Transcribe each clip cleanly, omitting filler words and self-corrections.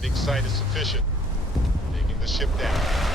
Landing site is sufficient. Taking the ship down.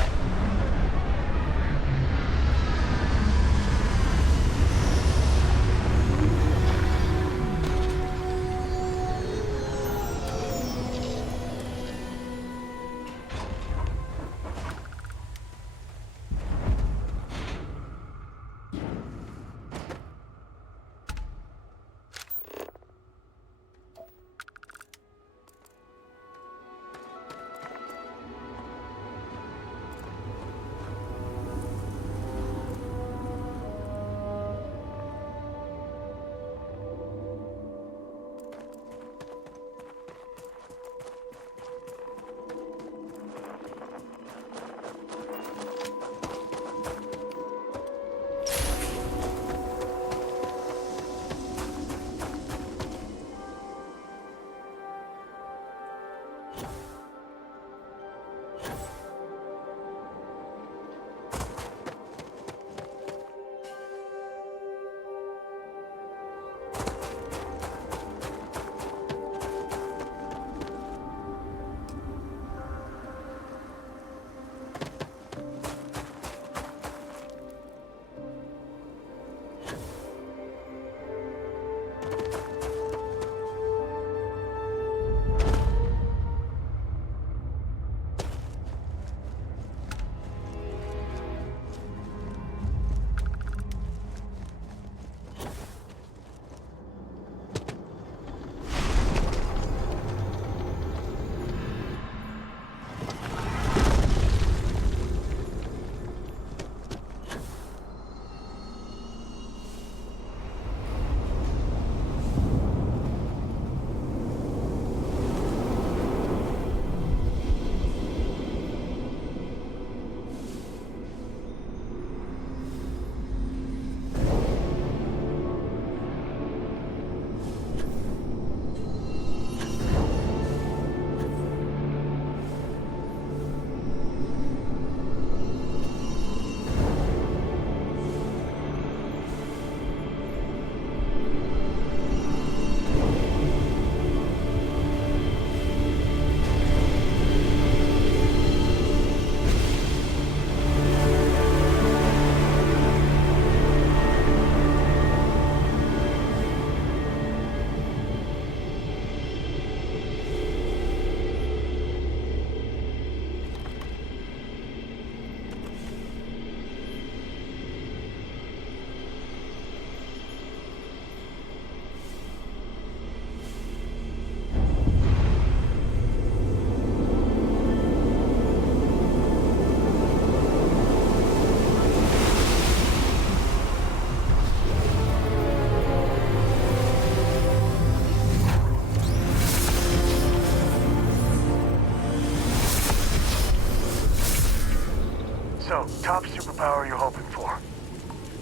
So, top superpower you're hoping for?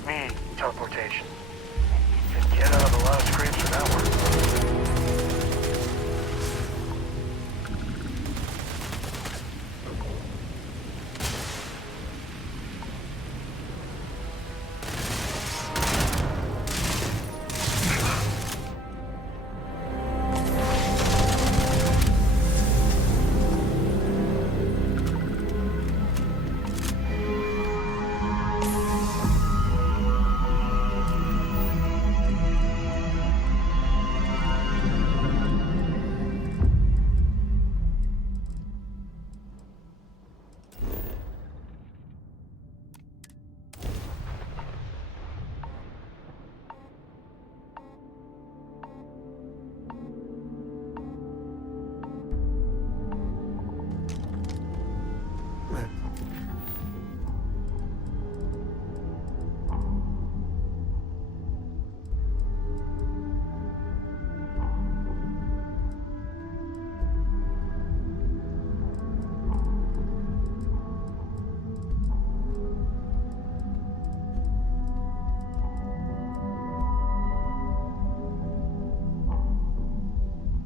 Me, teleportation. Just get out of a lot of scrapes for that one.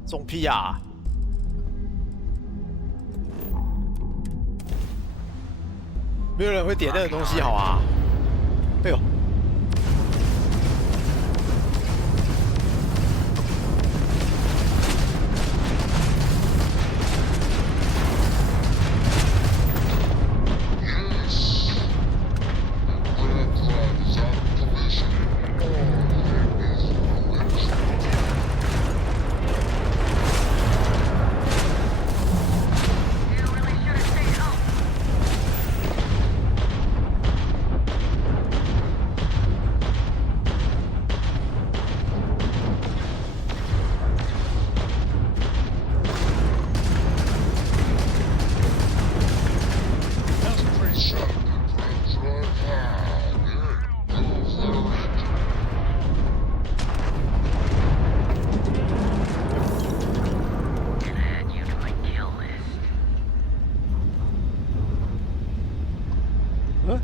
中屁啊！没有人会点那个东西，好啊！哎呦！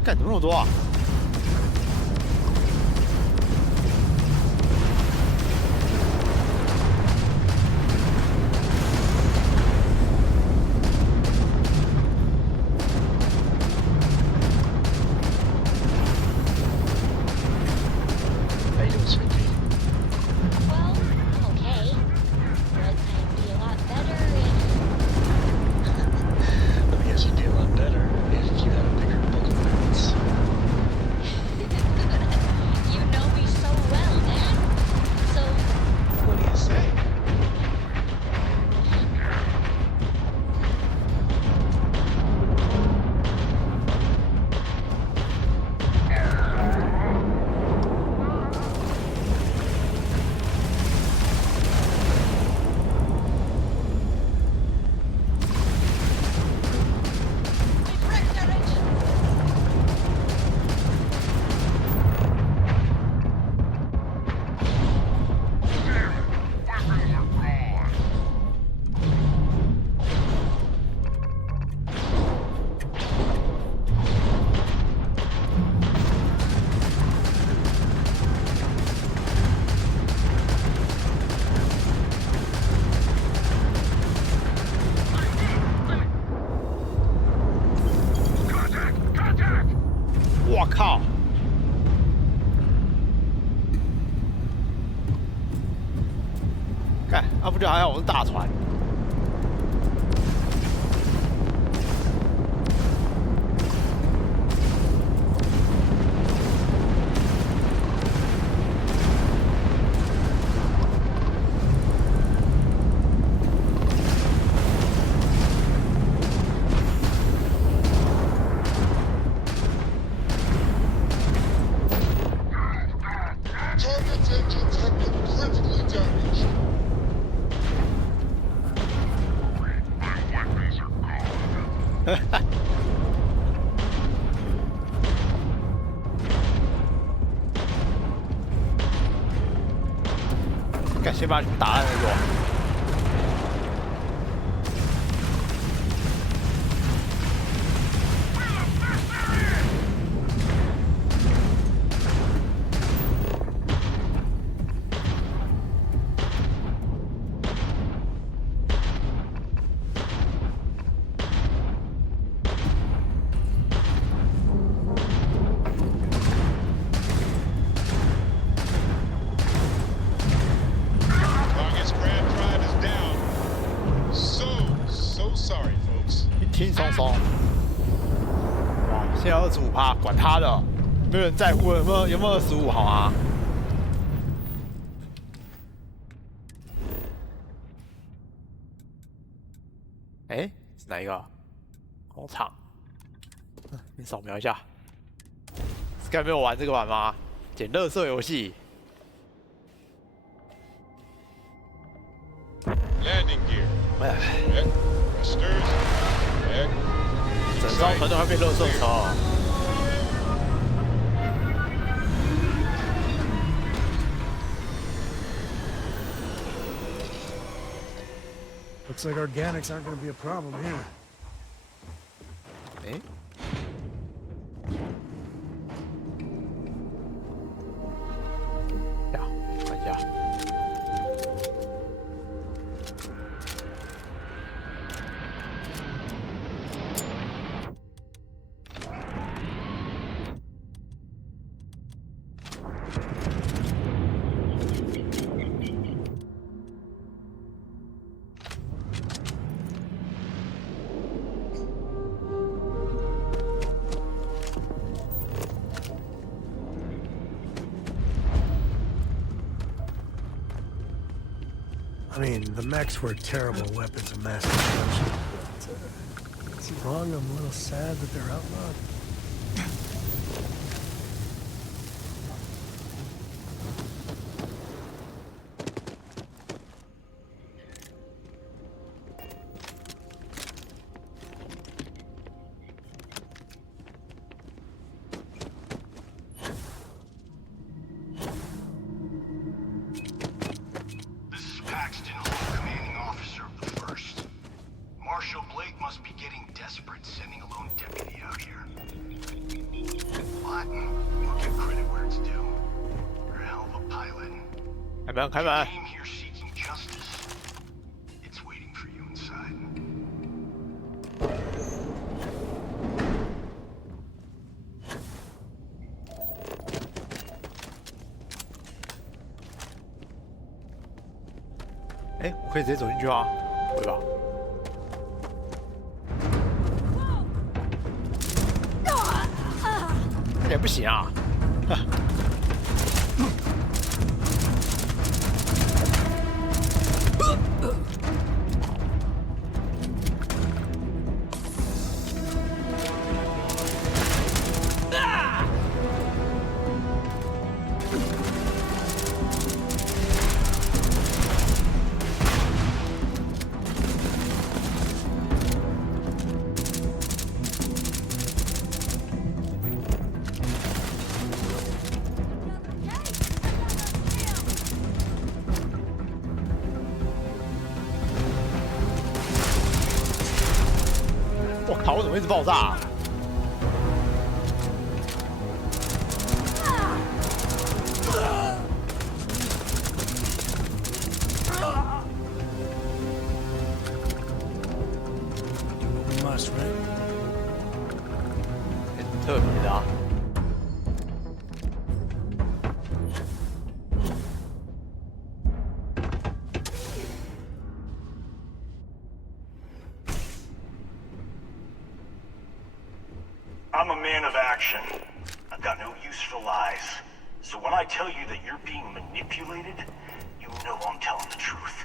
干怎么那么多啊？就还好我是大船。Target's engines have been critically damaged. My weapons are gone. 赶先把你们打烂再说。Target's grand drive is down. So sorry, folks. 轻松松。哇，现在25%，管他的，没有人在乎有没有25，好吗？哎，是哪一个？工厂。你扫描一下。Sky 没有玩这个版吗？捡垃圾游戏。 Landing gear. 哎， Check. Thrusters. Check. 整艘船都快变垃圾车了。 Looks like organics aren't going to be a problem here. 哎，呀，看一下。 I mean, the mechs were terrible weapons of mass destruction. But, is it wrong? I'm a little sad that they're outlawed. Marshal Blake must be getting desperate sending a lone deputy out here. But we'll give credit where it's due. You're a hell of a pilot. You came here seeking justice. It's waiting for you inside. 哎，我可以直接走进去吗？会吧？看起来不行啊！我靠！我怎么一直爆炸啊？ We must, right? 很特别的啊！ I'm a man of action. I've got no use for lies. So when I tell you that you're being manipulated, you know I'm telling the truth.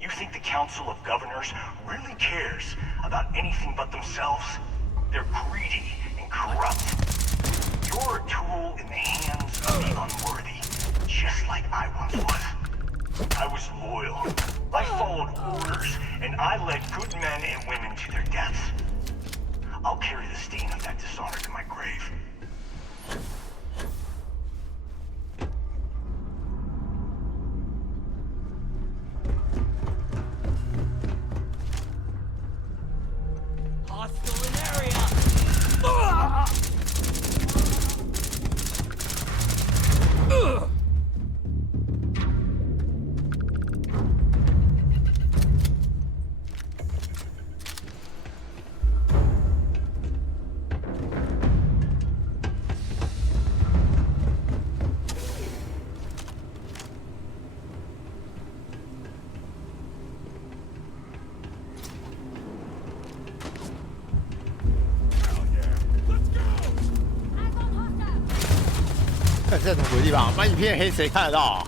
You think the Council of Governors really cares about anything but themselves? They're greedy and corrupt. You're a tool in the hands of the unworthy, just like I once was. I was loyal. I followed orders, and I led good men and women to their deaths. I'll carry the stain of that dishonor to my grave. Hostile in area! 看这种鬼地方，妈一片黑，谁看得到啊？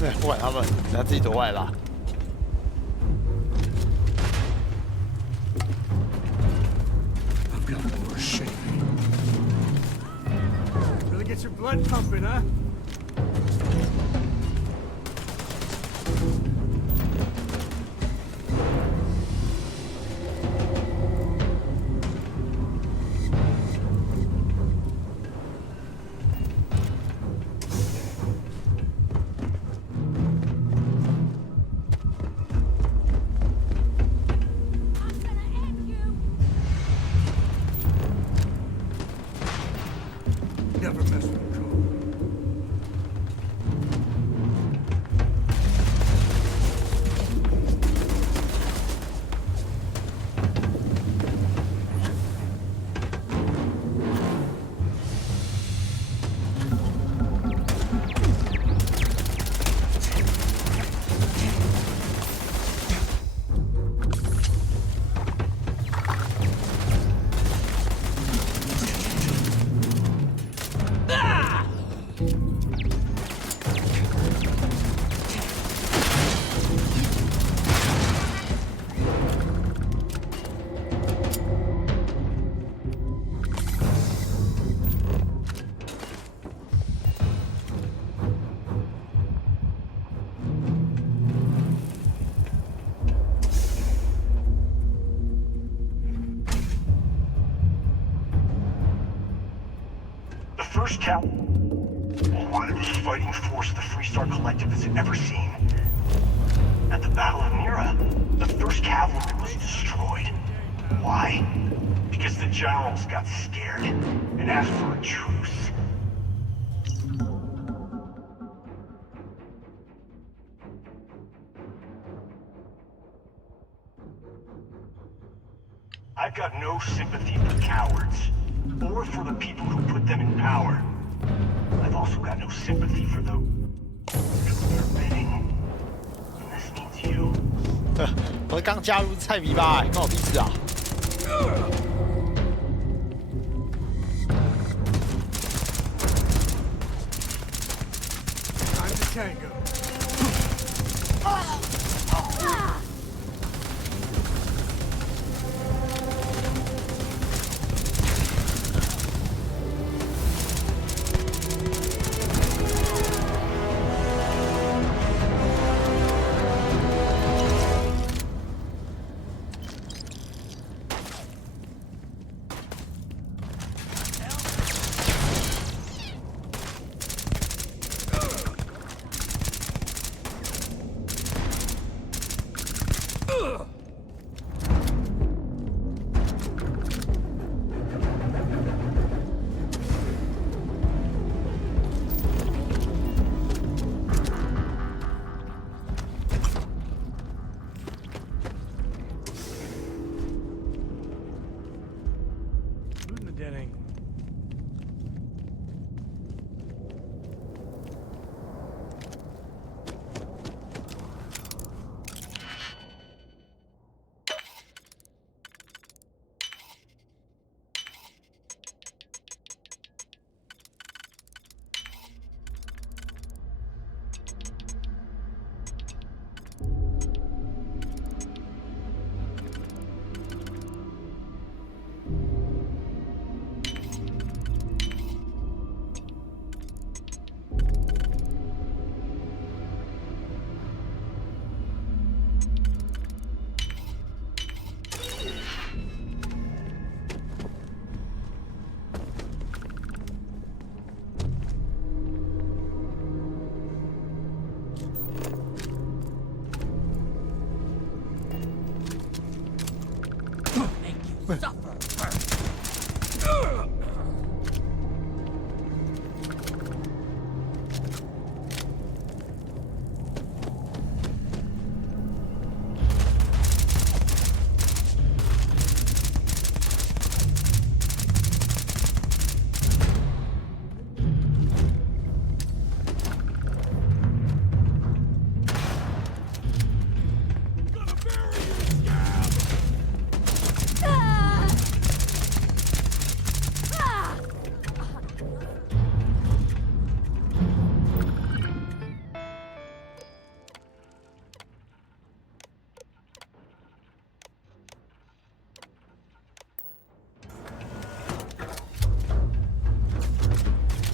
对，不管他们，他自己走过来吧。 Get your blood pumping, huh? Never mess with a code. First Cal, one of the fighting force the Freestar Collective has ever seen. At the Battle of Mira, the first cavalry was destroyed. Why? Because the generals got scared and asked for a truce. I've got no sympathy for cowards, or for the people who put them in power. I've also got no sympathy for those forbidding. And this means you. 我刚加入菜迷吧，关我屁事啊！ Time to tango.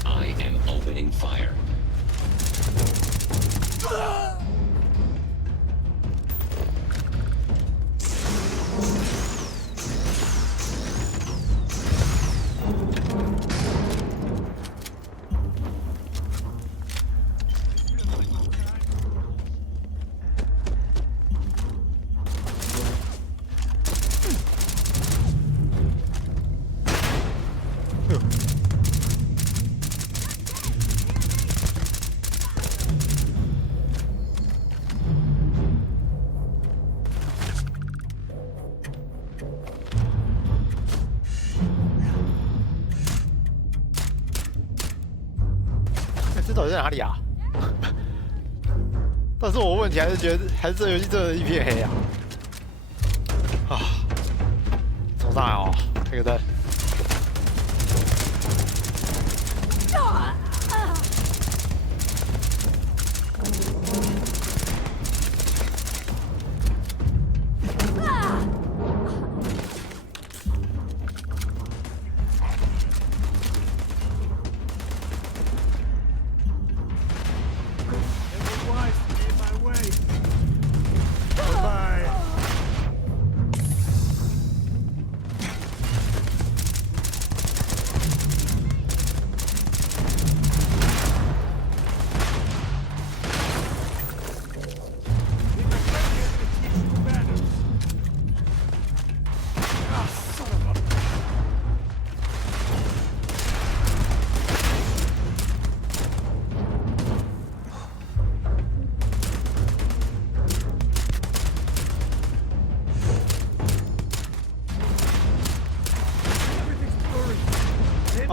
I am opening fire.这到底在哪里啊？但是我问题还是觉得，还是这游戏真的一片黑啊！啊，冲上来哦，开个灯。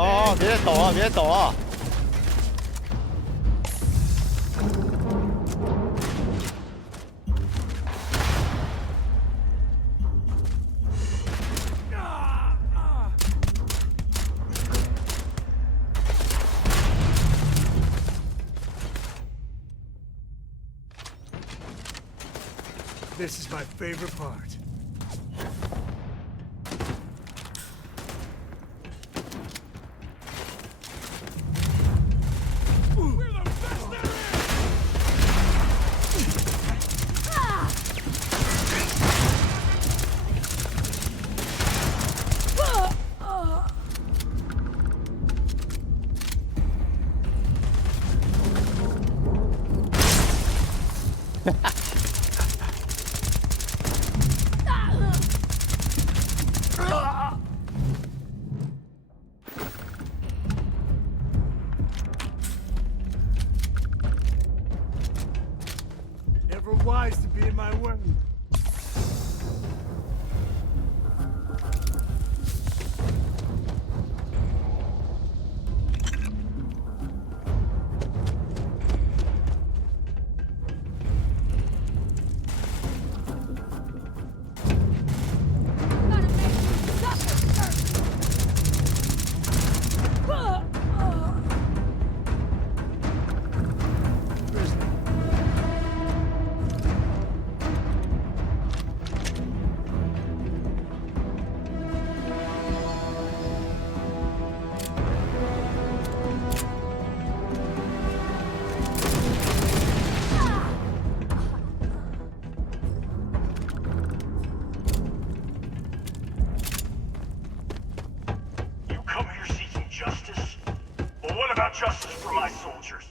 哦，别抖了，别抖了。This is my favorite part. Never wise to be in my way. Justice for my soldiers.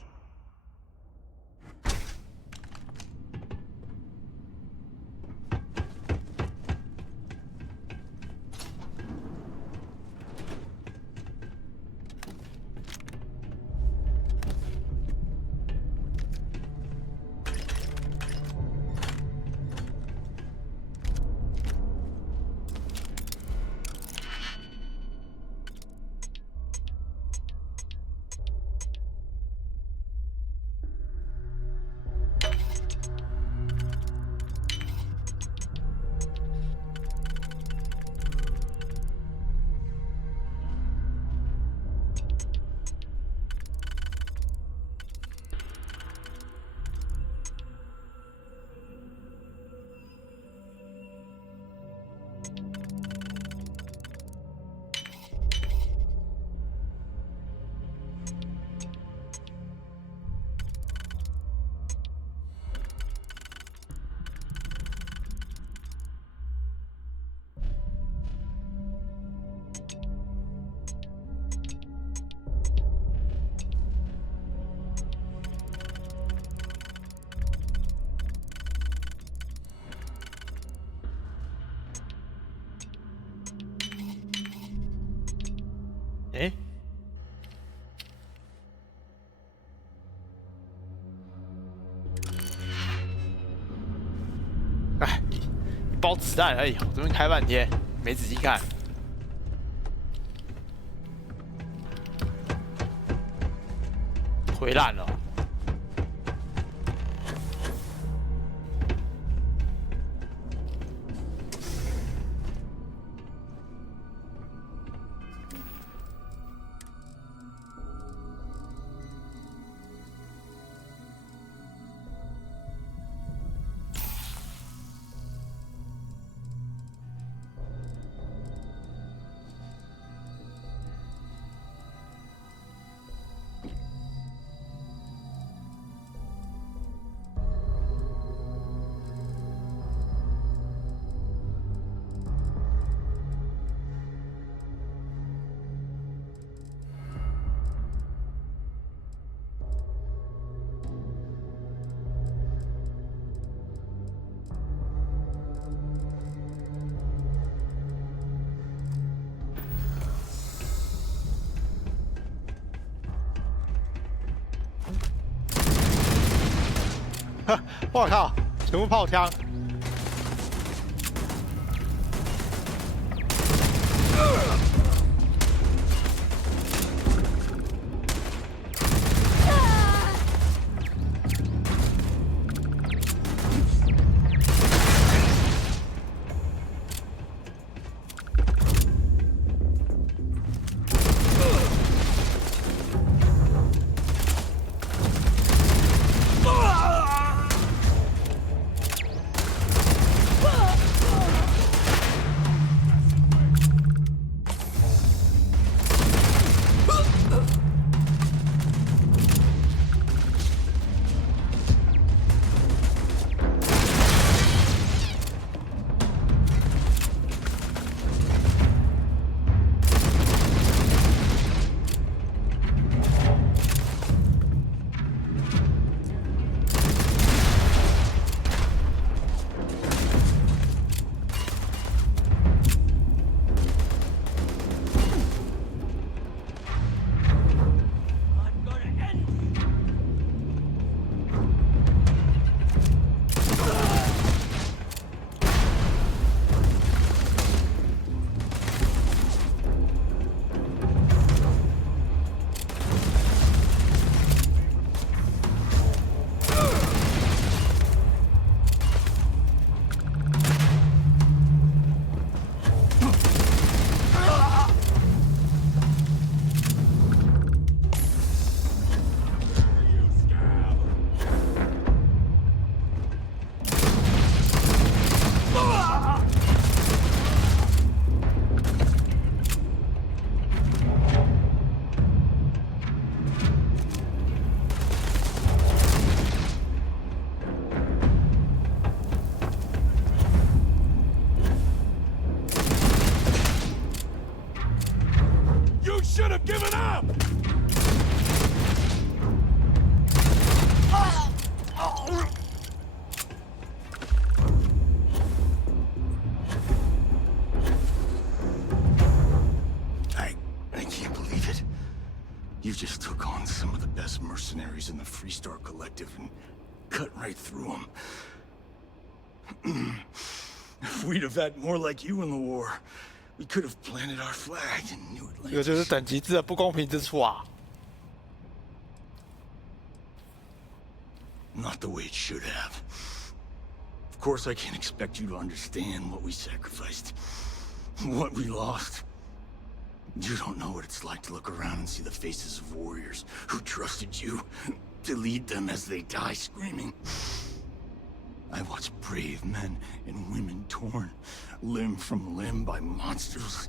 包子弹而已，我这边开半天没仔细看。回烂了。我靠，全部炮枪！should have given up! I can't believe it. You just took on some of the best mercenaries in the Freestar Collective and cut right through them. If we'd have had more like you in the war, we could have planted our flag in New 这个就是 Atlantis. 等级制的不公平之处啊！ Not the way it should have. Of course, I can't expect you to understand what we sacrificed, what we lost. You don't know what it's like to look around and see the faces of warriors who trusted you to lead them as they die screaming. I watched brave men and women torn limb from limb by monsters.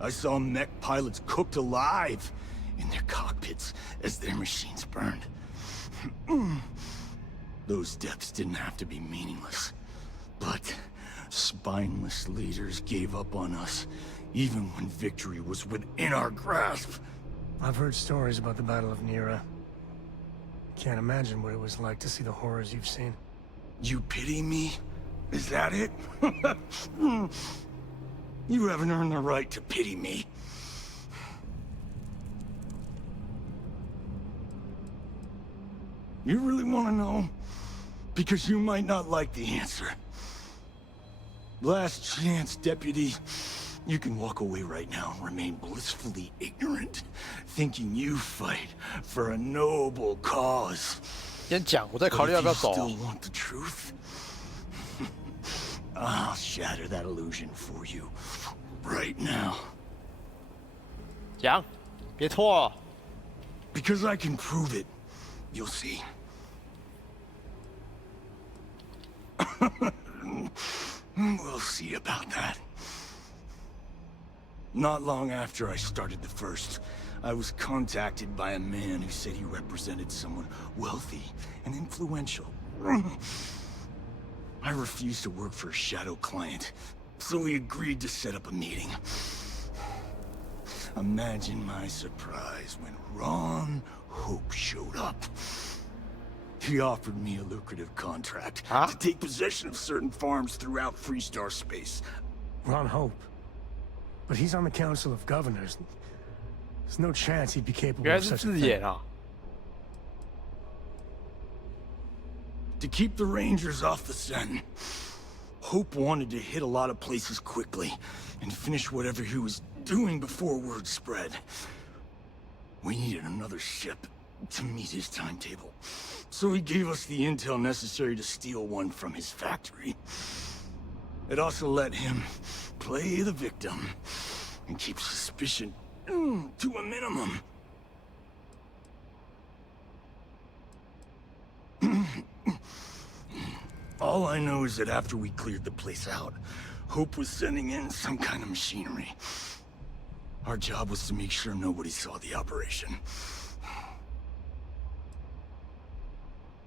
I saw mech pilots cooked alive in their cockpits as their machines burned. Those deaths didn't have to be meaningless, but spineless leaders gave up on us, even when victory was within our grasp. I've heard stories about the Battle of Nera. Can't imagine what it was like to see the horrors you've seen. You pity me? Is that it? You haven't earned the right to pity me. You really want to know? Because you might not like the answer. Last chance, Deputy. You can walk away right now and remain blissfully ignorant, thinking you fight for a noble cause. 先讲，我在考虑要不要走。 Still want the truth? I'll shatter that illusion for you right now. 讲，别拖了。 Because I can prove it. You'll see. We'll see about that. Not long after I started the first, I was contacted by a man who said he represented someone wealthy and influential. I refused to work for a shadow client, so we agreed to set up a meeting. Imagine my surprise when Ron Hope showed up. He offered me a lucrative contract to take possession of certain farms throughout Freestar space. Ron Hope. But he's on the Council of Governors. There's no chance he'd be capable 原来 of 是 such a 自 thing. 演啊！ To keep the Rangers off the scent, Hope wanted to hit a lot of places quickly and finish whatever he was doing before word spread. We needed another ship to meet his timetable, so he gave us the intel necessary to steal one from his factory. It also let him play the victim and keep suspicion to a minimum. All I know is that after we cleared the place out, Hope was sending in some kind of machinery. Our job was to make sure nobody saw the operation.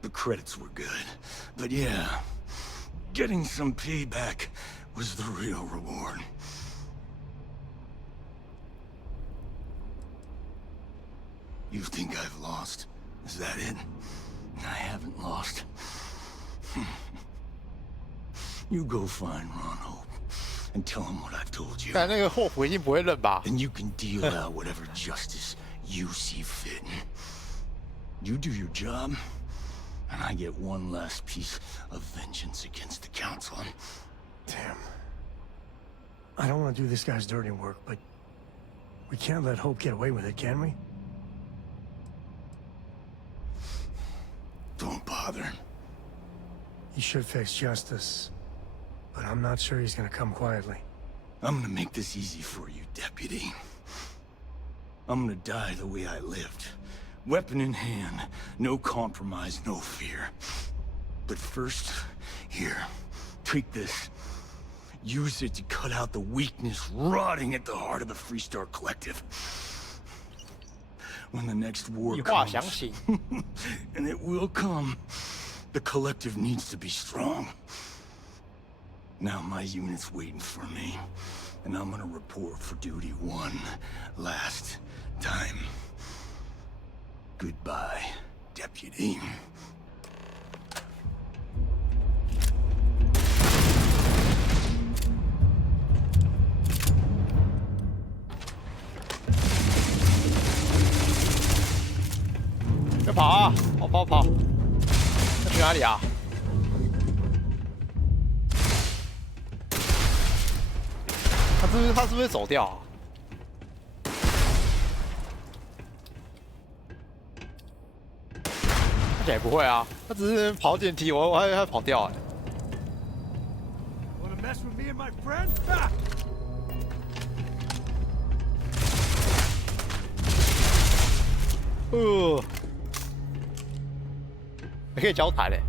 The credits were good, but yeah, getting some payback was the real reward. You think I've lost? Is that it? I haven't lost. You go find Ron Hope and tell him what I've told you. 但那个霍普一定不会认吧？ And you can deal out whatever justice you see fit. You do your job, and I get one last piece of vengeance against the Council. Damn. I don't want to do this guy's dirty work, but we can't let Hope get away with it, can we? Don't bother. He should face justice, but I'm not sure he's gonna come quietly. I'm gonna make this easy for you, Deputy. I'm gonna die the way I lived. Weapon in hand, no compromise, no fear. But first, here, take this. Use it to cut out the weakness rotting at the heart of the Freestar Collective. When the next war 以话 comes, 详情。 and it will come, the Collective needs to be strong. Now my unit's waiting for me, and I'm gonna report for duty one last time. Goodbye, Deputy. 要跑啊！跑！要去哪里啊？他是不是走掉啊？看起来不会啊，他只是跑电梯，我还以为他跑掉哎。 Wanna mess with me and my friend? Ha! 还可以交谈嘞。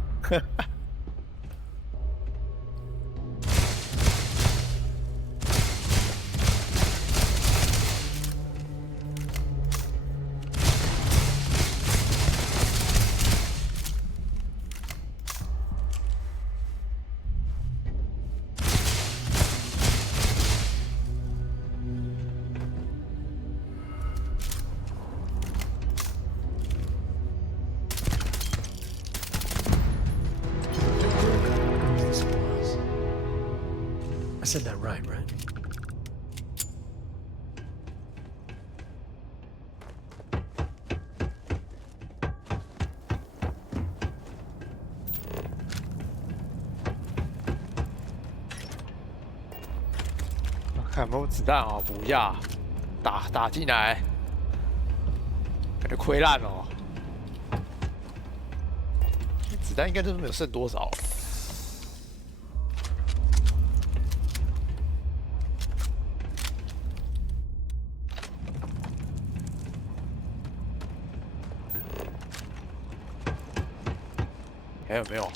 I said that right? 看有没有子弹啊，补一下，打进来，感觉亏烂哦。子弹应该真的没有剩多少。还有没有？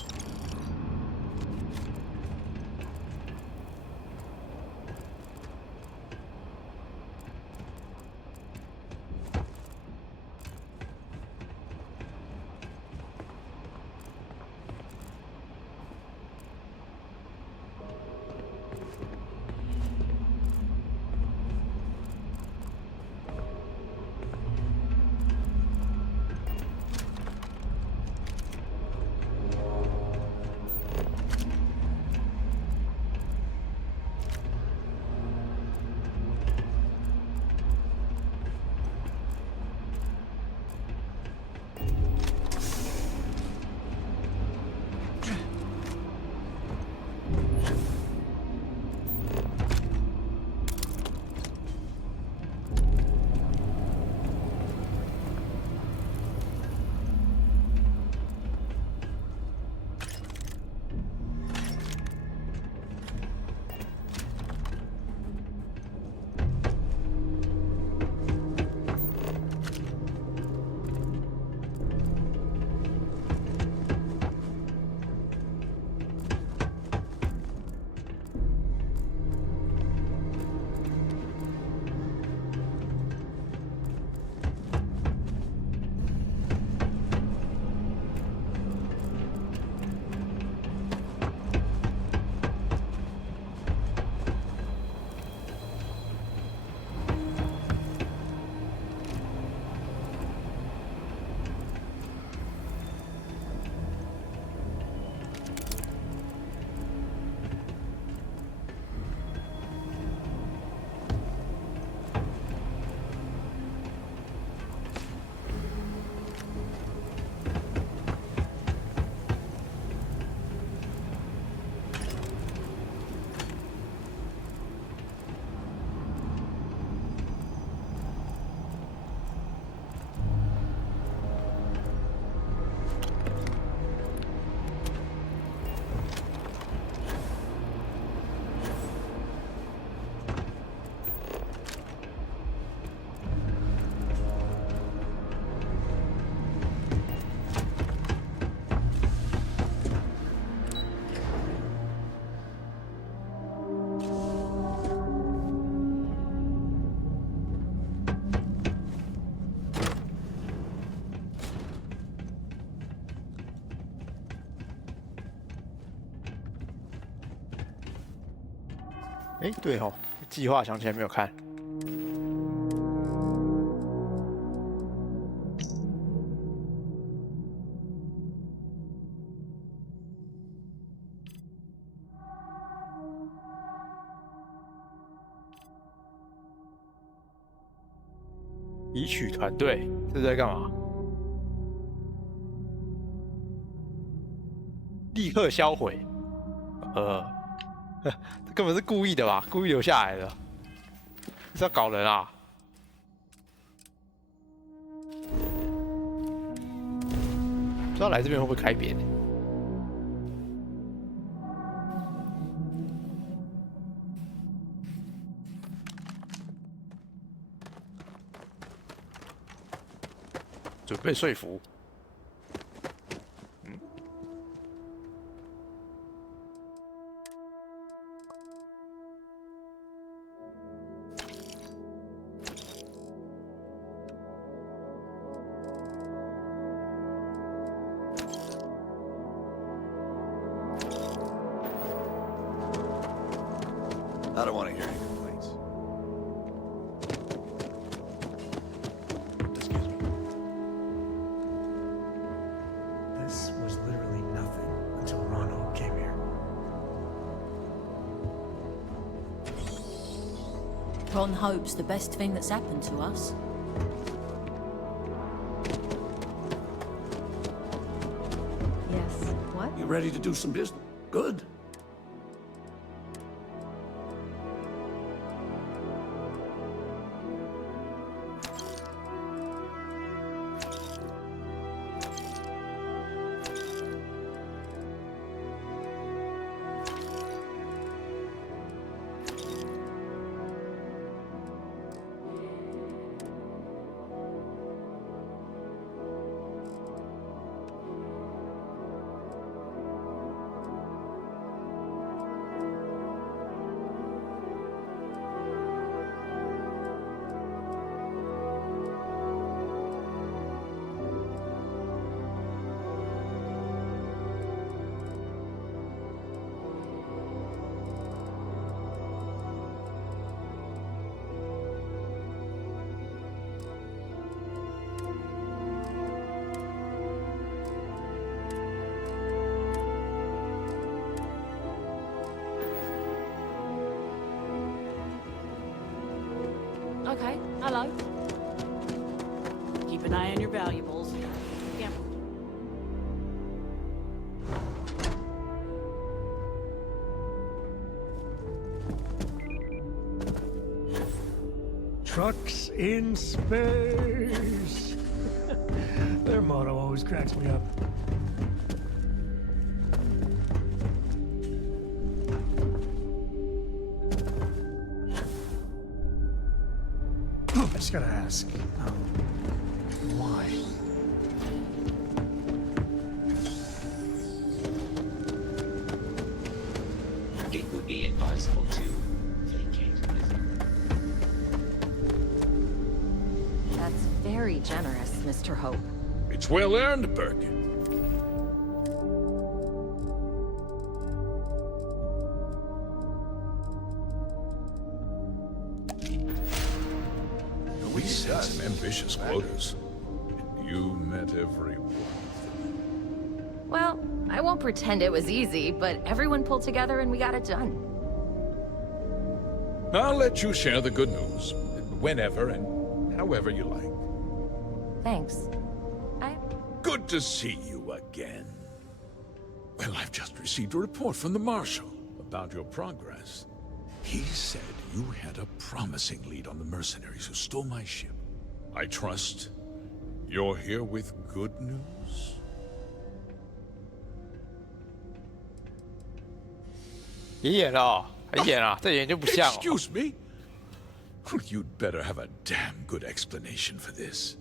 哎，对哦，计划想起来没有看。移取团队，这是在干嘛？立刻销毁。这根本是故意的吧？故意留下来的，是要搞人啊！不知道来这边会不会开扁？准备说服。I don't want to hear any complaints. Excuse me. This was literally nothing until Ronald came here. Ron hopes the best thing that's happened to us. Yes. What? You ready to do some business? Good. Okay, hello. Keep an eye on your valuables. Yeah. Trucks in space. Their motto always cracks me up. I just gotta ask, why? It would be advisable to vacate. That's very generous, Mr. Hope. It's well earned, Birkin. We set some ambitious quotas. You met every one of them. Well, I won't pretend it was easy, but everyone pulled together and we got it done. I'll let you share the good news, whenever and however you like. Thanks. Good to see you again. Well, I've just received a report from the Marshal about your progress. He said you had a promising lead on the mercenaries who stole my ship. I trust you're here with good news? Excuse me? You'd better have a damn good explanation for this.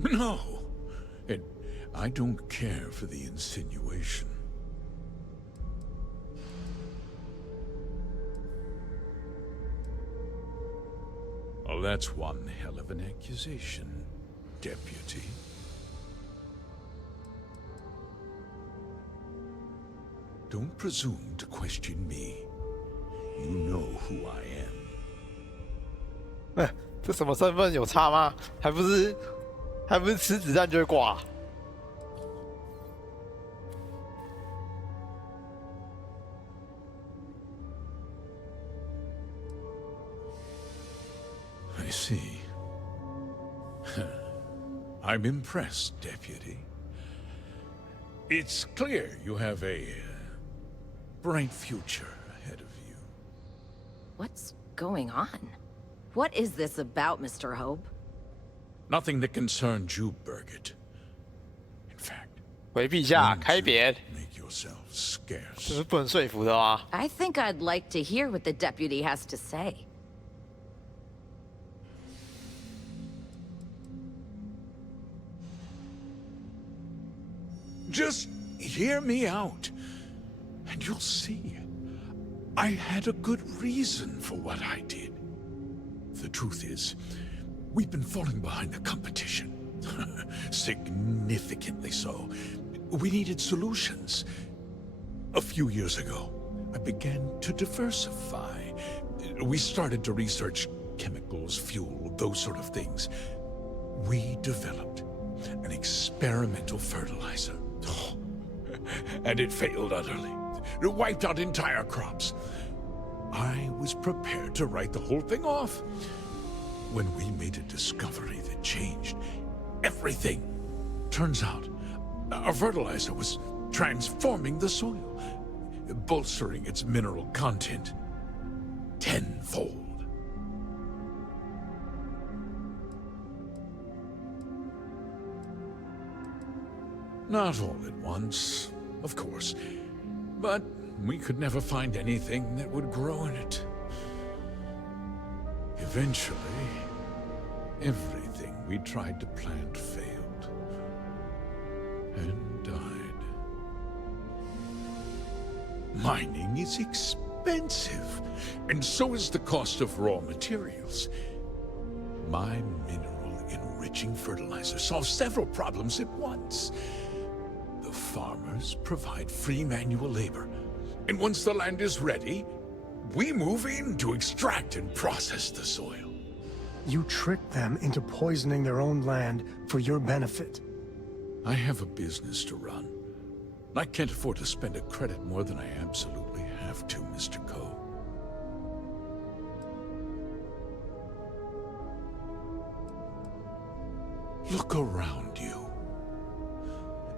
No, and I don't care for the insinuation. Oh, that's one hell of an accusation, Deputy. Don't presume to question me. You know who I am. 这什么身份有差吗？还不是吃子弹就会挂。I see. I'm impressed, Deputy. It's clear you have a bright future ahead of you. What's going on? What is this about, Mr. Hope? Nothing that concerns you, Birgit. In fact, 回陛下，开扁。 make yourself scarce. 这是不能说服的吗？ I think I'd like to hear what the deputy has to say. Just hear me out, and you'll see. I had a good reason for what I did. The truth is, we've been falling behind the competition. Significantly so. We needed solutions. A few years ago, I began to diversify. We started to research chemicals, fuel, those sort of things. We developed an experimental fertilizer. And it failed utterly. It wiped out entire crops. I was prepared to write the whole thing off when we made a discovery that changed everything. Turns out, our fertilizer was transforming the soil, bolstering its mineral content tenfold. Not all at once, of course, but we could never find anything that would grow in it. Eventually, everything we tried to plant failed and died. Mining is expensive, and so is the cost of raw materials. My mineral-enriching fertilizer solves several problems at once. The farmers provide free manual labor, and once the land is ready, we move in to extract and process the soil. You tricked them into poisoning their own land for your benefit. I have a business to run. I can't afford to spend a credit more than I absolutely have to, Mr. Coe. Look around you.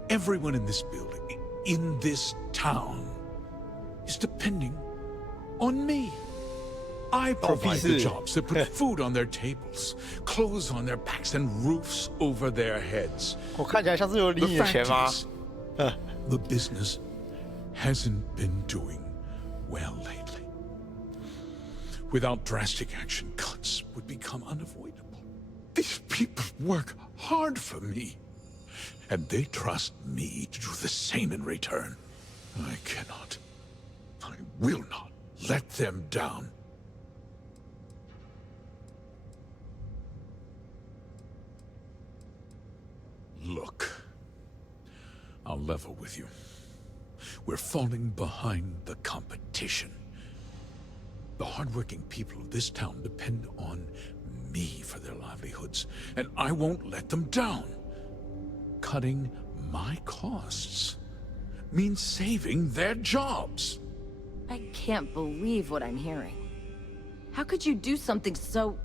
Everyone in this building, in this town, is depending on me. I provide the jobs that put food on their tables, clothes on their backs, and roofs over their heads. The fact is, the business hasn't been doing well lately. Without drastic action, cuts would become unavoidable. These people work hard for me, and they trust me to do the same in return. I cannot, I will not let them down. Look, I'll level with you. We're falling behind the competition. The hardworking people of this town depend on me for their livelihoods, and I won't let them down. Cutting my costs means saving their jobs. I can't believe what I'm hearing. How could you do something so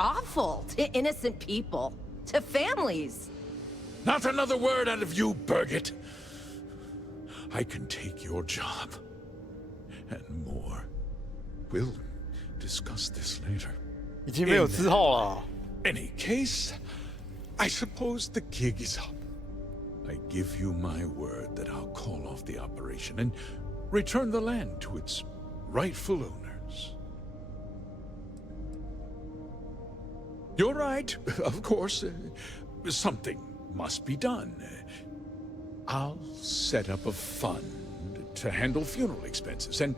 awful to innocent people, to families? Not another word out of you, Birgit. I can take your job and more. We'll discuss this later. In any case, I suppose the gig is up. I give you my word that I'll call off the operation and return the land to its rightful owners. You're right, of course. Something must be done. I'll set up a fund to handle funeral expenses and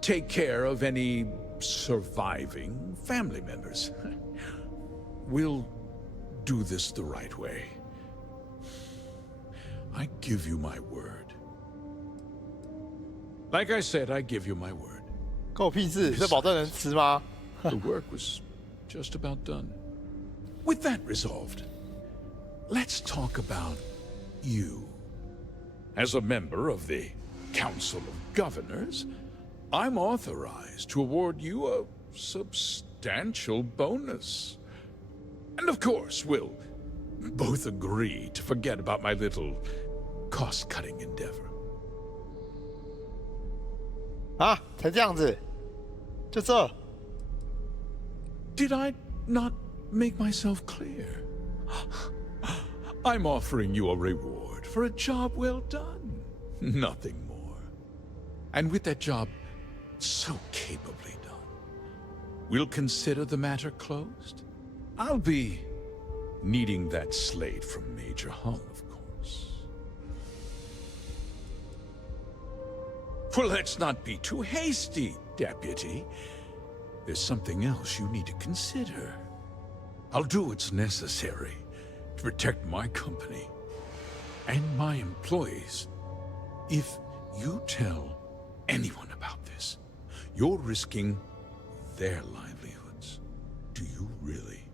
take care of any surviving family members. We'll do this the right way. I give you my word. Like I said, I give you my word. 关我屁事！这保证能吃吗？ The work was just about done. With that resolved, let's talk about you. As a member of the Council of Governors, I'm authorized to award you a substantial bonus. And of course, we'll both agree to forget about my little cost-cutting endeavor. 啊，才这样子，就这。Did I not make myself clear? I'm offering you a reward for a job well done. Nothing more. And with that job so capably done, we'll consider the matter closed. I'll be needing that slate from Major Hull, of course. Well, let's not be too hasty, Deputy. There's something else you need to consider. I'll do what's necessary to protect my company and my employees. If you tell anyone about this, you're risking their livelihoods. Do you really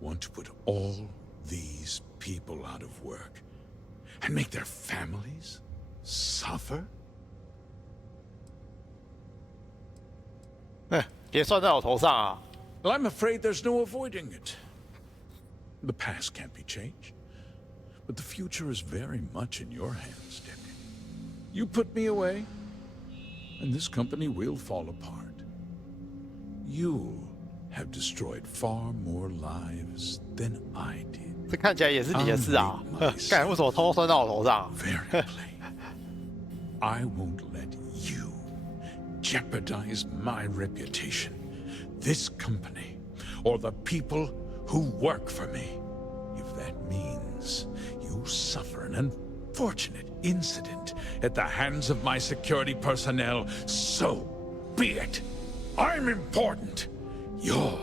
want to put all these people out of work and make their families suffer? 别算在我头上啊！ Well, I'm afraid there's no avoiding it. The past can't be changed, but the future is very much in your hands, Deputy. You put me away, and this company will fall apart. You'll have destroyed far more lives than I did. 这看起来也是你的事啊！干，为什么偷偷算到我头上 Very plain. I won't let you jeopardize my reputation, this company, or the people who work for me. If that means you suffer an unfortunate incident at the hands of my security personnel, so be it. I'm important. You're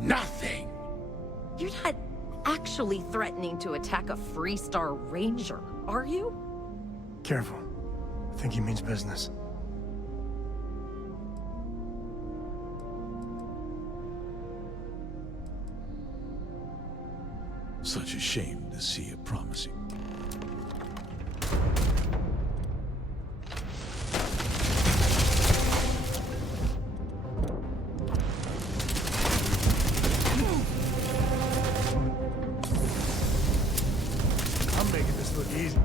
nothing. You're not actually threatening to attack a Freestar Ranger, are you? Careful. I think he means business. Such a shame to see a promising this look easy.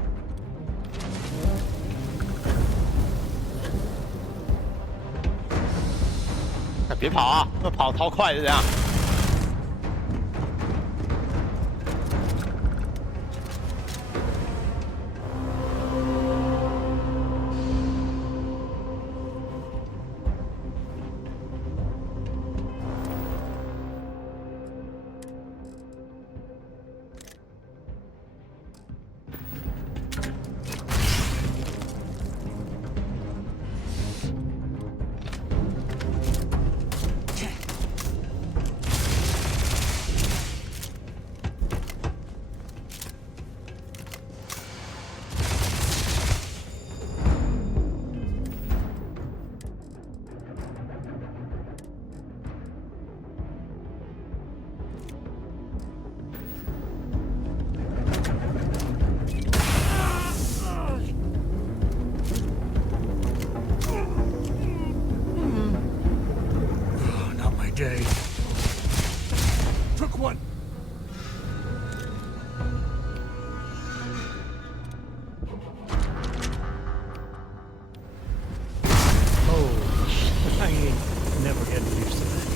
别跑啊！那跑超快的这样。Day. Took one. Oh, I ain't never getting used to that.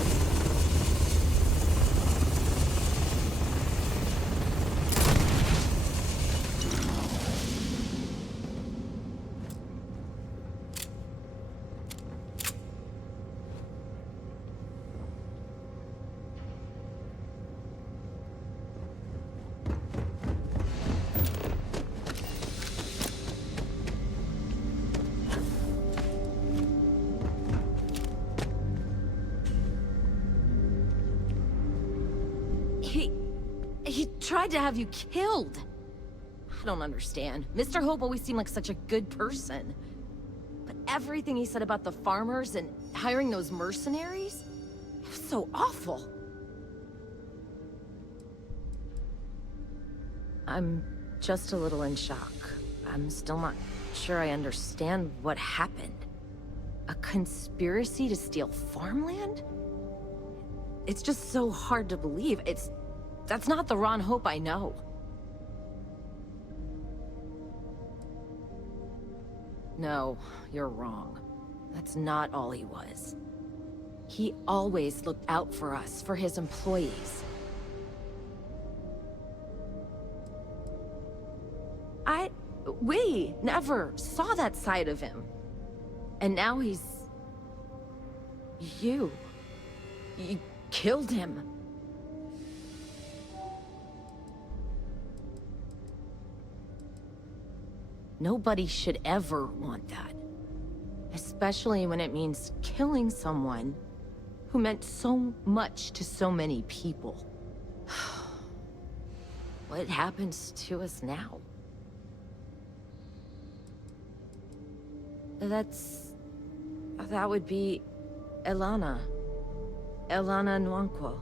He tried to have you killed. I don't understand. Mr. Hope always seemed like such a good person. But everything he said about the farmers and hiring those mercenaries, it was so awful. I'm just a little in shock. I'm still not sure I understand what happened. A conspiracy to steal farmland? It's just so hard to believe. That's not the Ron Hope I know. No, you're wrong. That's not all he was. He always looked out for us, for his employees. We never saw that side of him. And now he's... You killed him. Nobody should ever want that. Especially when it means killing someone who meant so much to so many people. What happens to us now? That would be Elana. Elana Nwankwo.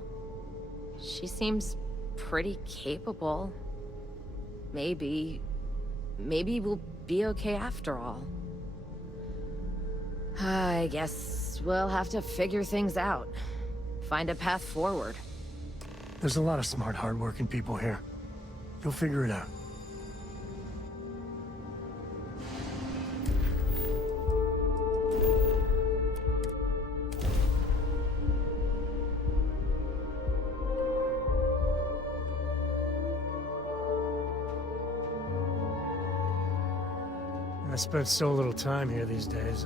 She seems pretty capable. Maybe we'll be okay after all. I guess we'll have to figure things out. Find a path forward. There's a lot of smart, hard-working people here. You'll figure it out. I spent so little time here these days,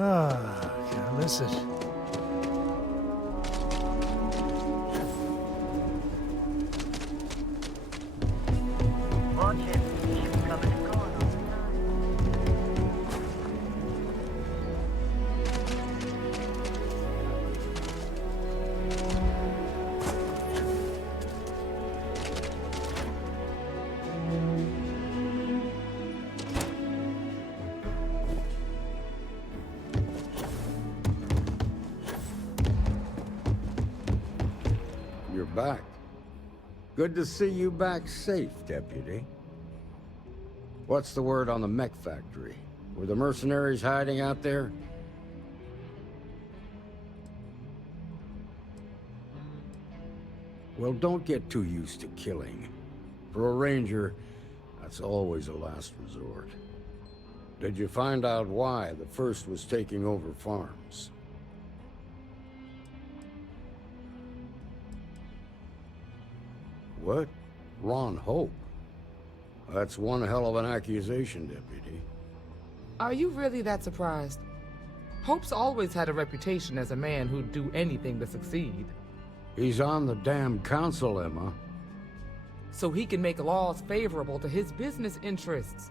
Ah, can't miss it. Watch it. Ship's coming and going all the time. You're back. Good to see you back safe, Deputy. What's the word on the mech factory? Were the mercenaries hiding out there? Well, don't get too used to killing. For a ranger, that's always a last resort. Did you find out why the first was taking over farms? What? Ron Hope? That's one hell of an accusation, Deputy. Are you really that surprised? Hope's always had a reputation as a man who'd do anything to succeed. He's on the damn council, Emma. So he can make laws favorable to his business interests.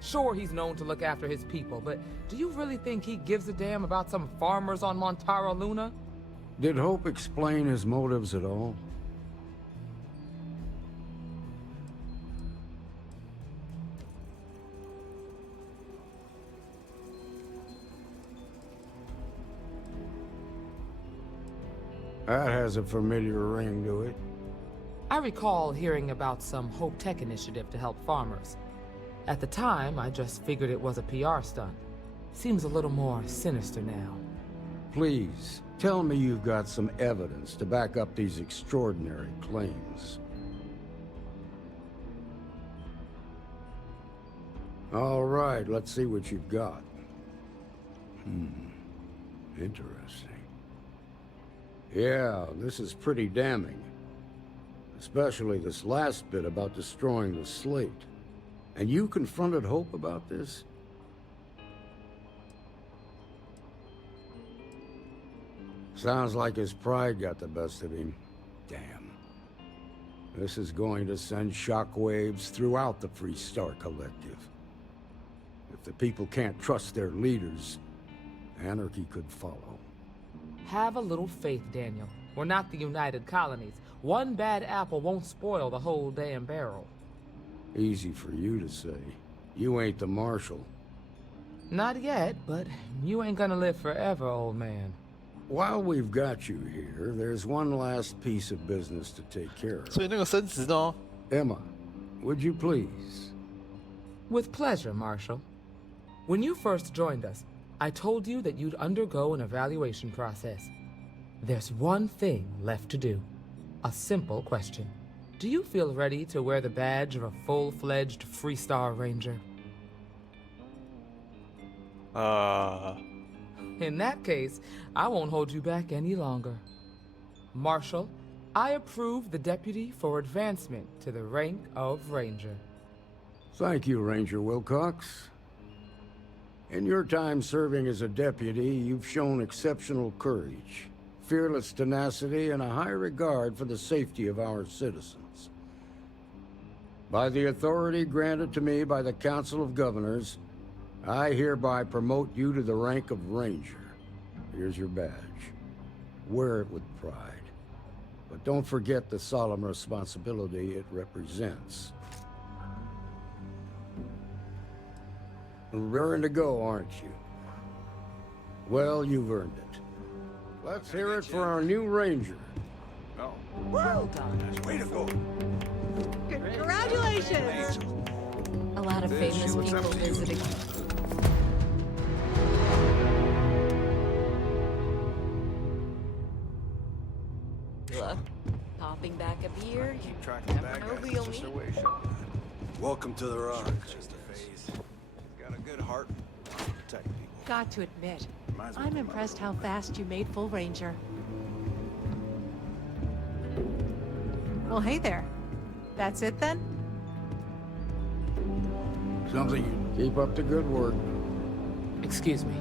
Sure, he's known to look after his people, but do you really think he gives a damn about some farmers on Montara Luna? Did Hope explain his motives at all? That has a familiar ring to it. I recall hearing about some Hope Tech initiative to help farmers. At the time, I just figured it was a PR stunt. Seems a little more sinister now. Please, tell me you've got some evidence to back up these extraordinary claims. All right, let's see what you've got. Interesting. Yeah, this is pretty damning. Especially this last bit about destroying the slate. And you confronted Hope about this? Sounds like his pride got the best of him. Damn. This is going to send shockwaves throughout the Freestar Collective. If the people can't trust their leaders, anarchy could follow. Have a little faith, Daniel. We're not the United Colonies. One bad apple won't spoil the whole damn barrel. Easy for you to say. You ain't the marshal. Not yet, but you ain't gonna live forever, old man. While we've got you here, there's one last piece of business to take care of. 所以那个升职呢？ Emma, would you please? With pleasure, Marshal. When you first joined us, I told you that you'd undergo an evaluation process. There's one thing left to do. A simple question. Do you feel ready to wear the badge of a full-fledged Freestar Ranger? In that case, I won't hold you back any longer. Marshal, I approve the deputy for advancement to the rank of Ranger. Thank you, Ranger Wilcox. In your time serving as a deputy, you've shown exceptional courage, fearless tenacity, and a high regard for the safety of our citizens. By the authority granted to me by the Council of Governors, I hereby promote you to the rank of Ranger. Here's your badge. Wear it with pride. But don't forget the solemn responsibility it represents. Raring to go, aren't you? Well, you've earned it. Let's hear it for our new Ranger. Oh. Well done. Way to go. Congratulations! A lot of famous people visiting. Look, popping back a beer, Keep track of bad never know guys who you'll in meet. situation. Welcome to the Rock. Just a phase. Got a good heart. Protect people. Got to admit, Reminds me I'm of impressed how fast you made full Ranger. Well, hey there. That's it then? Something you keep up the good work. Excuse me.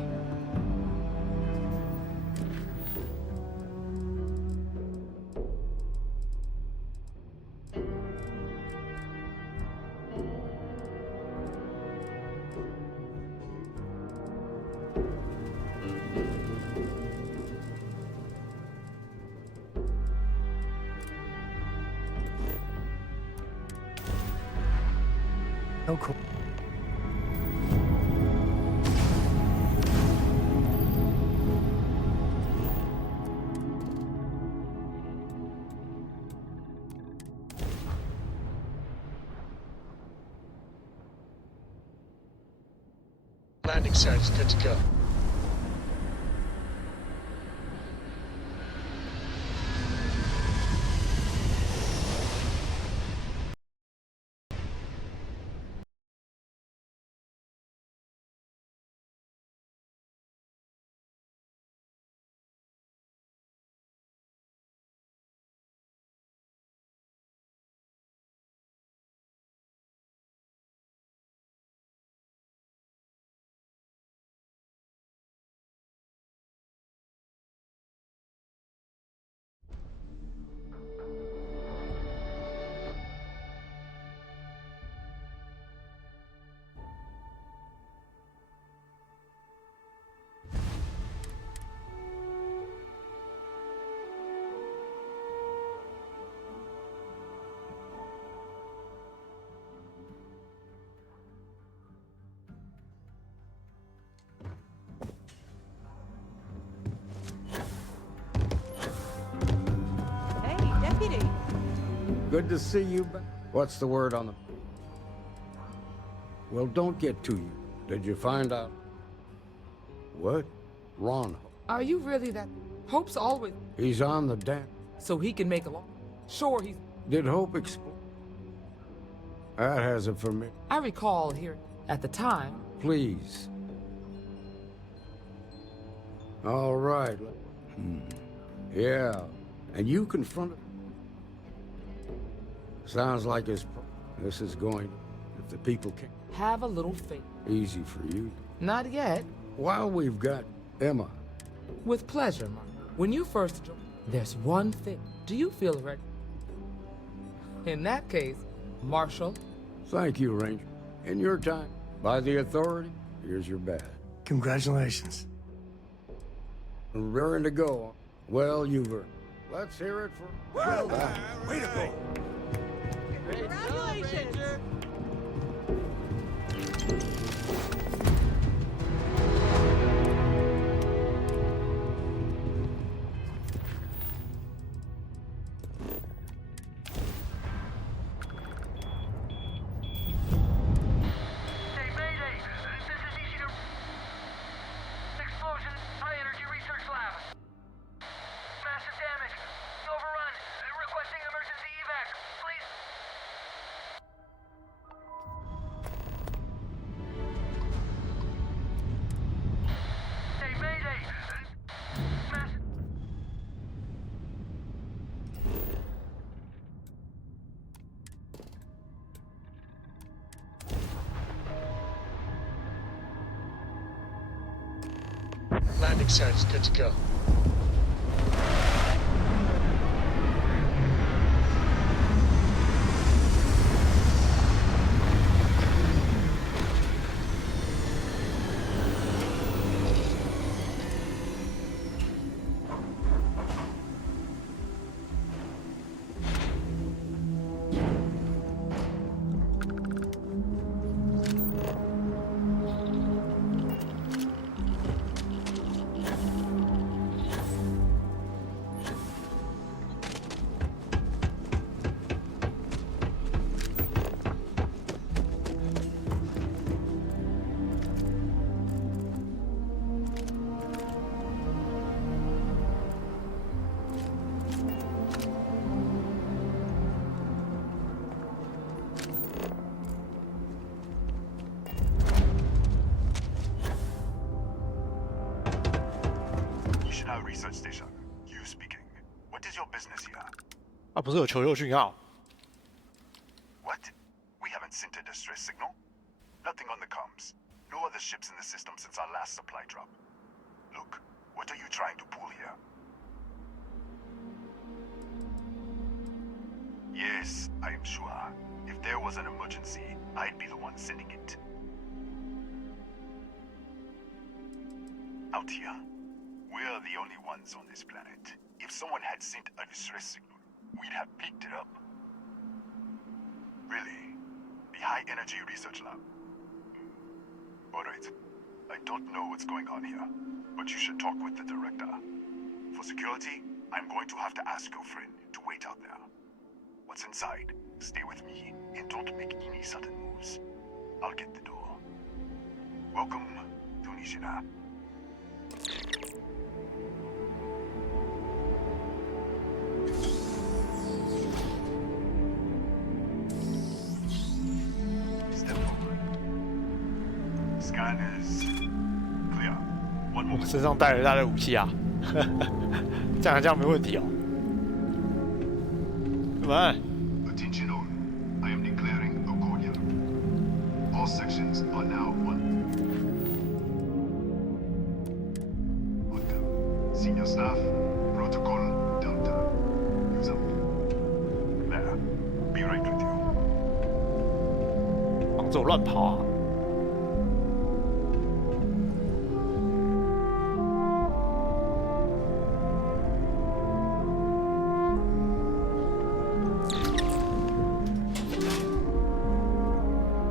No cool. Landing site is good to go. Deputy. Good to see you back. What's the word on the... Well, don't get to you. Did you find out? What? Ron. Are you really that... Hope's always... He's on the dam. So he can make a law. Sure, he's... Did Hope explain? That has it for me. I recall hearing at the time. Please. All right. Yeah. And you confronted... Sounds like this is going... If the people can... Have a little faith. Easy for you. Not yet. While we've got Emma. With pleasure, Mark. When you first joined, there's one thing. Do you feel ready? In that case, Marshal. Thank you, Ranger. In your time, by the authority, here's your badge. Congratulations. Raring to go. Well, you've earned. Let's hear it for... Well done. Way to go. Congratulations. Landing site is good to go. Research station. You speaking. What is your business here? 啊，不是有求救讯号？ What? We haven't sent a distress signal? Nothing on the comms. No other ships in the system since our last supply drop. Look, what are you trying to pull here? Yes, I am sure. If there was an emergency, I'd be the one sending it. Out here, we're the only ones on this planet. If someone had sent a distress signal, we'd have picked it up. Really, high-energy research lab. Alright. I don't know what's going on here, but you should talk with the director. For security, I'm going to have to ask your friend to wait out there. What's inside, stay with me, and don't make any sudden moves. I'll get the door. Welcome to Nishina. Step forward. Scan is clear. One 我 moment. 身上带了一大堆武器啊，这样没问题哦。Come on. Attention all. I am declaring a courtyard. All sections are now on. Welcome. Senior staff, protocol, Delta. Use up. There. Be right with you. 防止我乱跑啊！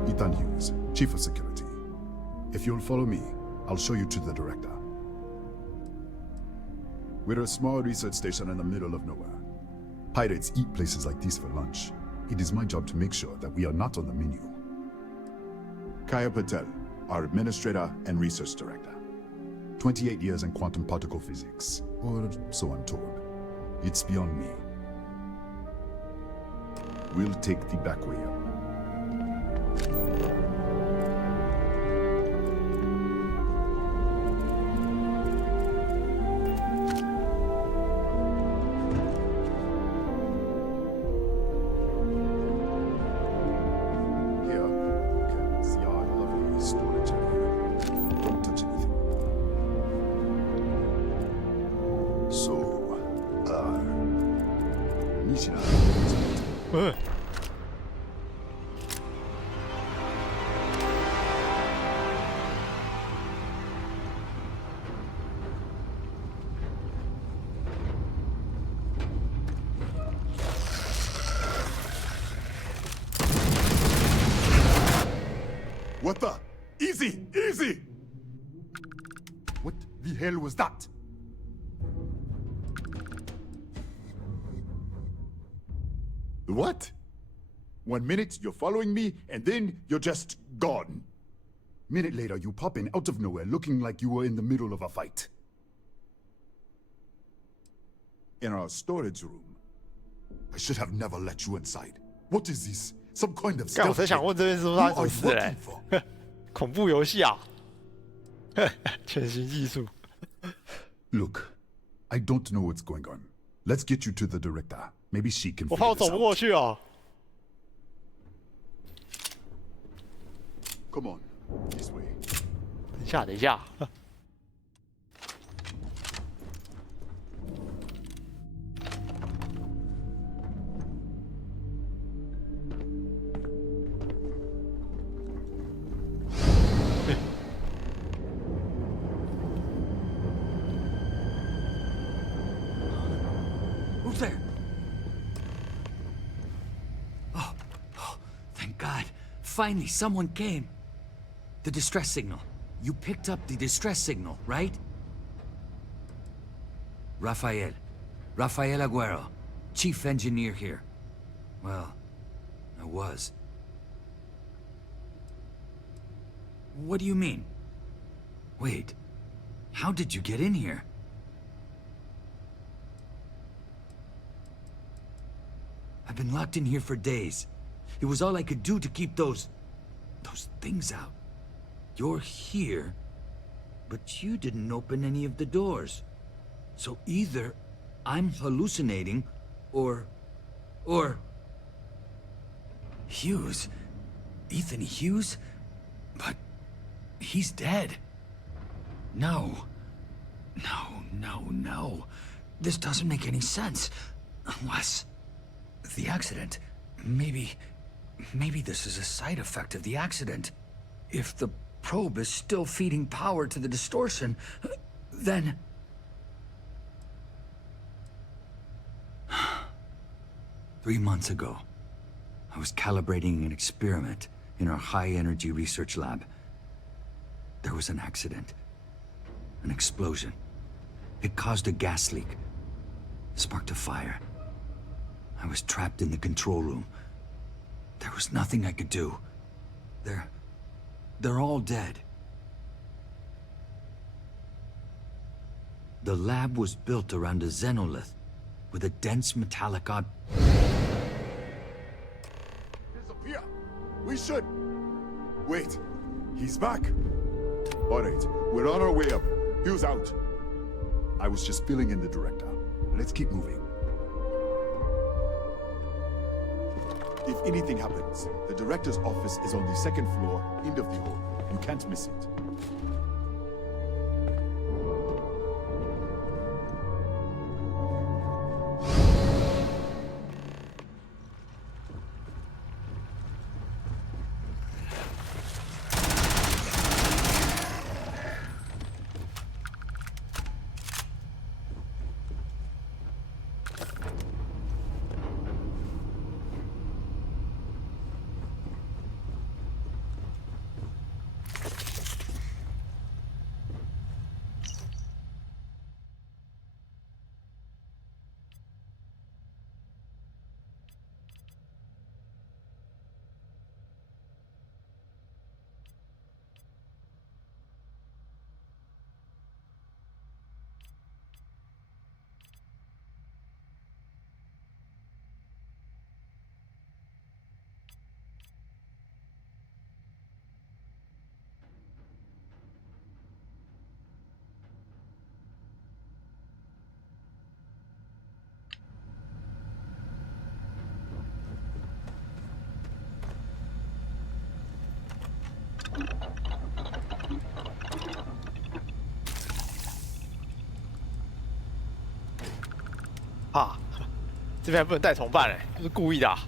Ethan Hughes, Chief of Security. If you'll follow me, I'll show you to the director. We're a small research station in the middle of nowhere. Pirates eat places like these for lunch. It is my job to make sure that we are not on the menu. Kaya Patel, our administrator and research director. 28 years in quantum particle physics, or so I'm told. It's beyond me. We'll take the back way up. Here, you can see our lovely storage area. Don't touch anything. So, Nishina. What the? Easy! Easy! What the hell was that? What? 1 minute you're following me, and then you're just gone. Minute later you pop in out of nowhere looking like you were in the middle of a fight. In our storage room. I should have never let you inside. What is this? Some kind of 干，我 stealth 才想 kit? 问这边是不是发生什么事嘞 Who are you working？恐怖游戏啊！全新技术。 Look, I don't know what's going on. Let's get you to the director. Maybe she can 我怕 figure 我 this 走不过 out. 去哦。 Come on, this way. 等一下，等一下。Who's there? Oh, thank God. Finally, someone came. The distress signal. You picked up the distress signal, right? Rafael Aguero, chief engineer here. Well, I was. What do you mean? Wait, how did you get in here? I've been locked in here for days. It was all I could do to keep those things out. You're here, but you didn't open any of the doors. So either I'm hallucinating, or... Hughes? Ethan Hughes? But he's dead. No. This doesn't make any sense. Unless... the accident. Maybe this is a side effect of the accident. If the probe is still feeding power to the distortion, then... "3 months ago, I was calibrating an experiment in our high-energy research lab. There was an accident. An explosion. It caused a gas leak. Sparked a fire. I was trapped in the control room. There was nothing I could do. They're all dead. The lab was built around a xenolith with a dense metallic Disappear! We should... Wait. He's back. Alright, we're on our way up. Hugh's out. I was just filling in the director. Let's keep moving. If anything happens, the director's office is on the second floor, end of the hall. You can't miss it.啊，这边还不能带同伴哎，这是故意的啊。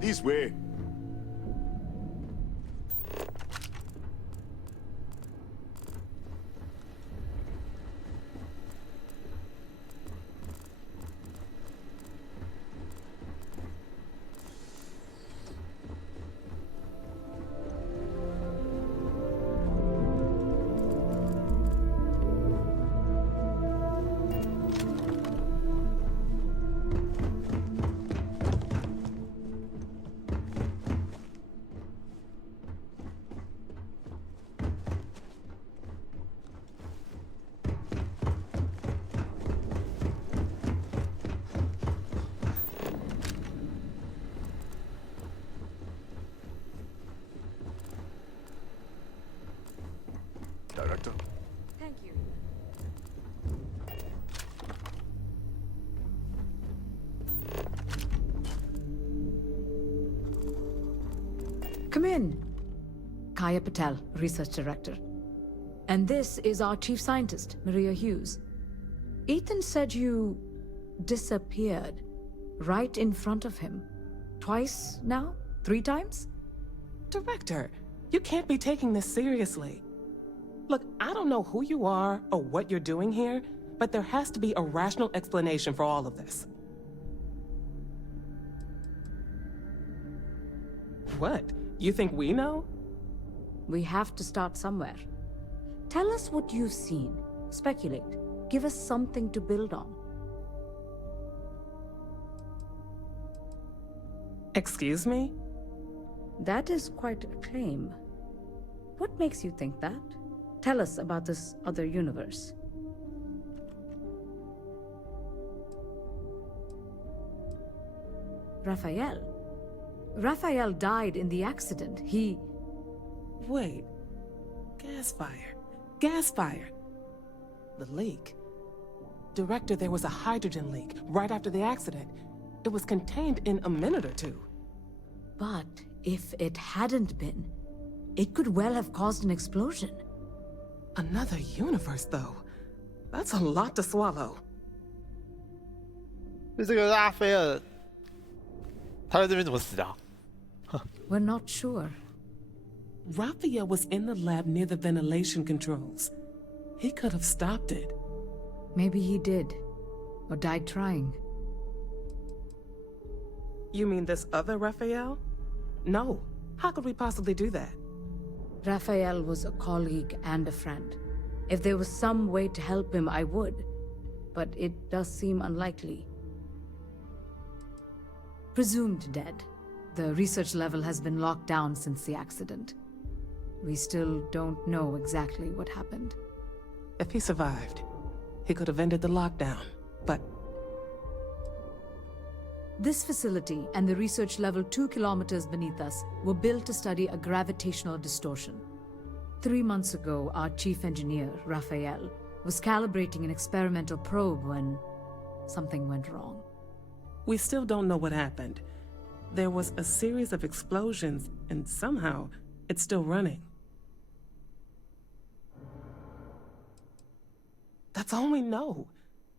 This way. Director? Thank you. Come in. Kaya Patel, Research Director. And this is our Chief Scientist, Maria Hughes. Ethan said you disappeared right in front of him. Twice now? 3 times? Director, you can't be taking this seriously. Look, I don't know who you are or what you're doing here, but there has to be a rational explanation for all of this. What? You think we know? We have to start somewhere. Tell us what you've seen. Speculate. Give us something to build on. Excuse me? That is quite a claim. What makes you think that? Tell us about this other universe. Raphael. Raphael died in the accident. He... Wait. Gas fire. Gas fire. The leak. Director, there was a hydrogen leak right after the accident. It was contained in a minute or two. But if it hadn't been, it could well have caused an explosion. Another universe, though. That's a lot to swallow. 就这个拉斐尔，他在这边怎么死的啊？ We're not sure. Raphael was in the lab near the ventilation controls. He could have stopped it. Maybe he did, or died trying. You mean this other Raphael? No. How could we possibly do that? Raphael was a colleague and a friend. If there was some way to help him, I would. But it does seem unlikely. Presumed dead. The research level has been locked down since the accident. We still don't know exactly what happened. If he survived, he could have ended the lockdown, but... This facility and the research level 2 kilometers beneath us were built to study a gravitational distortion. 3 months ago, our chief engineer, Raphael, was calibrating an experimental probe when something went wrong. We still don't know what happened. There was a series of explosions, and somehow, it's still running. That's all we know.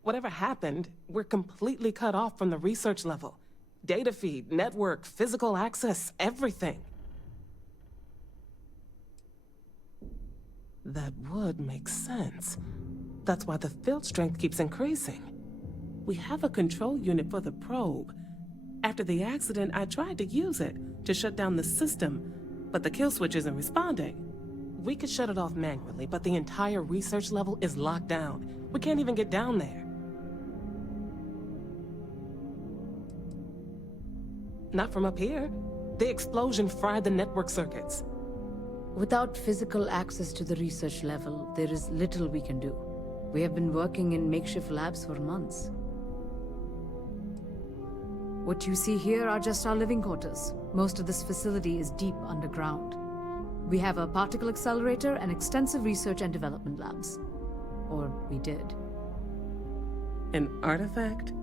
Whatever happened, we're completely cut off from the research level. Data feed, network, physical access, everything. That would make sense. That's why the field strength keeps increasing. We have a control unit for the probe. After the accident, I tried to use it to shut down the system, but the kill switch isn't responding. We could shut it off manually, but the entire research level is locked down. We can't even get down there. Not from up here. The explosion fried the network circuits. Without physical access to the research level, there is little we can do. We have been working in makeshift labs for months. What you see here are just our living quarters. Most of this facility is deep underground. We have a particle accelerator and extensive research and development labs. Or we did. An artifact?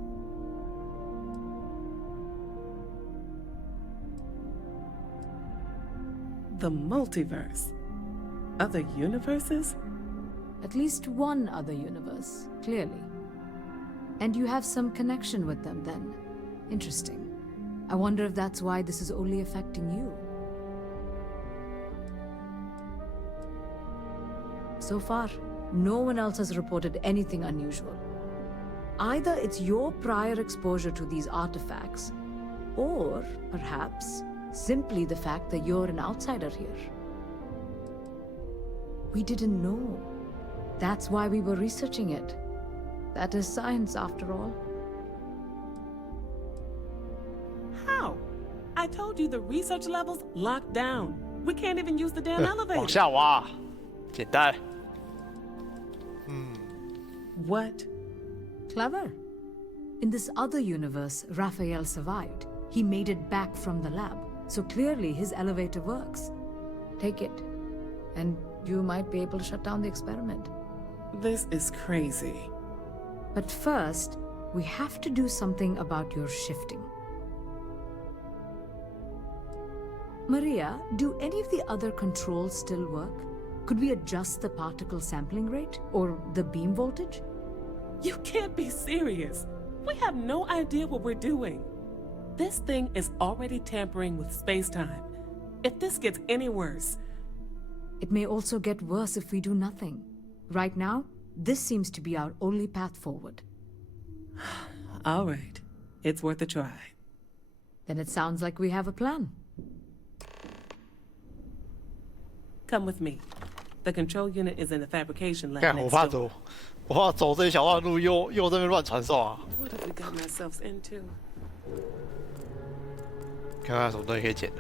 The multiverse. Other universes? At least one other universe, clearly. And you have some connection with them then. Interesting. I wonder if that's why this is only affecting you. So far, no one else has reported anything unusual. Either it's your prior exposure to these artifacts, or perhaps simply the fact that you're an outsider here. We didn't know. That's why we were researching it. That is science, after all. How? I told you the research level's locked down. We can't even use the damn elevator. 往下挖，简单。 What? Clever. In this other universe, Raphael survived. He made it back from the lab, so clearly his elevator works. Take it, and you might be able to shut down the experiment. This is crazy. But first, we have to do something about your shifting. Maria, do any of the other controls still work? Could we adjust the particle sampling rate, or the beam voltage? You can't be serious. We have no idea what we're doing. This thing is already tampering with space-time. If this gets any worse... It may also get worse if we do nothing. Right now, this seems to be our only path forward. All right. It's worth a try. Then it sounds like we have a plan. Come with me. The control unit is in the fabrication lab 干，我 next 怕 door. 走哇，走这一小段路又在那边乱传送啊！ What have we gotten ourselves into? 看看有什么东西可以捡的。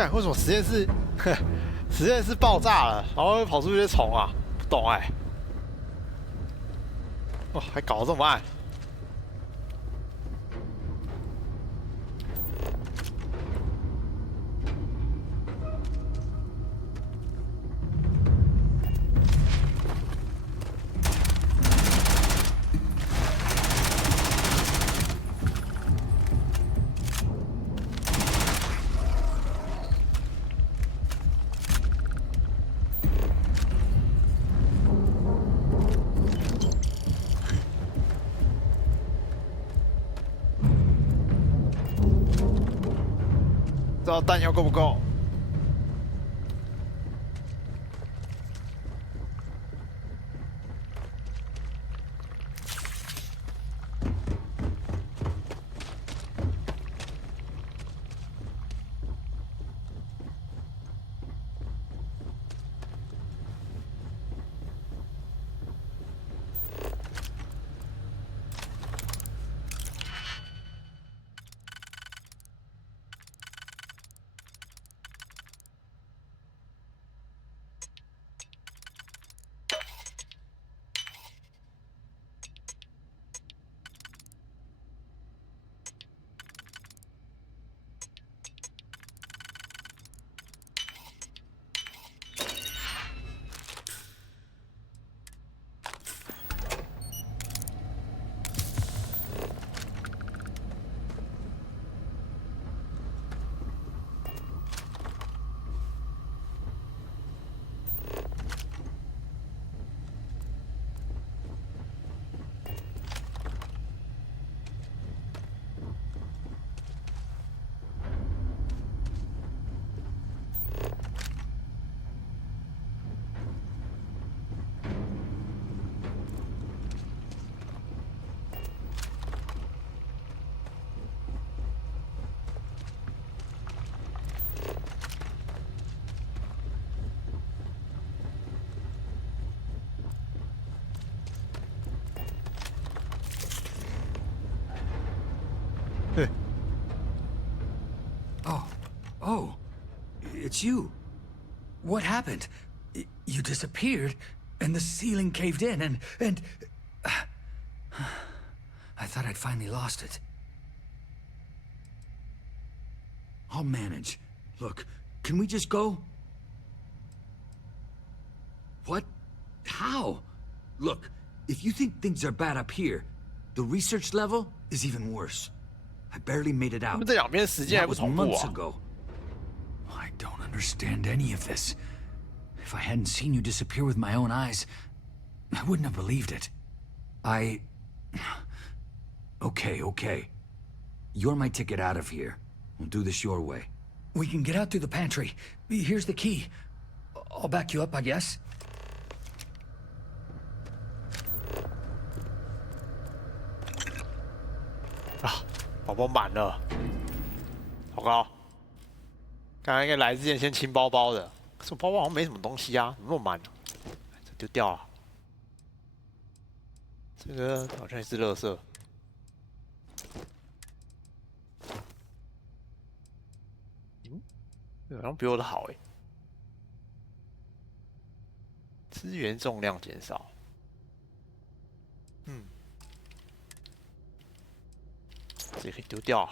看为什么实验室，实验室爆炸了，然后跑出一些虫啊？不懂哎、欸。哇，还搞得这么慢。不知道弹药够不够？ It's you. What happened? You disappeared, and the ceiling caved in, and... I thought I'd finally lost it. I'll manage. Look, can we just go? What? How? Look, if you think things are bad up here, the research level is even worse. I barely made it out. That was months ago. I don't understand any of this. If I hadn't seen you disappear with my own eyes, I wouldn't have believed it. Okay. You're my ticket out of here. We'll do this your way. We can get out through the pantry. Here's the key. I'll back you up, I guess. Ah, 宝宝满了，好高。刚刚应该来之前先清包包的，可是我包包好像没什么东西啊，怎么那么满？这丢掉了。这个好像也是垃圾。嗯，这好像比我的好哎。资源重量减少。嗯。 这也可以丢掉。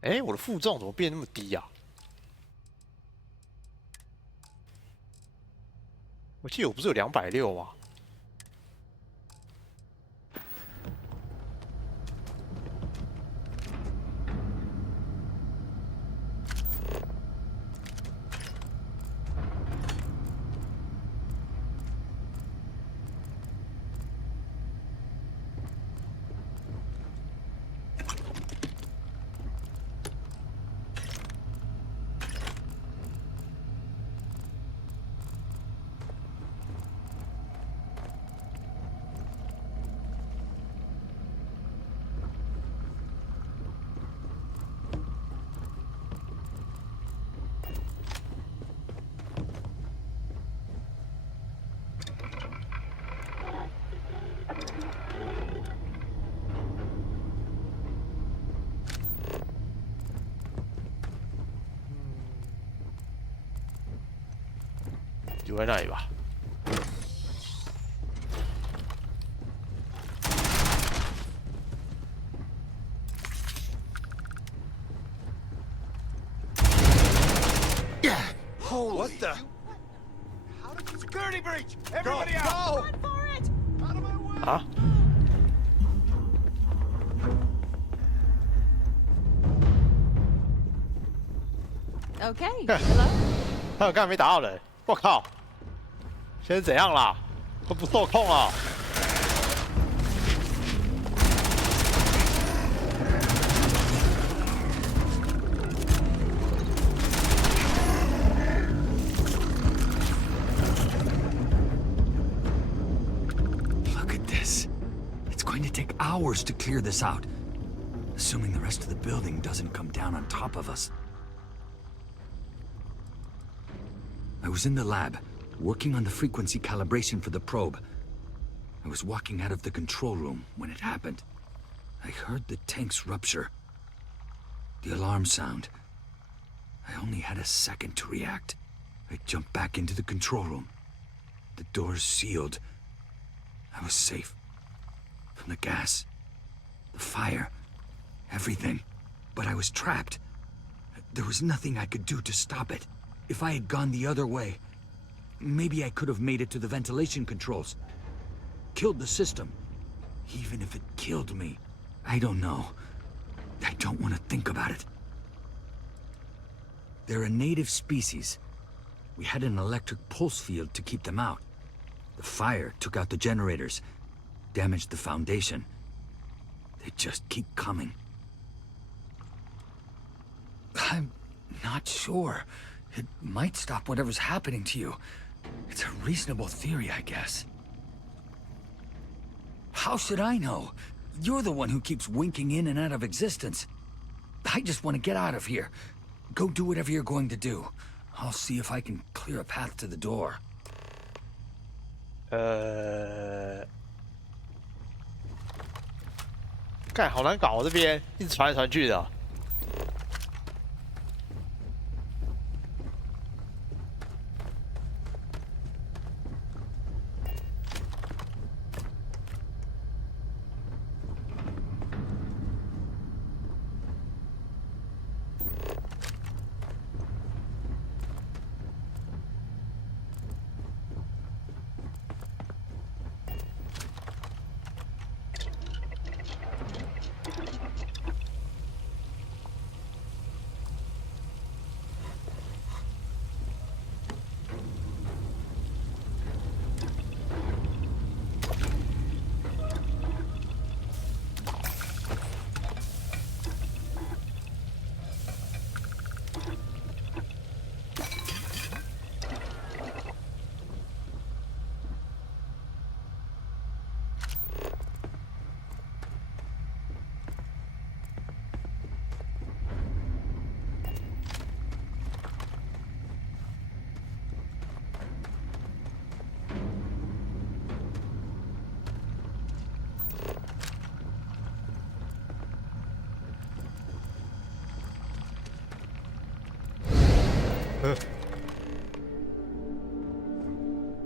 哎，我的负重怎么变那么低呀？我记得我不是有260吗？丢在那里吧。Holy! What the? How did security breach? Everybody out! Run for it! Out of my way! 啊？ Okay, hello? 他刚才没打到人，我靠！现在怎样啦？都不受控了。Look at this. It's going to take hours to clear this out. Assuming the rest of the building doesn't come down on top of us. I was in the lab, working on the frequency calibration for the probe. I was walking out of the control room when it happened. I heard the tanks rupture. The alarm sound. I only had a second to react. I jumped back into the control room. The doors sealed. I was safe. From the gas, the fire, everything. But I was trapped. There was nothing I could do to stop it. If I had gone the other way, maybe I could have made it to the ventilation controls. Killed the system. Even if it killed me, I don't know. I don't want to think about it. They're a native species. We had an electric pulse field to keep them out. The fire took out the generators, damaged the foundation. They just keep coming. I'm not sure. It might stop whatever's happening to you. It's a reasonable theory, I guess. How should I know? You're the one who keeps winking in and out of existence. I just want to get out of here. Go do whatever you're going to do. I'll see if I can clear a path to the door. 干好难搞，这边一直传来传去的。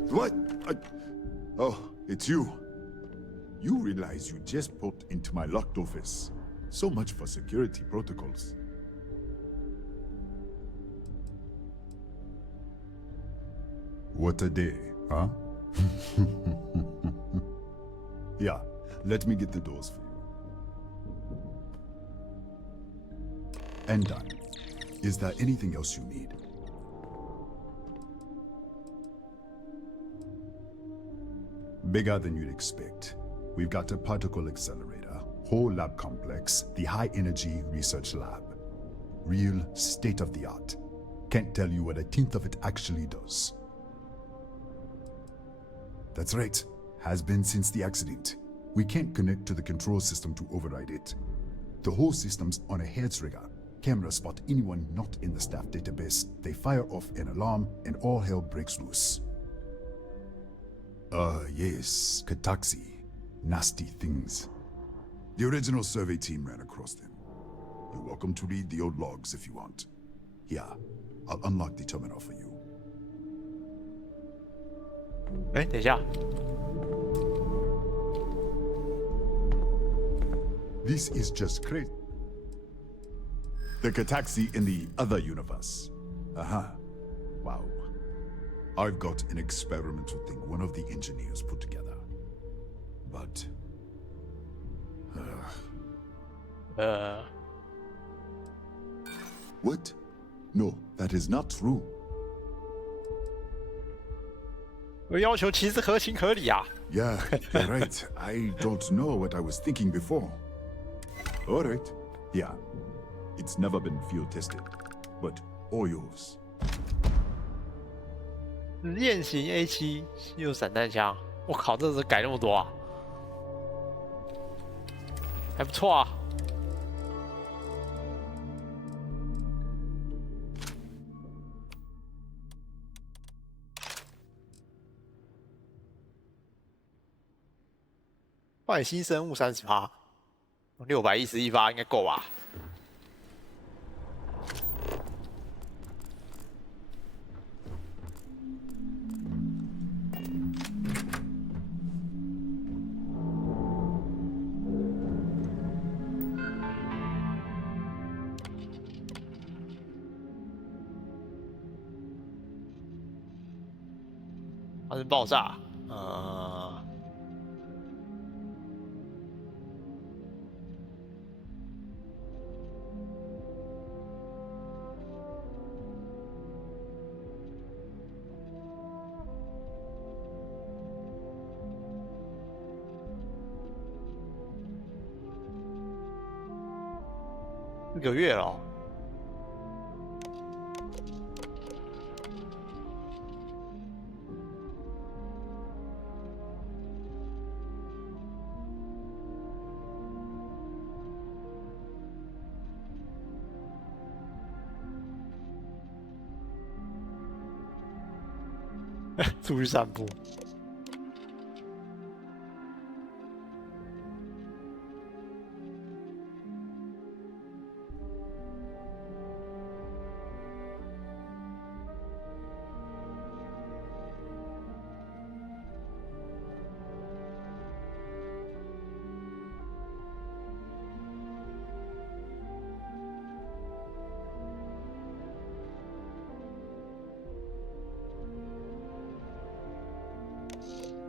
What? Oh, it's you. You realize you just popped into my locked office. So much for security protocols. What a day, huh? Yeah, let me get the doors for you. And done. Is there anything else you need? Bigger than you'd expect. We've got a particle accelerator, whole lab complex, the high energy research lab. Real state of the art. Can't tell you what a tenth of it actually does. That's right. Has been since the accident. We can't connect to the control system to override it. The whole system's on a hair trigger. Cameras spot anyone not in the staff database. They fire off an alarm and all hell breaks loose. Yes, Kataxi. Nasty things. The original survey team ran across them. You're welcome to read the old logs if you want. Here, I'll unlock the terminal for you. 哎，等一下。 This is just crazy. The Kataxi in the other universe. Wow. I've got an experimental thing one of the engineers put together. But... What? No, that is not true. 我要求其实合情合理啊。 Yeah, you're right. I don't know what I was thinking before. All right. Yeah. It's never been field tested, but all yours. 练型 A7又散弹枪，我靠，这是改那么多啊，还不错啊。外星生物30%，611发应该够吧？ 发生爆炸，1个月了哦。 出去散步。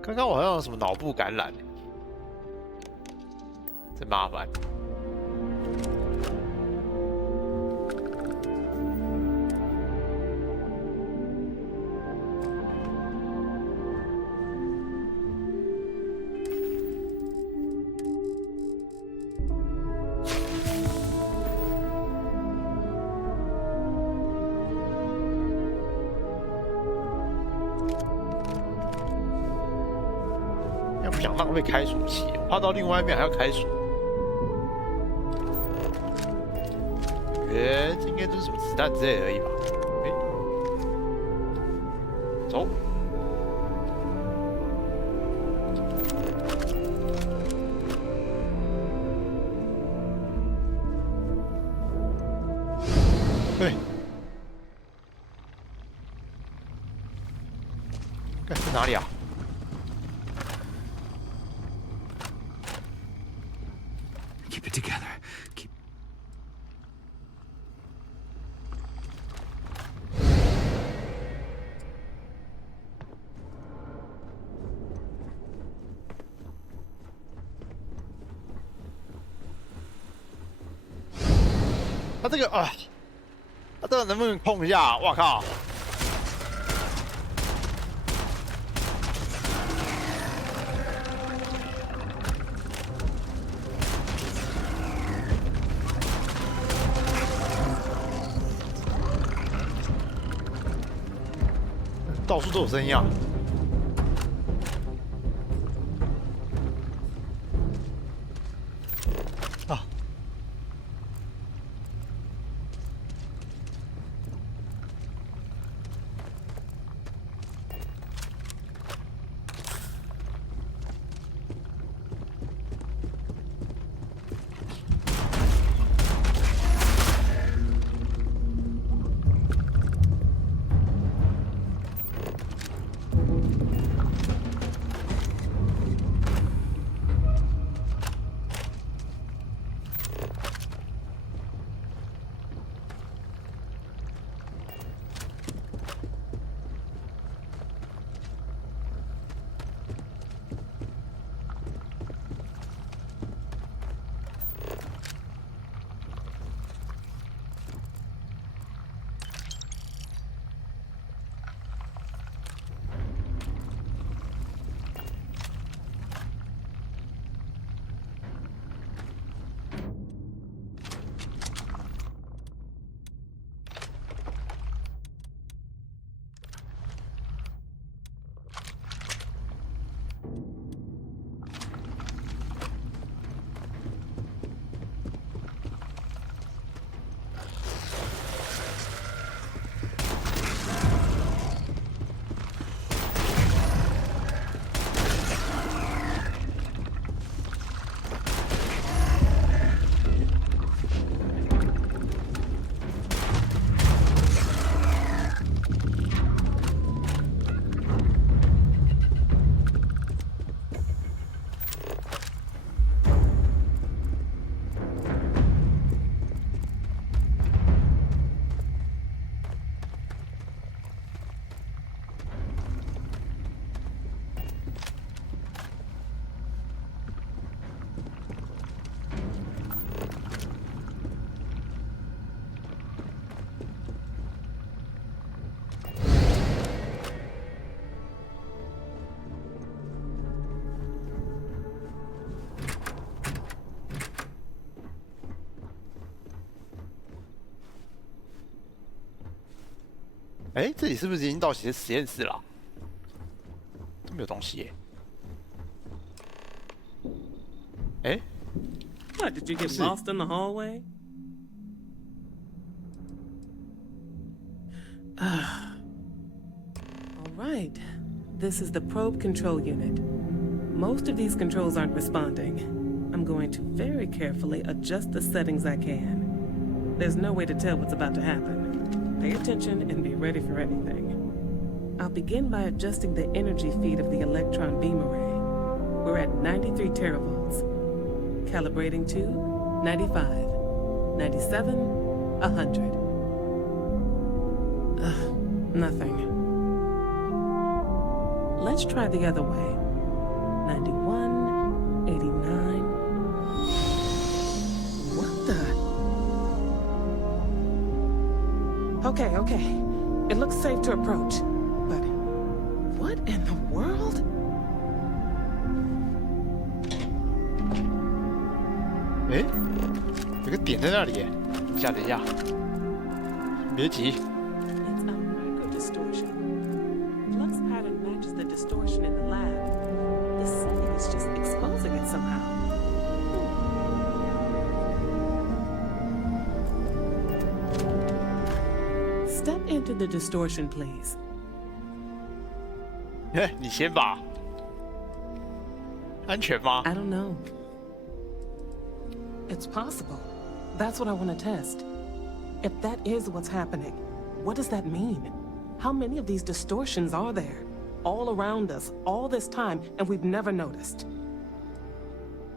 刚刚我好像有什么脑部感染，真麻烦。不想浪费开锁器，怕到另外一边还要开锁。这应该都是什么子弹之类的而已吧？走。在哪里啊？ Keep it together. Keep. 他这个啊，他这个能不能控一下？我靠！到处都有声音啊！啊！哎，这里是不是已经到实验室了？这没有东西耶。哎 What, did you get lost in the hallway? All right. This is the probe control unit. Most of these controls aren't responding. I'm going to very carefully adjust the settings I can. There's no way to tell what's about to happen. Pay attention and be ready for anything. I'll begin by adjusting the energy feed of the electron beam array. We're at 93 teravolts. Calibrating to 95, 97, 100. Nothing. Let's try the other way. 91, 89. What the? Okay. It looks safe to approach. But what in the world? Eh? 有个点在那里耶，等一下，别急。 It's a micro distortion. Flux pattern matches the distortion in the lab. The setting is just exposing it somehow. Step into the distortion, please. 你先吧。安全吗？ I don't know. It's possible. That's what I want to test. If that is what's happening, what does that mean? How many of these distortions are there? All around us, all this time, and we've never noticed.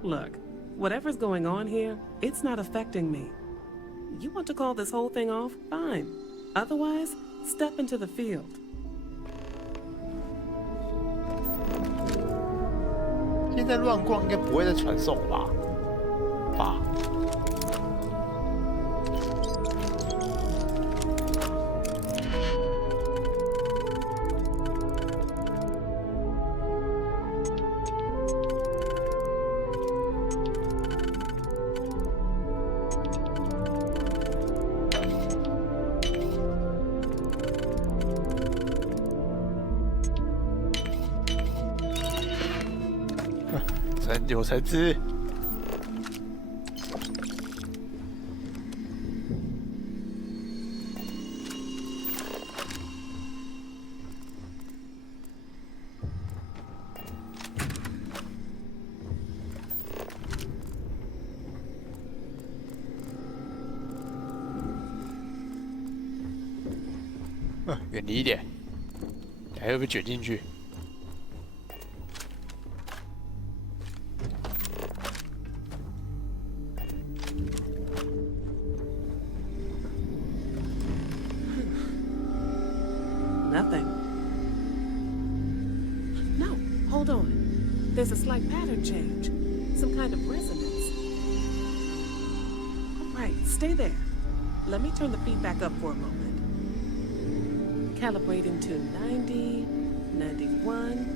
Look, whatever's going on here, it's not affecting me. You want to call this whole thing off? Fine. Otherwise, step into the field. 现在乱逛应该不会再传送吧？有橙汁。远离一点，还会被卷进去。 Nothing. No, hold on. There's a slight pattern change. Some kind of resonance. All right, stay there. Let me turn the feedback up for a moment. Calibrating to 90, 91.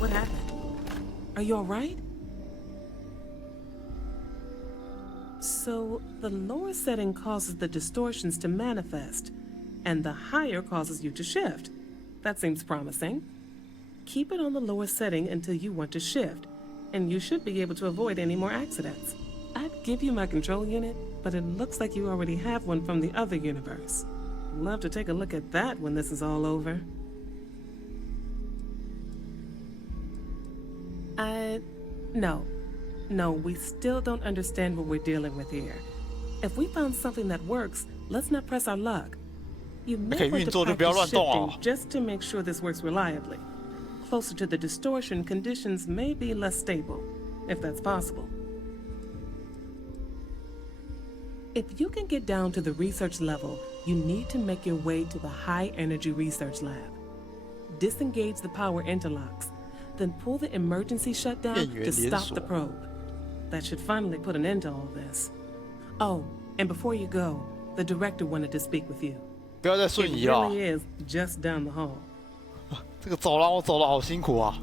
What happened? Are you all right? So, the lower setting causes the distortions to manifest, and the higher causes you to shift. That seems promising. Keep it on the lower setting until you want to shift, and you should be able to avoid any more accidents. I'd give you my control unit, but it looks like you already have one from the other universe. Love to take a look at that when this is all over. No, we still don't understand what we're dealing with here. If we found something that works, let's not press our luck. You may want to practice shifting just to make sure this works reliably. Closer to the distortion, conditions may be less stable, if that's possible. If you can get down to the research level, you need to make your way to the high-energy research lab. Disengage the power interlocks, then pull the emergency shutdown to stop the probe. That should finally put an end to all this. Oh, and before you go, the director wanted to speak with you. It really is just down the hall. 这个走廊我走得好辛苦啊！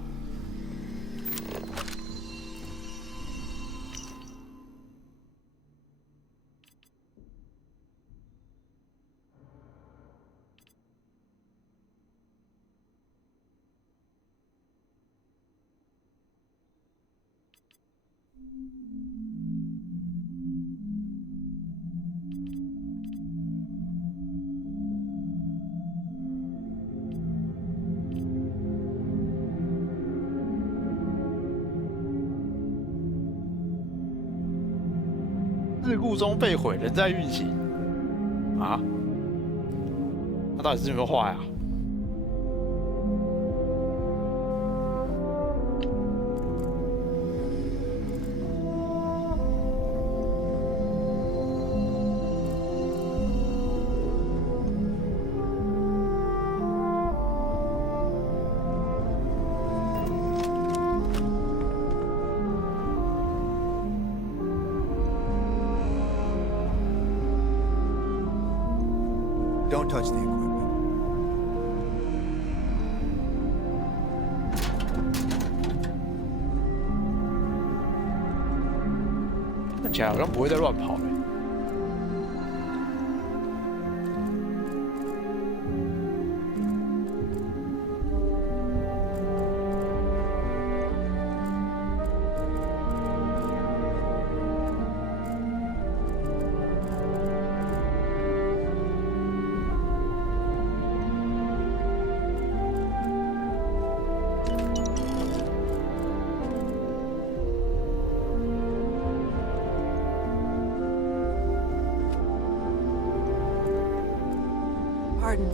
事故中被毁，仍在运行。啊？那到底是有没有坏啊？Don't touch the equipment. 看起来好像不会再乱跑了。Pardon.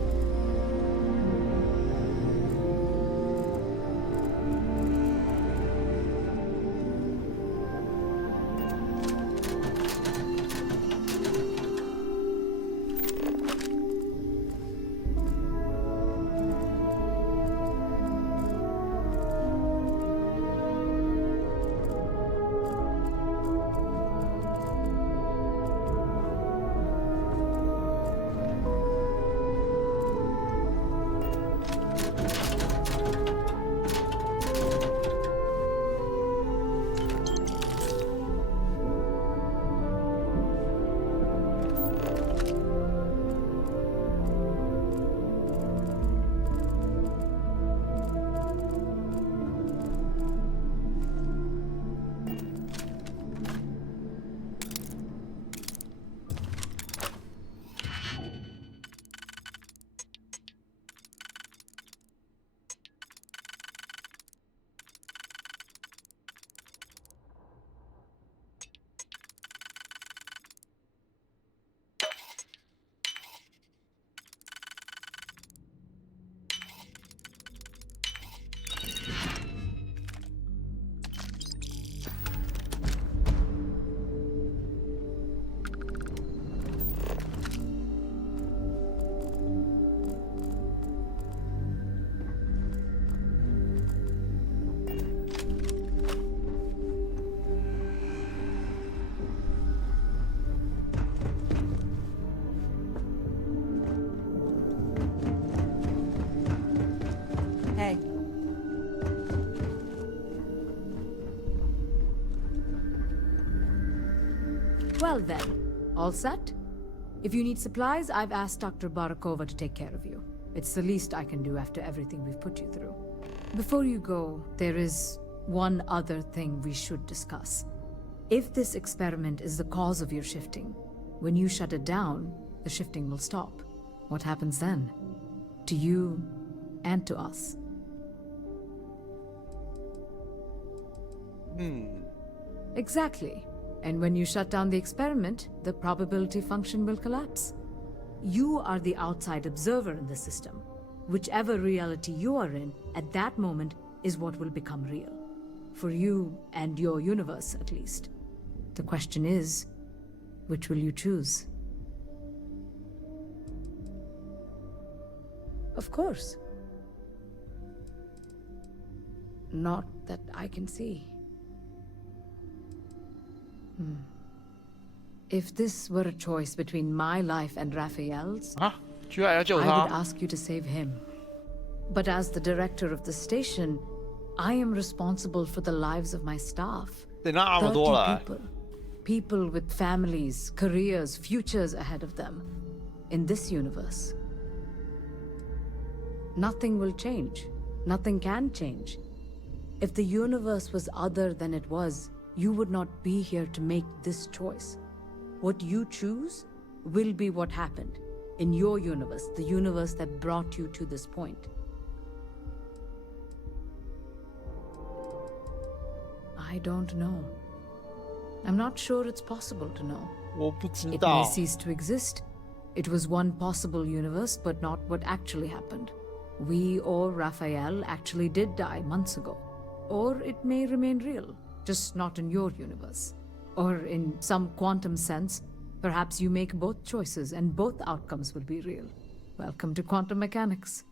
Hey. Well then, all set? If you need supplies, I've asked Dr. Barakova to take care of you. It's the least I can do after everything we've put you through. Before you go, there is one other thing we should discuss. If this experiment is the cause of your shifting, when you shut it down, the shifting will stop. What happens then? To you and to us. Exactly. And when you shut down the experiment, the probability function will collapse. You are the outside observer in the system. Whichever reality you are in, at that moment, is what will become real. For you and your universe, at least. The question is, which will you choose? Of course. Not that I can see. If this were a choice between my life and Raphael's, I would ask you to save him. But as the director of the station, I am responsible for the lives of my staff. 30 people. People with families, careers, futures ahead of them. In this universe. Nothing will change. Nothing can change. If the universe was other than it was, you would not be here to make this choice. What you choose will be what happened in your universe, the universe that brought you to this point. I don't know. I'm not sure it's possible to know. 我不知 It 道 may。cease to exist. It was one possible universe, but not what actually happened. We or Raphael actually did die months ago. Or it may remain real, just not in your universe. Or in some quantum sense, perhaps you make both choices and both outcomes will be real. Welcome to quantum mechanics.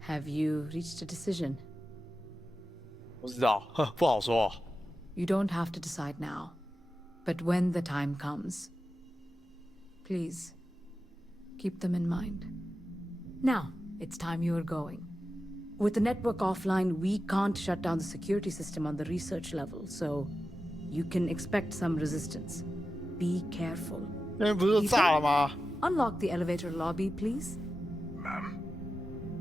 Have you reached a decision? 不知道，不好说。 You don't have to decide now. But when the time comes, please, keep them in mind. Now, it's time you are going. With the network offline, we can't shut down the security system on the research level, so you can expect some resistance. Be careful. 那边不是都炸了吗？ Unlock the elevator lobby, please. Ma'am,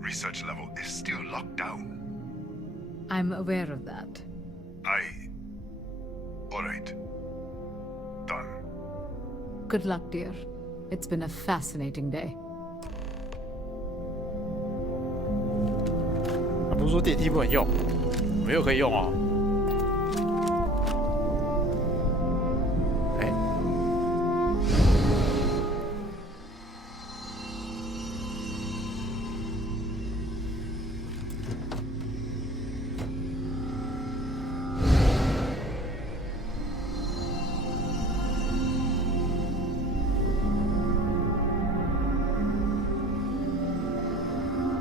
research level is still locked down. I'm aware of that. Alright. Done. Good luck, dear. It's been a fascinating day. 他不是说电梯不能用，我们又可以用哦。哎，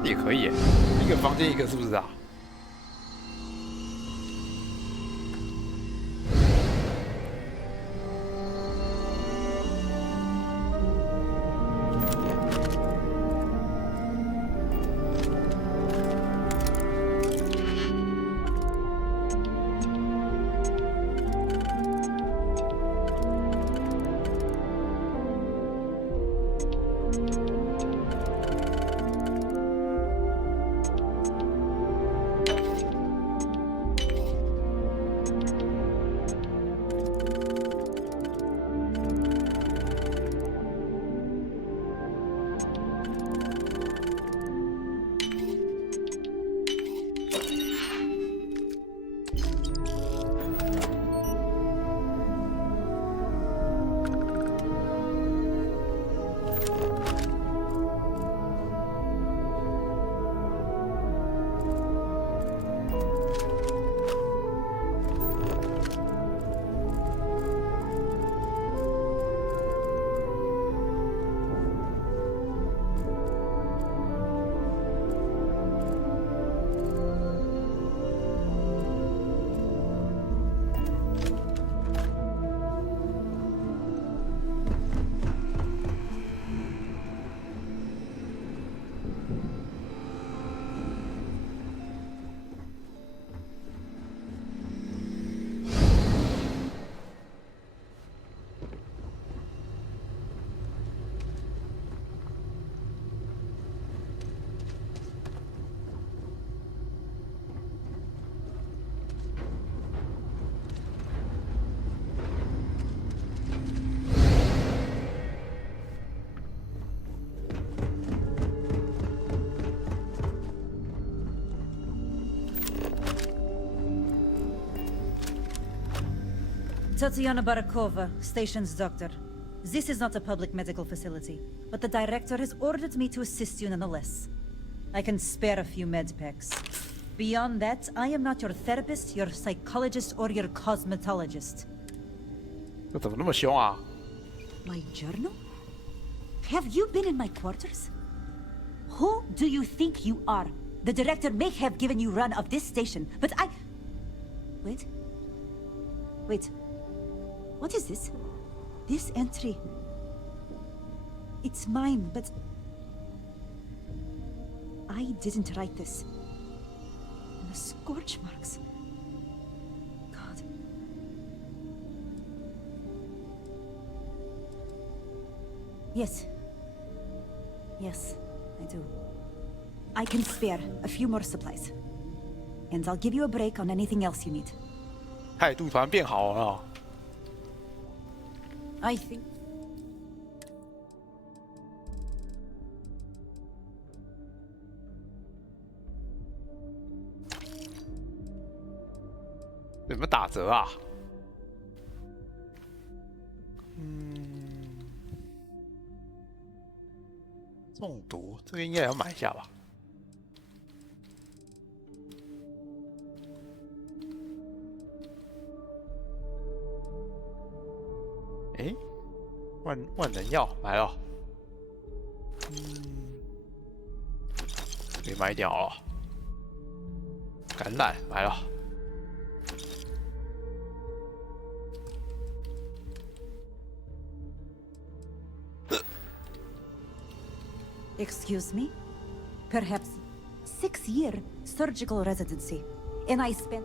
也可以耶，一个房间一个，是不是啊？Tatiana Barakova, station's doctor. This is not a public medical facility, but the director has ordered me to assist you nonetheless. I can spare a few med packs. Beyond that, I am not your therapist, your psychologist, or your cosmetologist. 这怎么那么凶啊？ My journal? Have you been in my quarters? Who do you think you are? The director may have given you run of this station, but I... Wait. Wait. What is this? This entry... It's mine, but... I didn't write this. And the scorch marks... God... Yes. Yes, I do. I can spare a few more supplies. And I'll give you a break on anything else you need. 态度突然变好了。I think. 有没有打折啊？中毒这个应该也要买一下吧？哎，万能药买了，可以买掉了。橄榄买了。 Excuse me? Perhaps 6-year surgical residency. And I spent...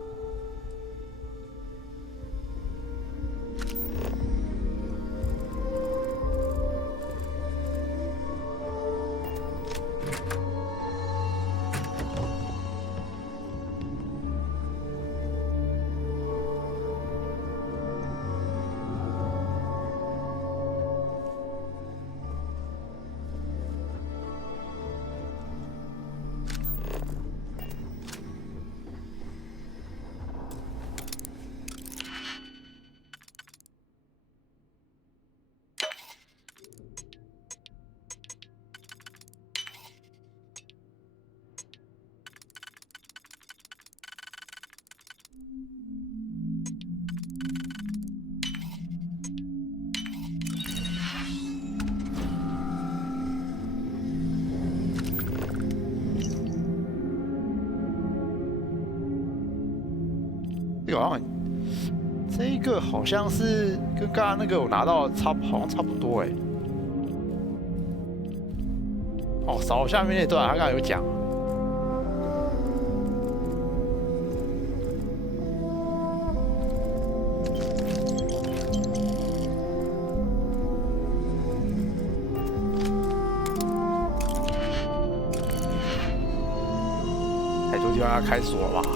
这个好像是跟刚刚那个我拿到的好像差不多哎。哦，扫下面那段他刚刚有讲。太多地方要开锁了吧？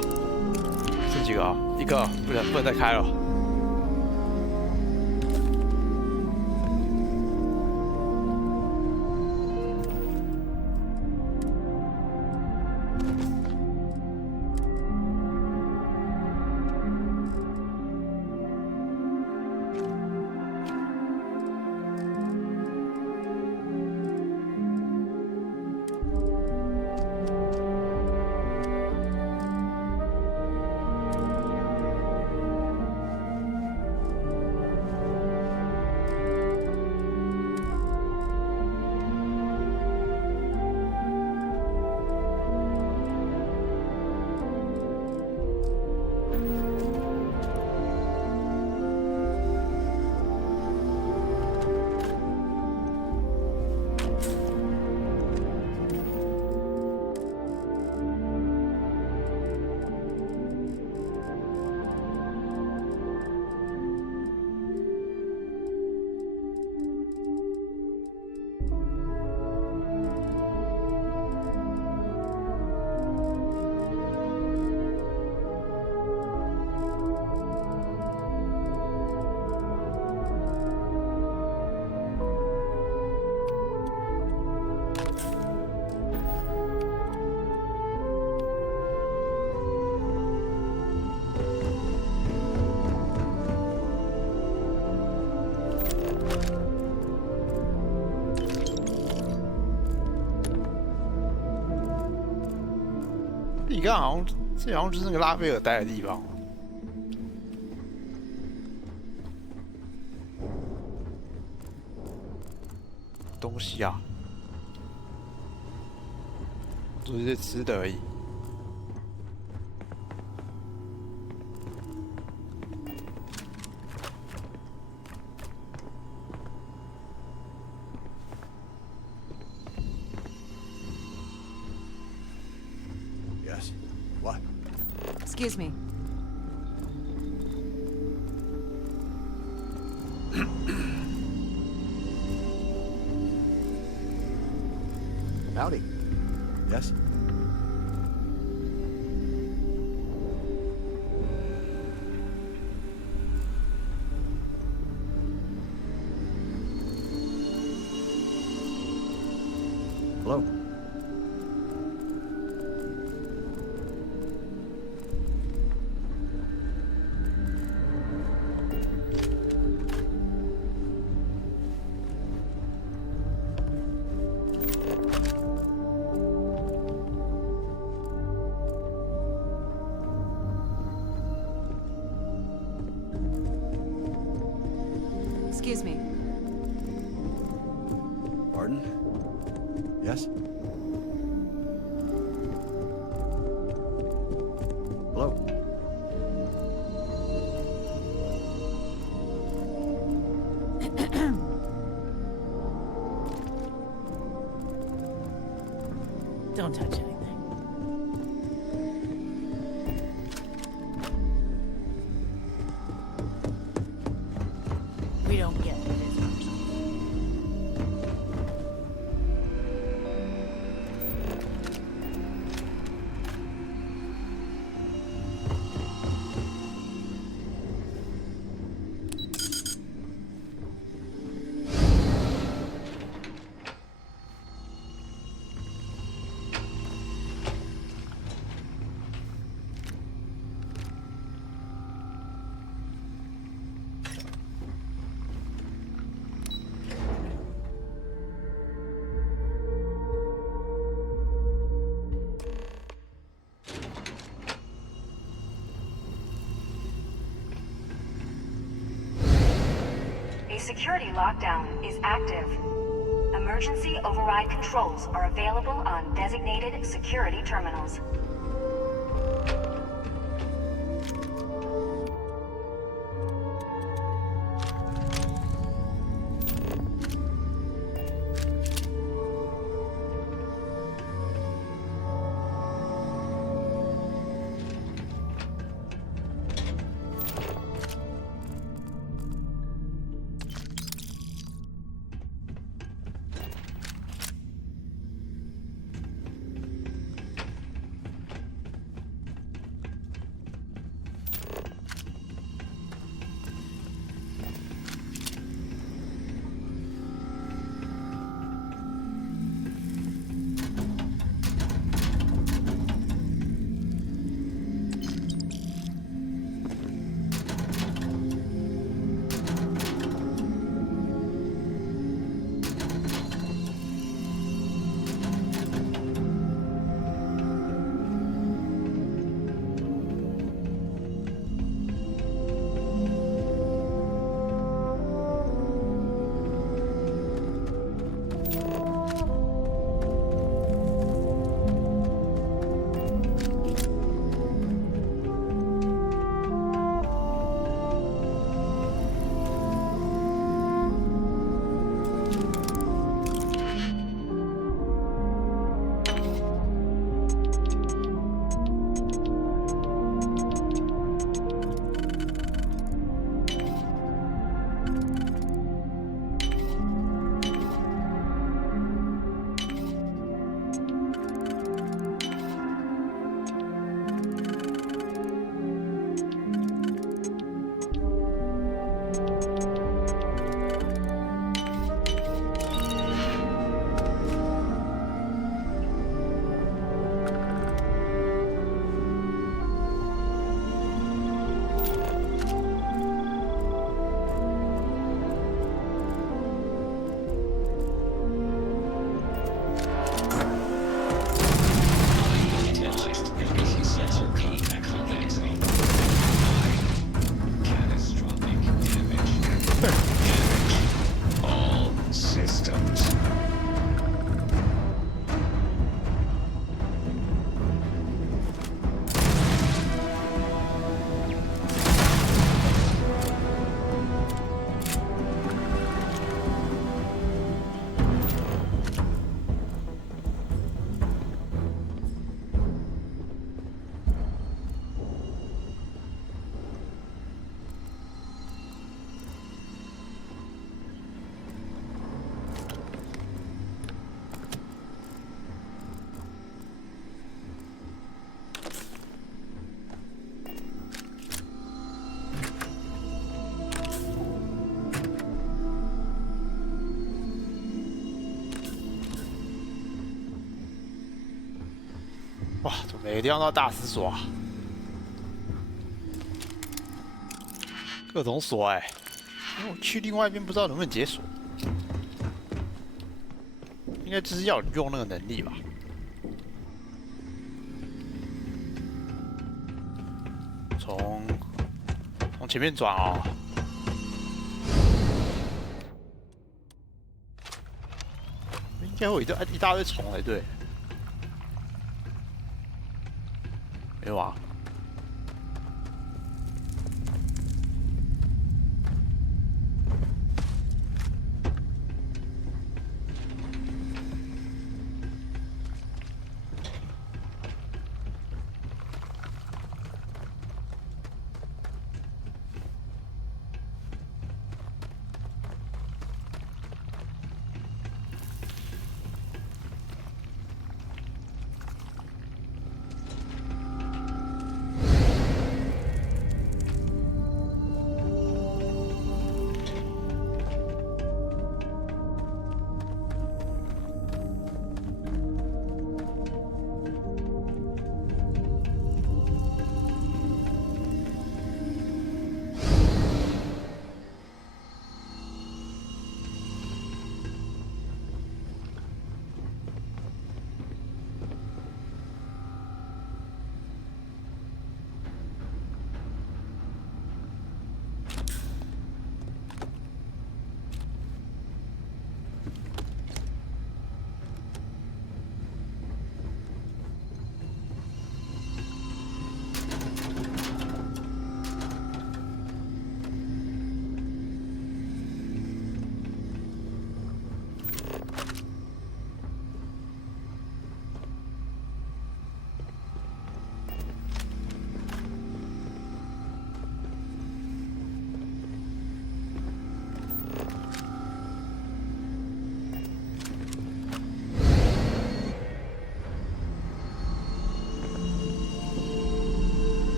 剩几个啊？一个，不能再开了。 你刚好像这好像就是那个拉斐尔待的地方。东西啊，都是些吃的而已。Yes. What? Excuse me. Howdy. Yes? Excuse me. Pardon? Yes? Hello? Don't touch anything. We don't get visitors. A security lockdown is active. Emergency override controls are available on designated security terminals.哇，怎么每个地方都要大师锁啊？各种锁哎、因为我去另外一边不知道能不能解锁，应该就是要用那个能力吧。从前面转哦。应该会有一大堆虫才对。没有啊。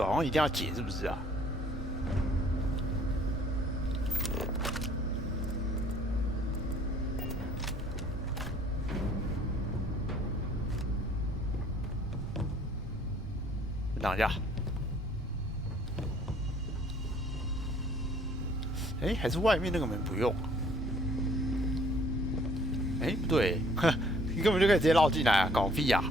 好像一定要解，是不是啊？等一下，哎，还是外面那个门不用？哎，不对，你根本就可以直接绕进来啊，搞屁呀！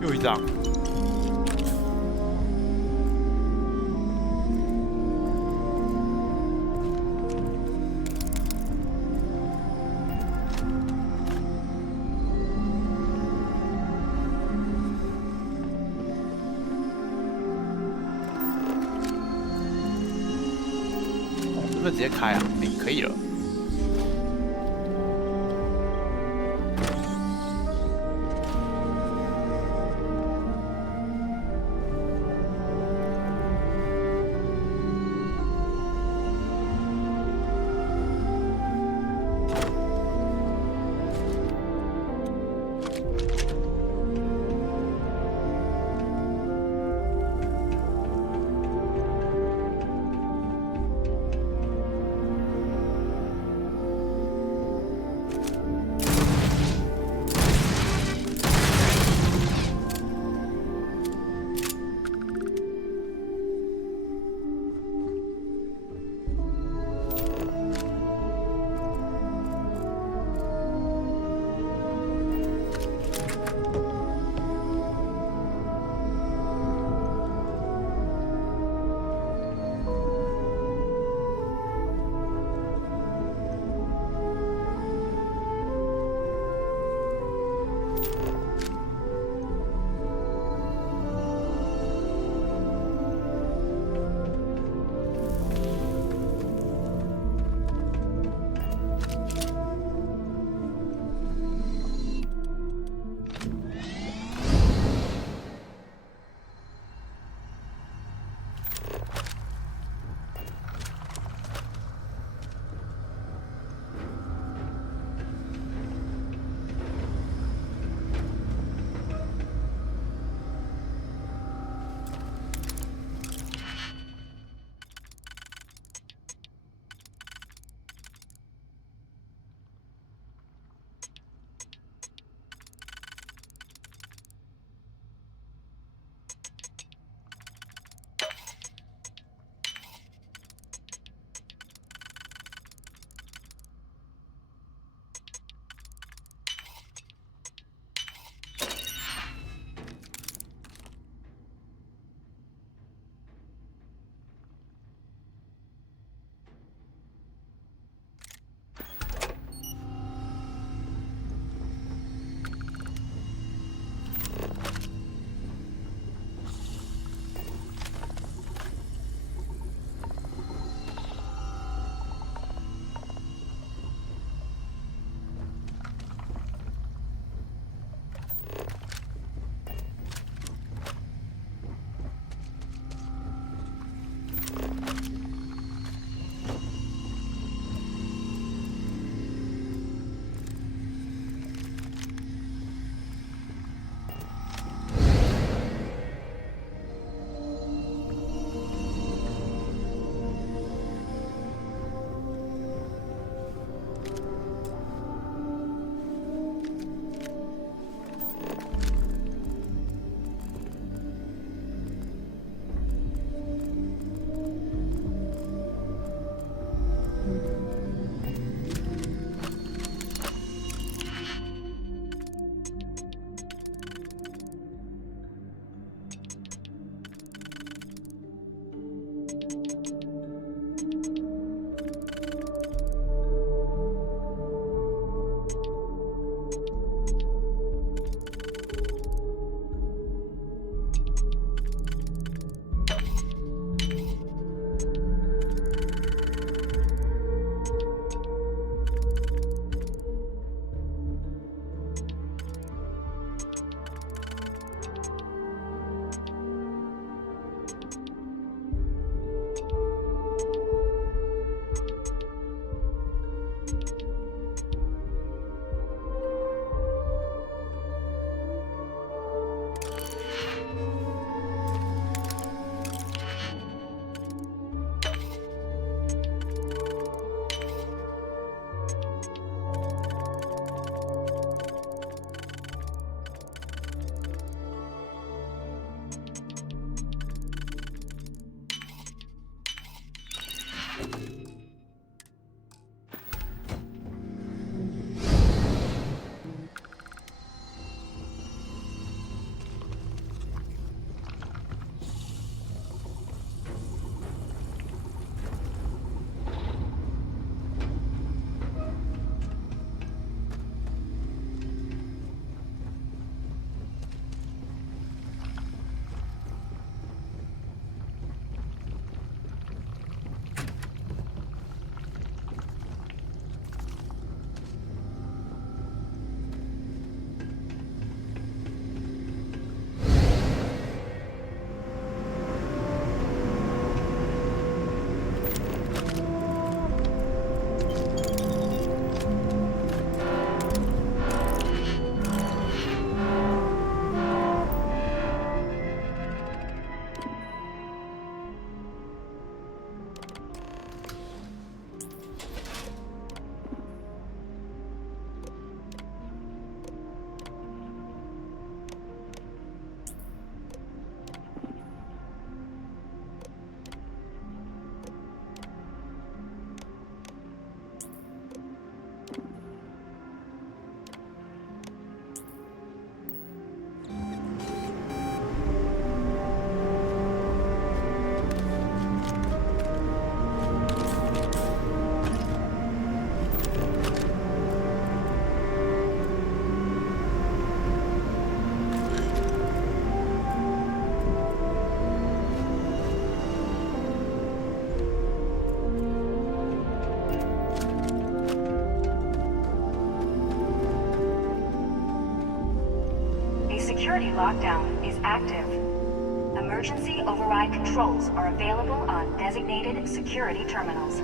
又一张。哦，能不能直接开啊？可以了。Security lockdown is active. Emergency override controls are available on designated security terminals.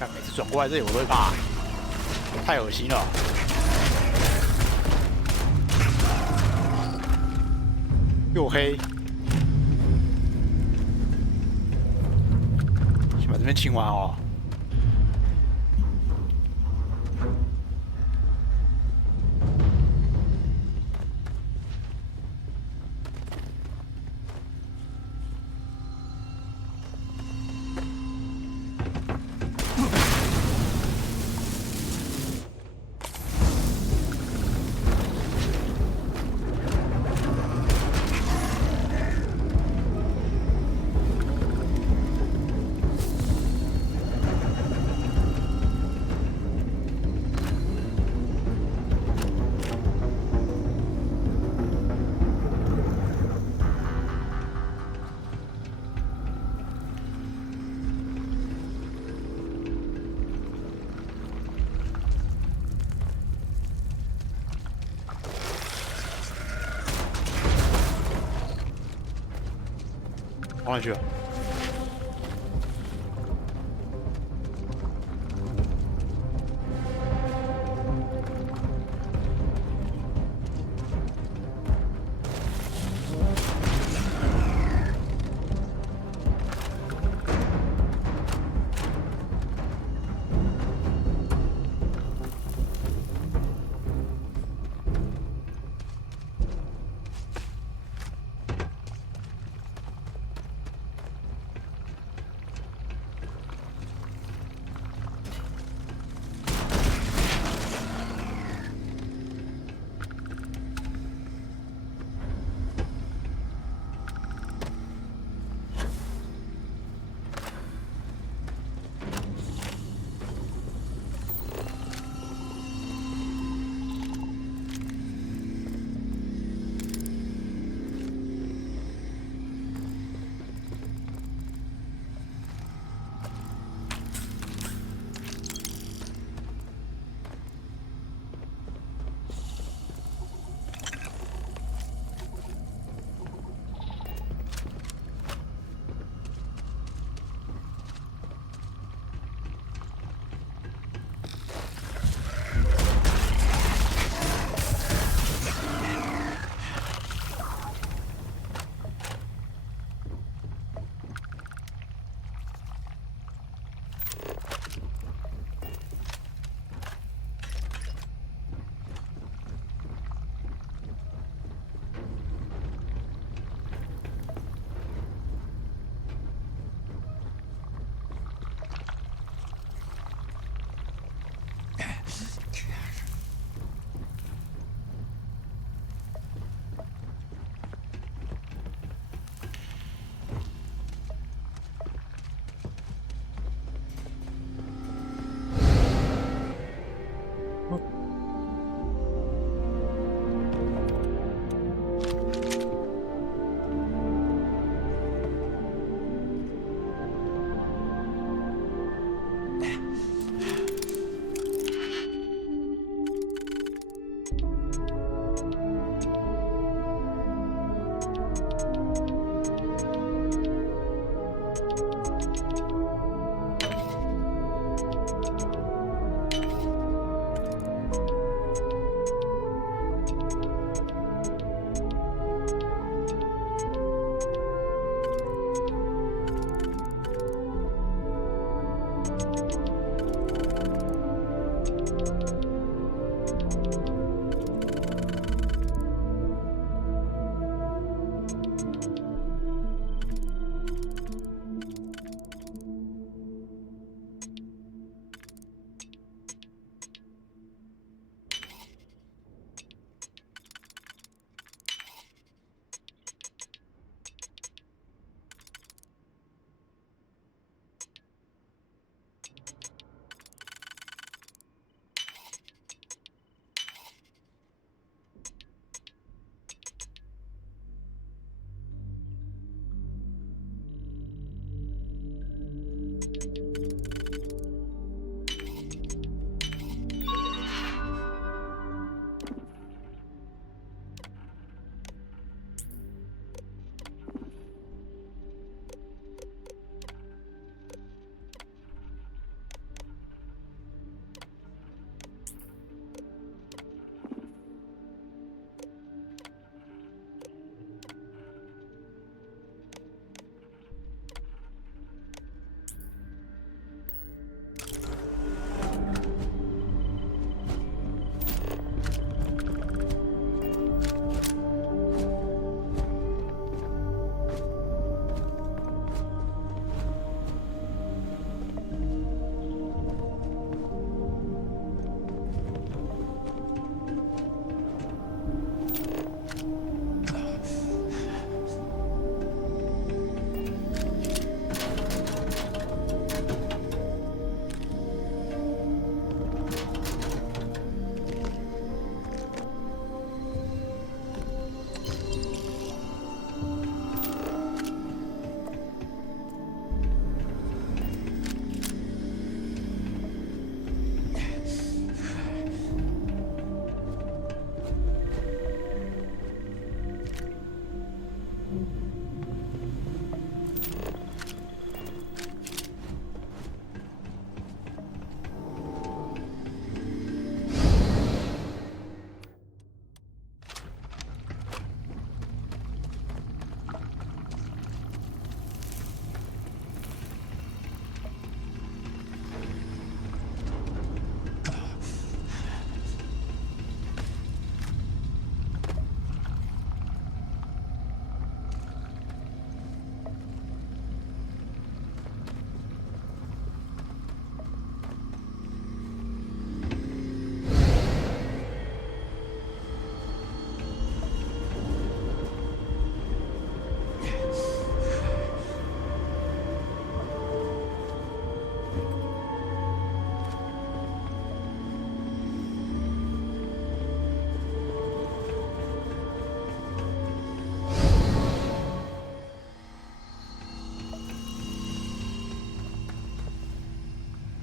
但每次转过来这里我都会怕，太恶心了。又黑，先把这边清完哦。往哪去了？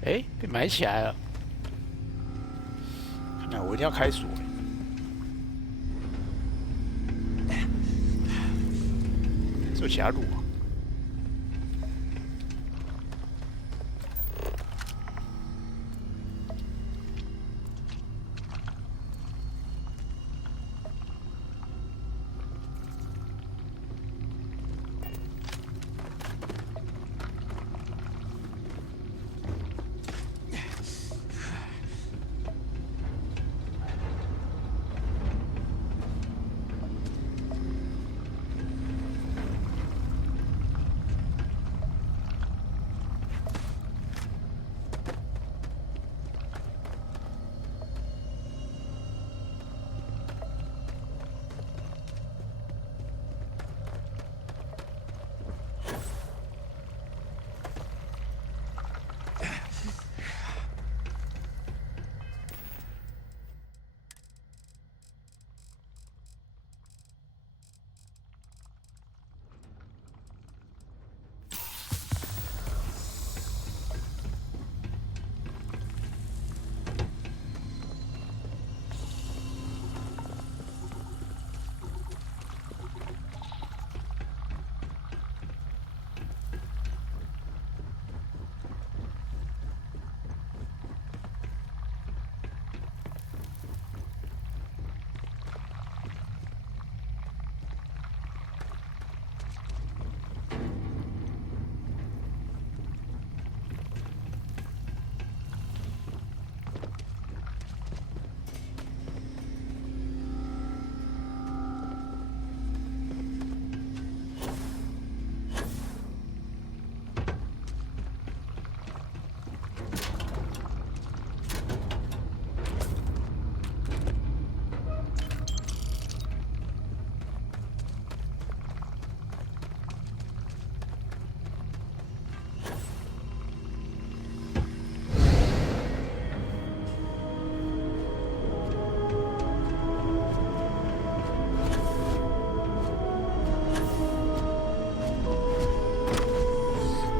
哎，被埋起来了。看来我一定要开锁。是有其他路啊？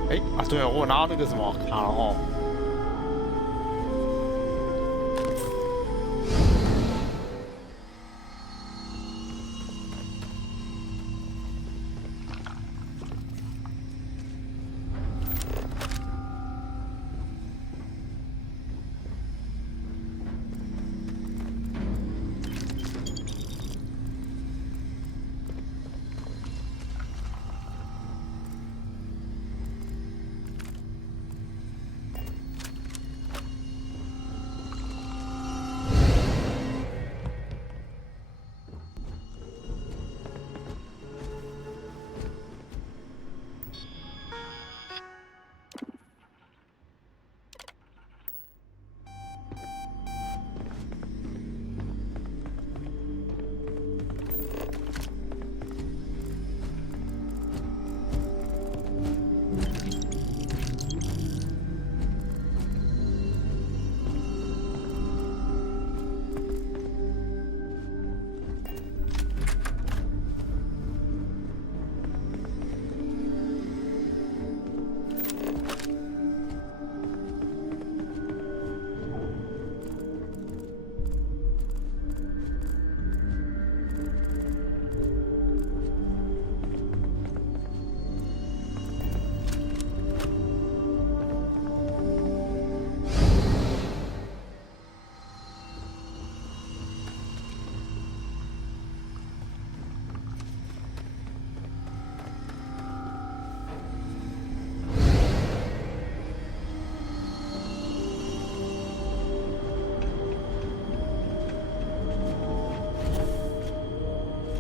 哎啊，对了，我拿到那个什么卡了哦。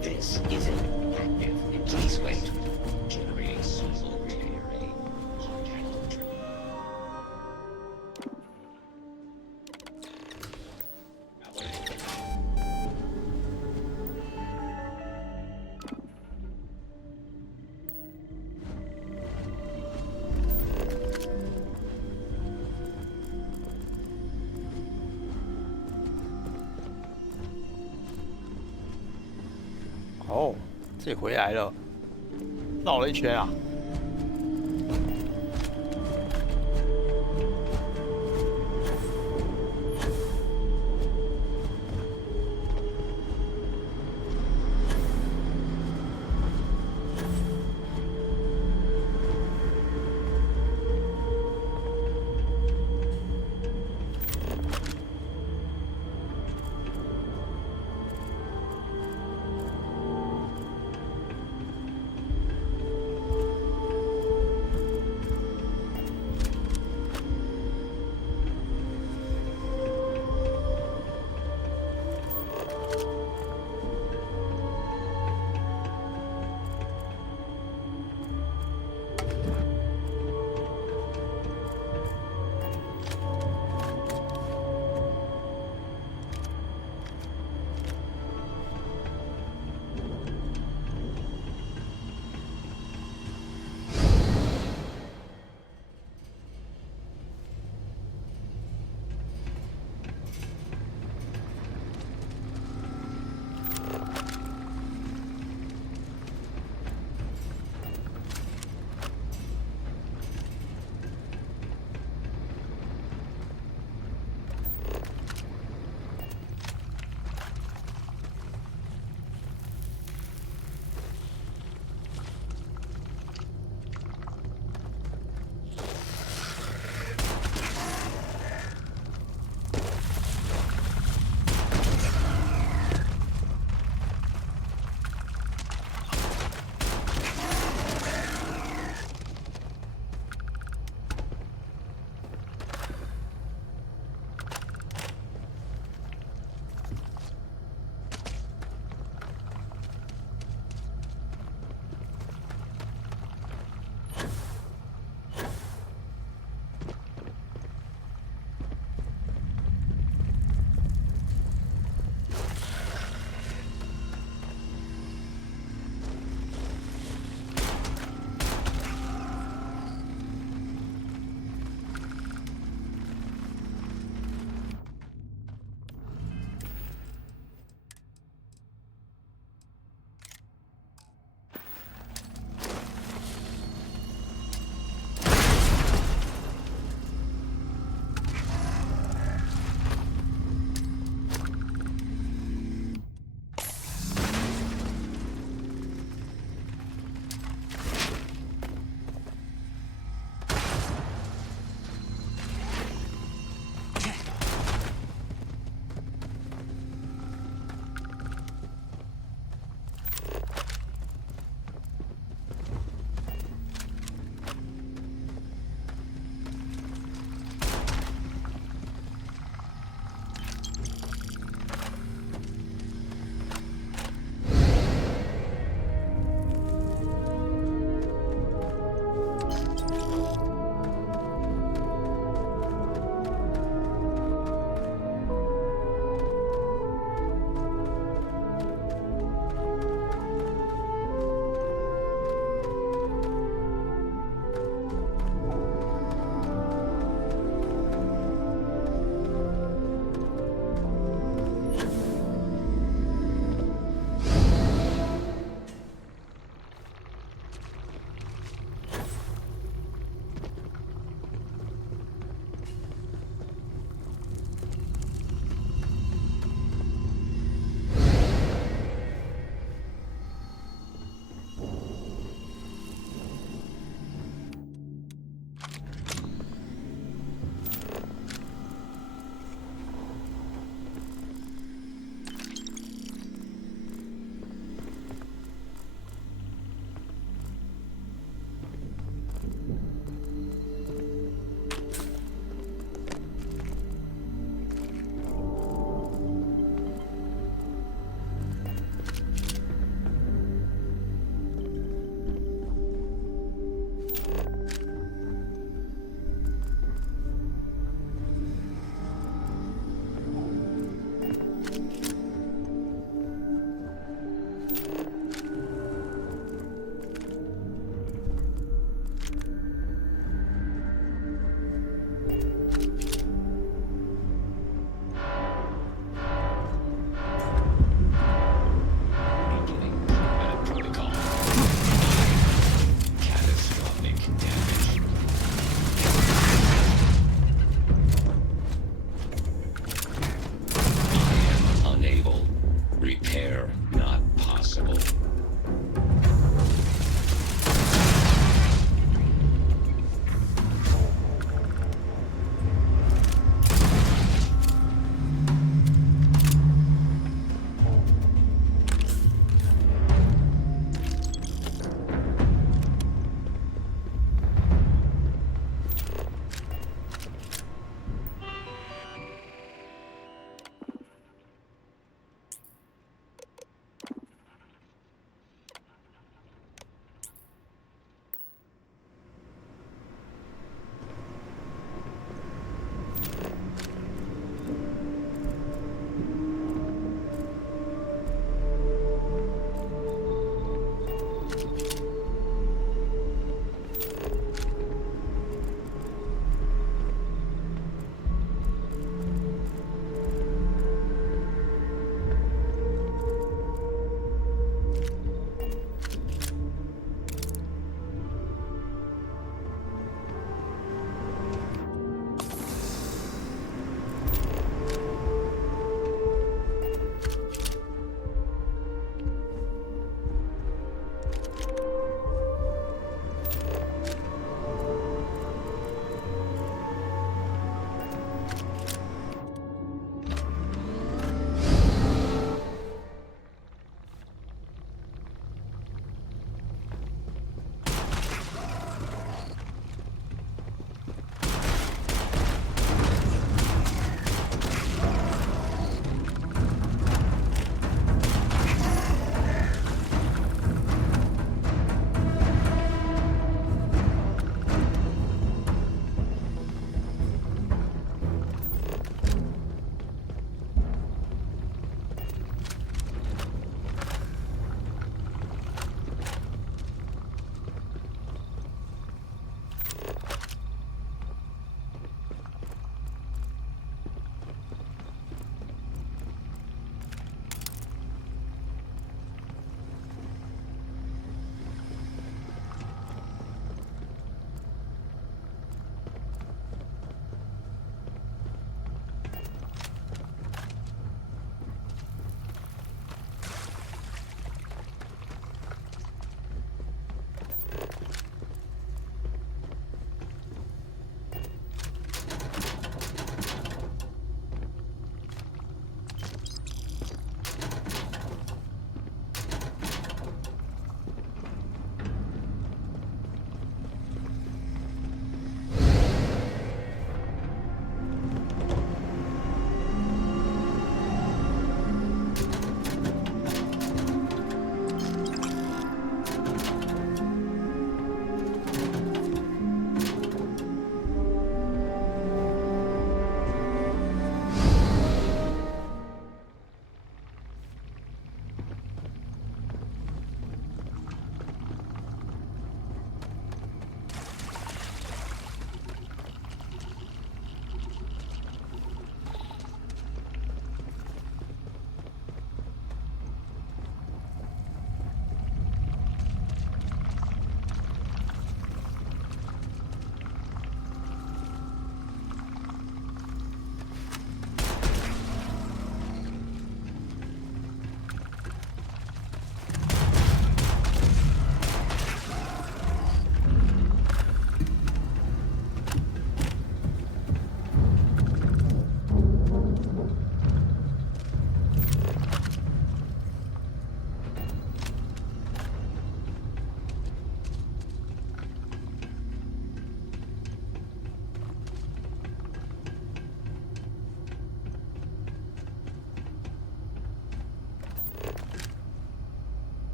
This is an active. Please wait. Generating suitable relay array. Contact terminal. 哦，这里回来了，绕了一圈啊。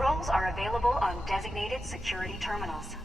Controls are available on designated security terminals.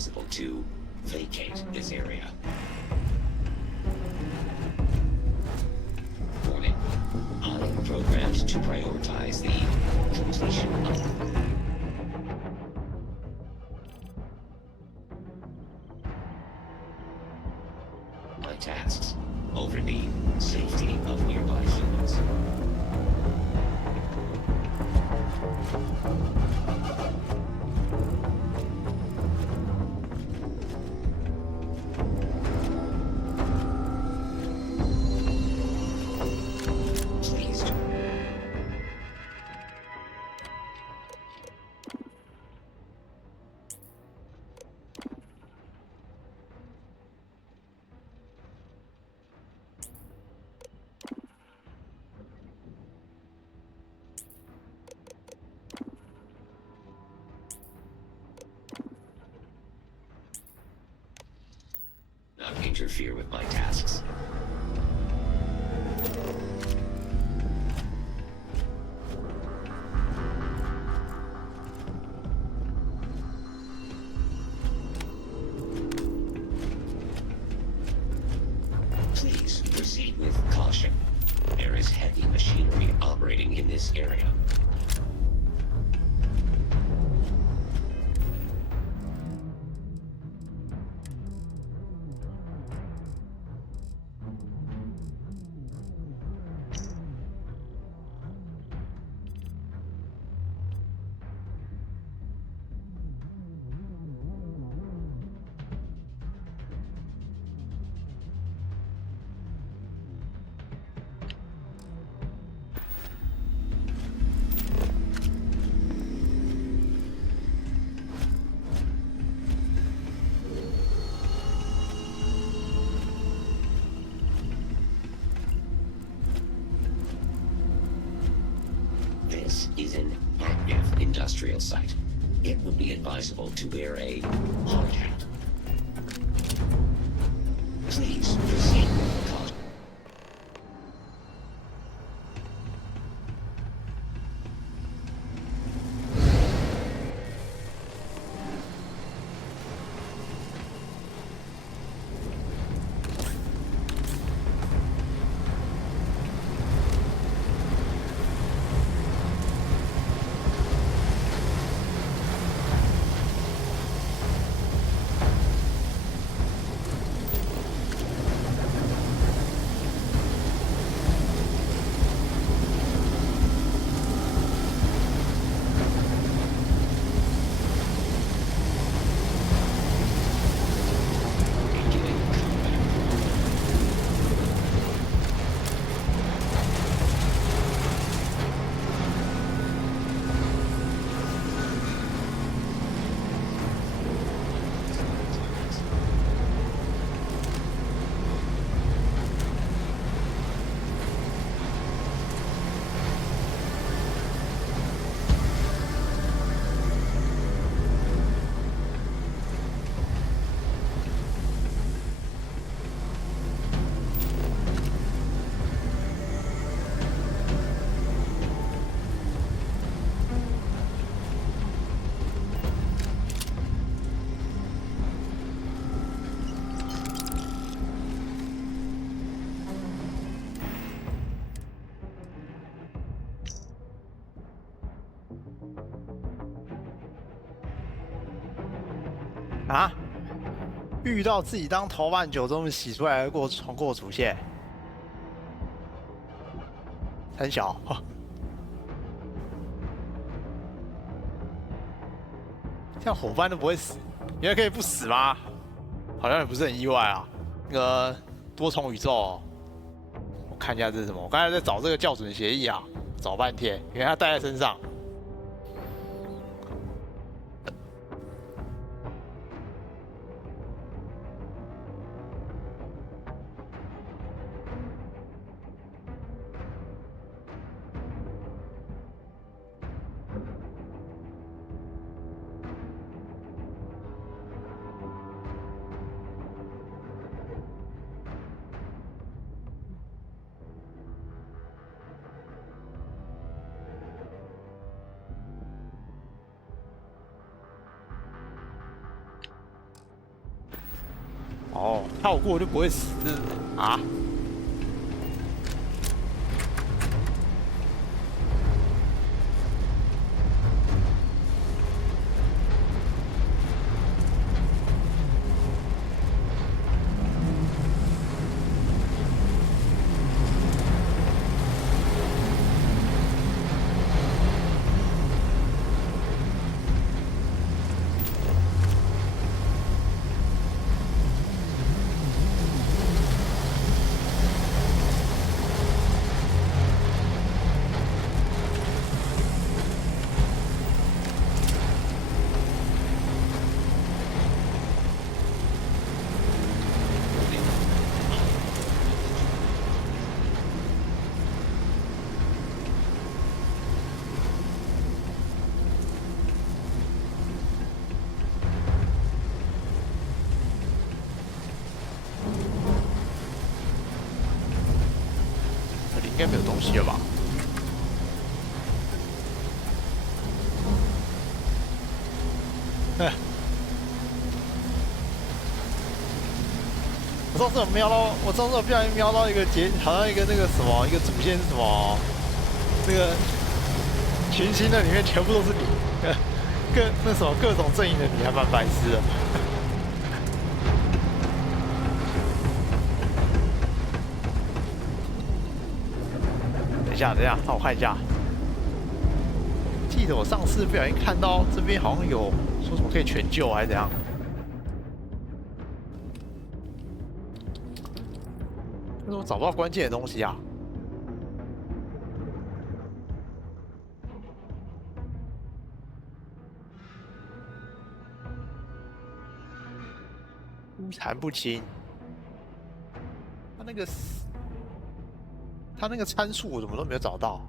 advisable to vacate this area. Warning. I'm programmed to prioritize the completion of... my tasks over the safety of nearby humans. Please. Not interfere with my tasks. Please proceed with caution. There is heavy machinery operating in this area. This is an active industrial site. It would be advisable to wear a hard hat. Please proceed with caution.啊！遇到自己当头半酒中洗出来的重过主线，很小。这样伙伴都不会死，原来可以不死吗？好像也不是很意外啊。那个多重宇宙、哦，我看一下这是什么。我刚才在找这个校准协议啊，找半天，原来它带在身上。跳过就不会死啊？应该没有东西了吧？我上次有瞄到，我上次有不小心瞄到一个好像一个那个什么，一个主线是什么？那个群星的里面全部都是你，各种阵营的你，还蛮白痴的。等一下，让我看一下。记得我上次不小心看到这边好像有说什么可以全救还是怎样？但是我找不到关键的东西啊。谈不清。他那个参数我怎么都没有找到。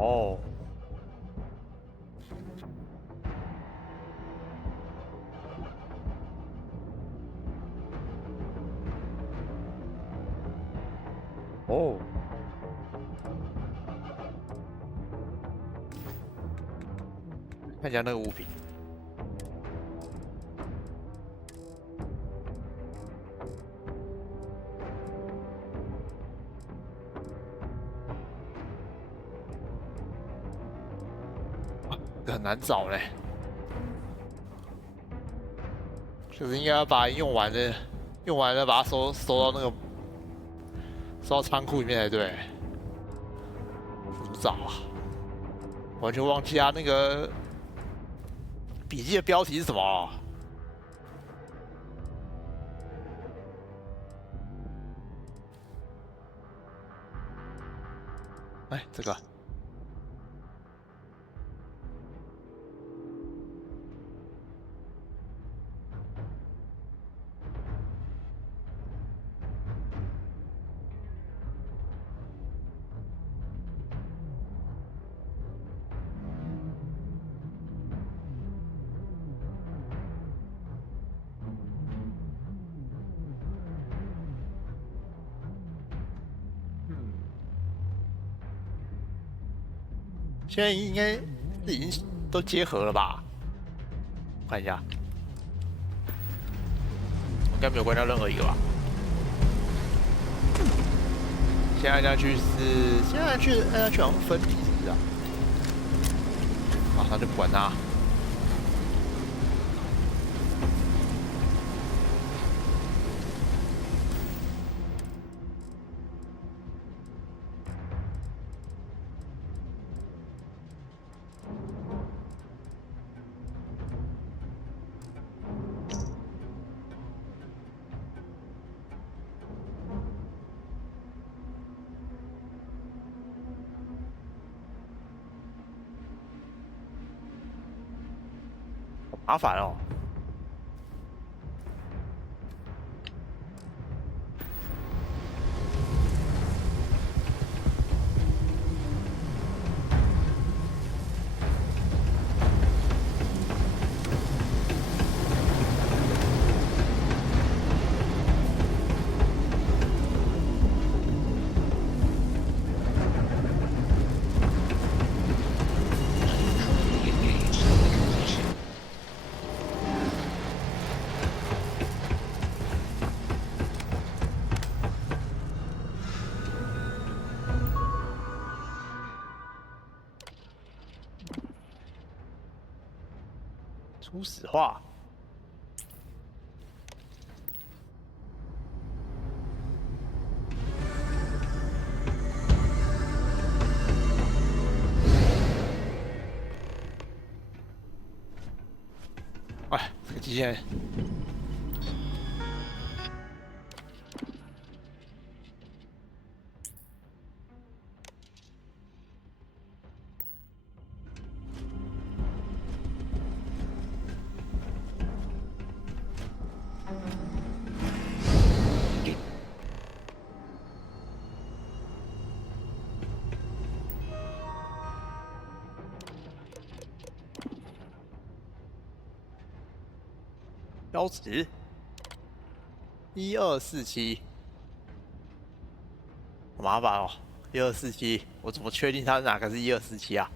哦，哦，看一下那个物品。很难找嘞，就是应该要把用完了把它收到那个收到仓库里面才对。怎么找啊？完全忘记他那个笔记的标题是什么？哎，这个。现在应该已经都结合了吧？看一下，应该没有关掉任何一个吧？现在按下去好像分离是不是啊？啊，那就不管它。麻烦哦。初始化。哎，这个机器人。标值1247，好麻烦哦。1247，我怎么确定它哪个是1247啊？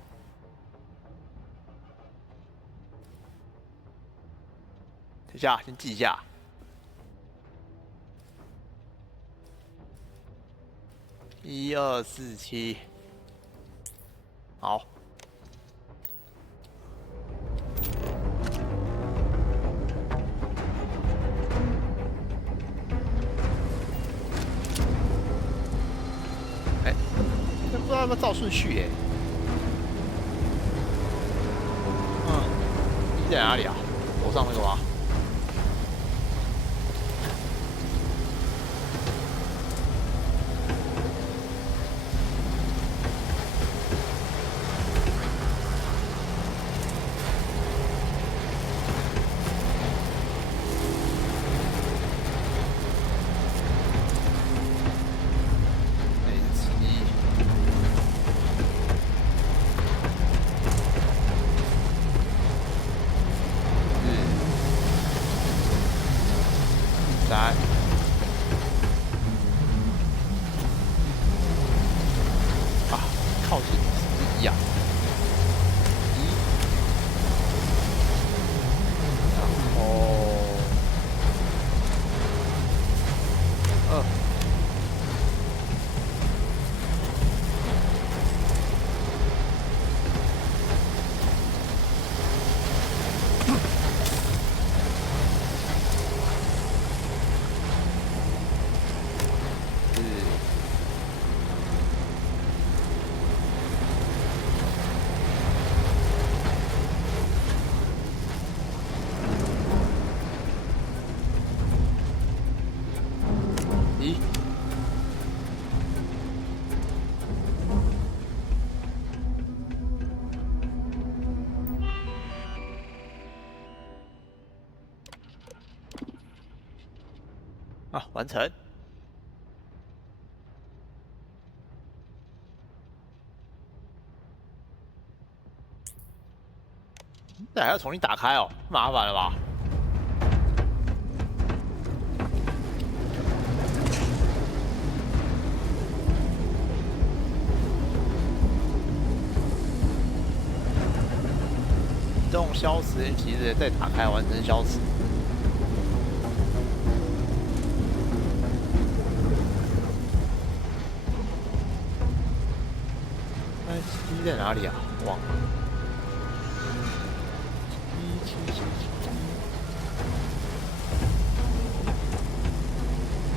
等一下，先记一下。1247，好。不知道要不要照顺序耶？你在哪里啊？楼上那个吗？靠近是1啊，1，然后2。啊，完成。这还要重新打开哦，麻烦了吧？移动消磁，其实再打开完成消磁。7在哪里啊？忘了。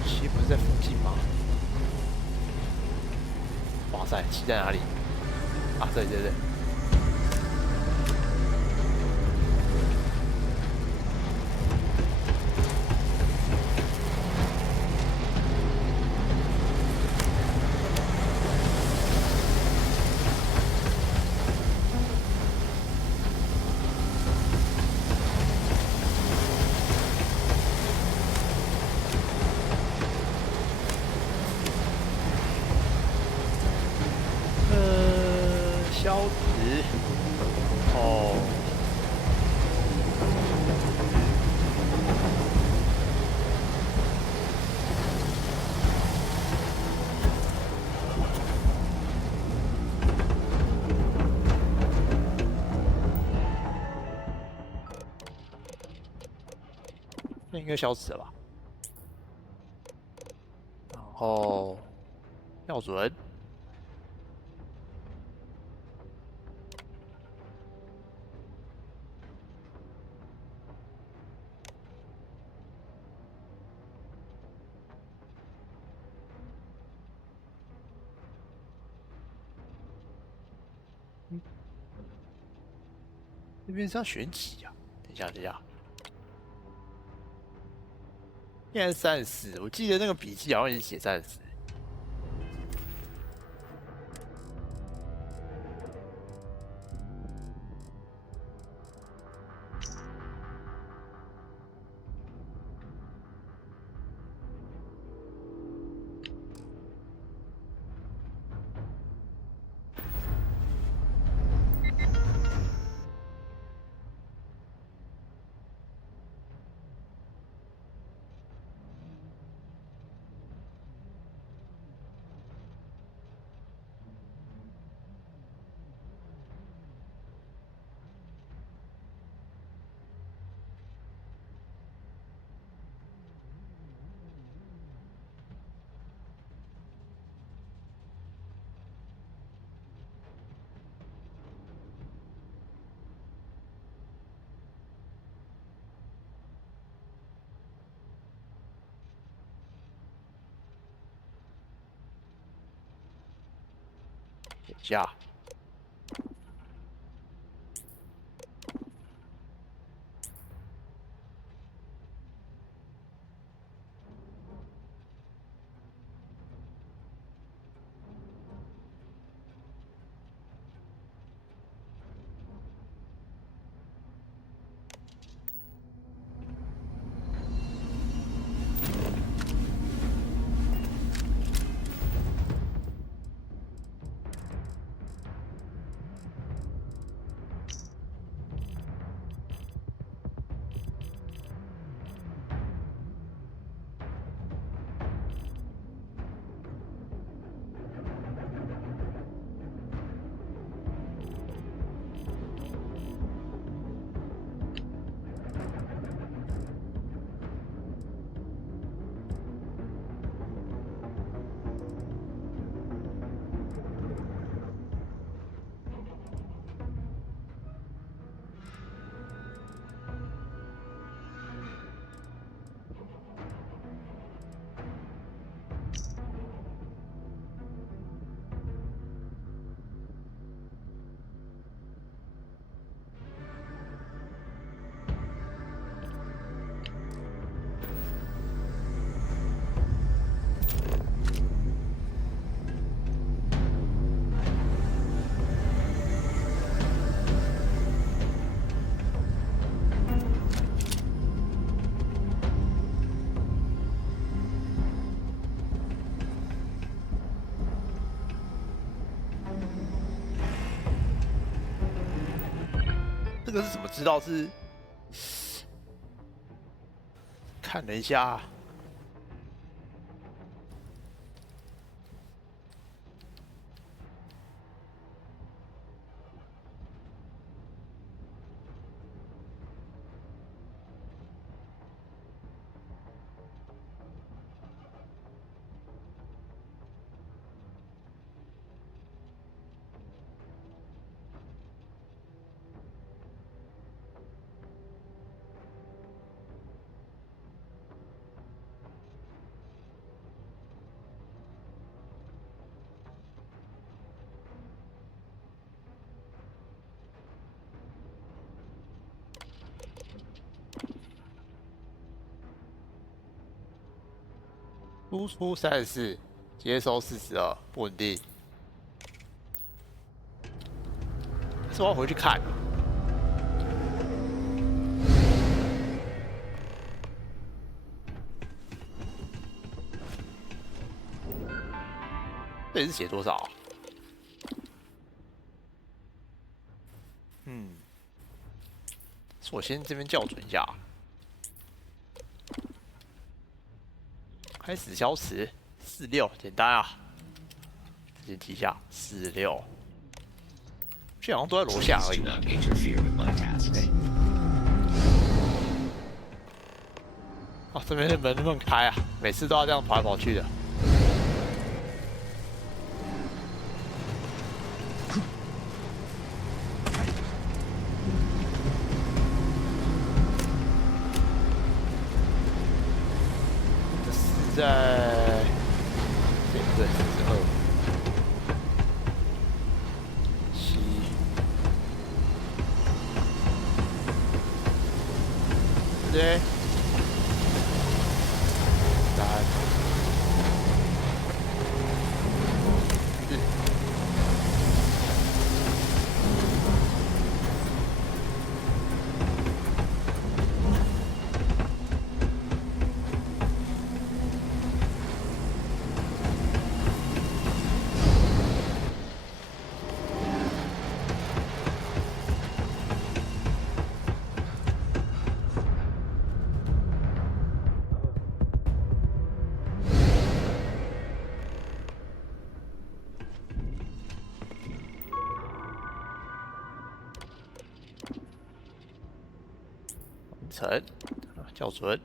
7不是在附近吗？哇塞，7在哪里？啊，对。那应该消失了吧？然后瞄准。 那边是要选几呀？等一下，等一下，现在是34，我记得那个笔记好像也写34。等一下，这个是怎么知道是？看了一下。 输出34，接收42，不稳定。是我要回去看。这里是写多少啊？是我先这边校准一下。 开始消磁46，简单啊，先记一下46。这好像都在楼下而已。哦，这边的门能不能开啊？每次都要这样跑来跑去的。这是在，对不对？42。7。对。 成校准。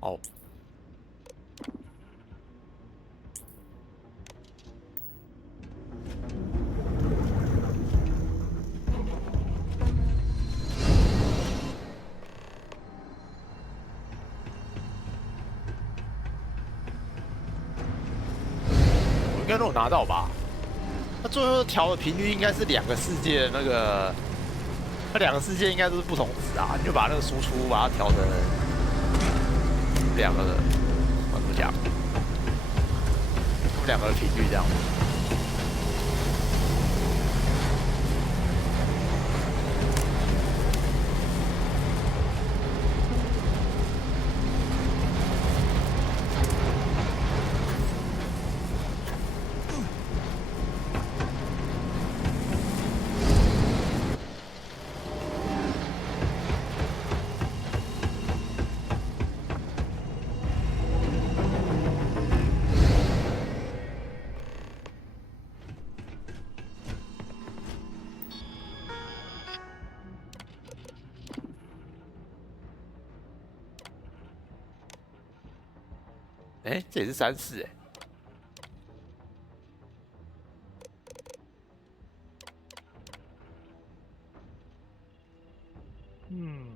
哦。我应该都有拿到吧？那最后调的频率应该是2个世界的那个。 那2个世界应该都是不同值啊，你就把那个输出把它调成2个的，怎么讲？他们2个的频率这样。哎，这也是34哎。嗯。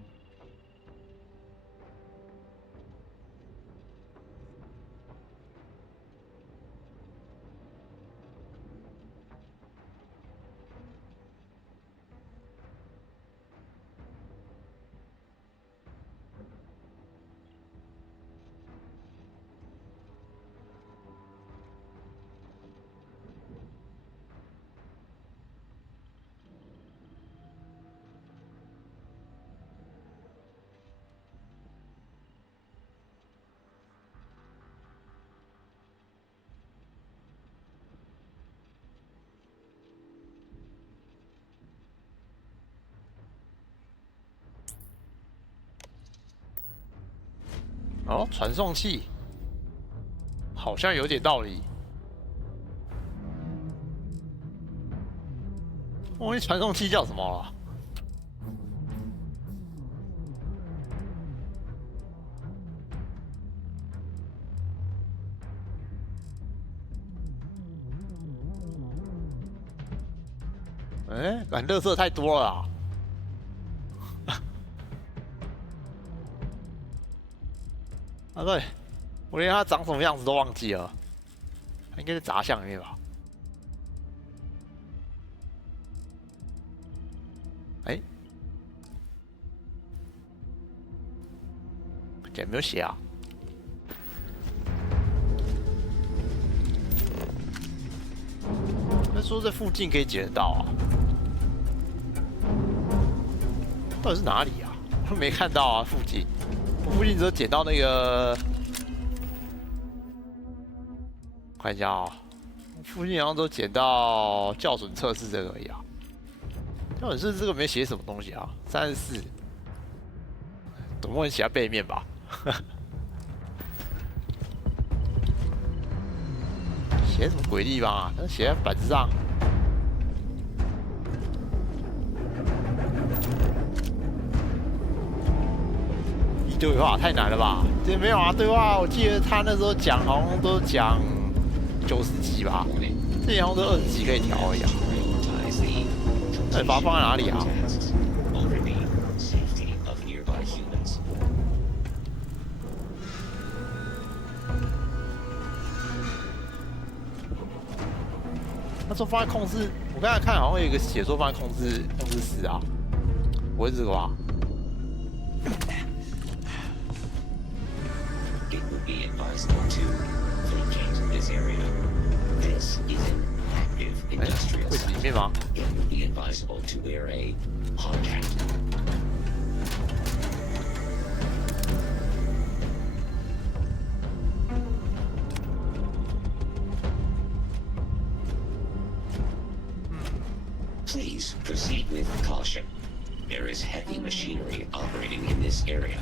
哦，传送器好像有点道理。我忘记传送器叫什么了。哎，感垃圾太多了啊。啊，对，我连它长什么样子都忘记了，它应该是杂项里面吧？哎，竟然没有写啊！他说这附近可以捡得到啊，到底是哪里啊？我没看到啊，附近。 我附近只有捡到那个，看一下啊、附近好像都捡到校准测试这个而已啊。校准测试这个没写什么东西啊，34，总不能写在背面吧？写什么鬼地方啊？那写在板子上。地对话太难了吧？这没有啊，对话我记得他那时候讲好像都讲90级吧，这好像都20级可以调而已啊。那你把它放在哪里啊？他说放在控制，我刚才看好像有一个写说放在控制室啊，不会是这个吧？ It would be advisable to vacate this area. This is an active industrial site. It would be advisable to wear a hard hat. Please proceed with caution. There is heavy machinery operating in this area.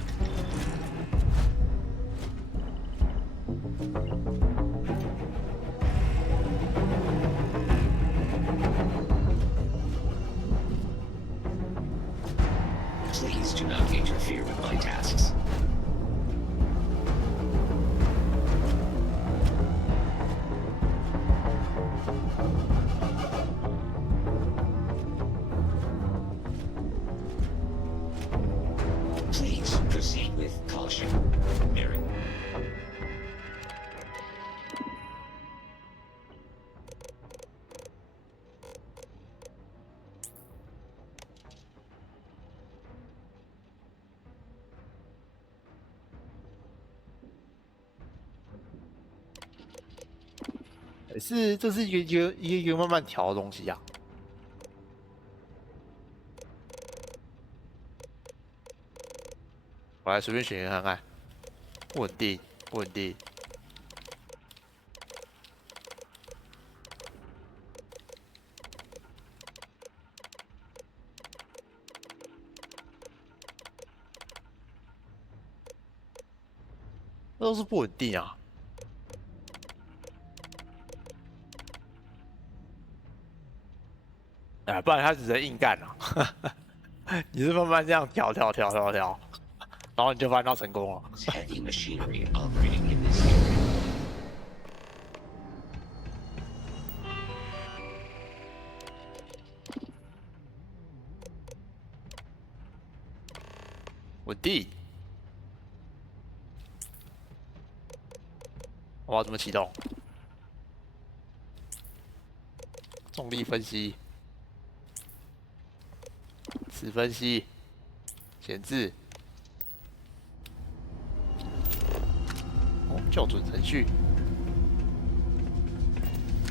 Please do not interfere with my tasks. Please proceed with caution. Mary. 这是一个慢慢调的东西啊。我来随便选一个看看，不稳定，不稳定。这都是不稳定啊。 哎，不然他只能硬干啊！你是慢慢这样调，然后你就发现到成功了。稳定，我要怎么启动？重力分析。 此分析，显示，哦，校准程序。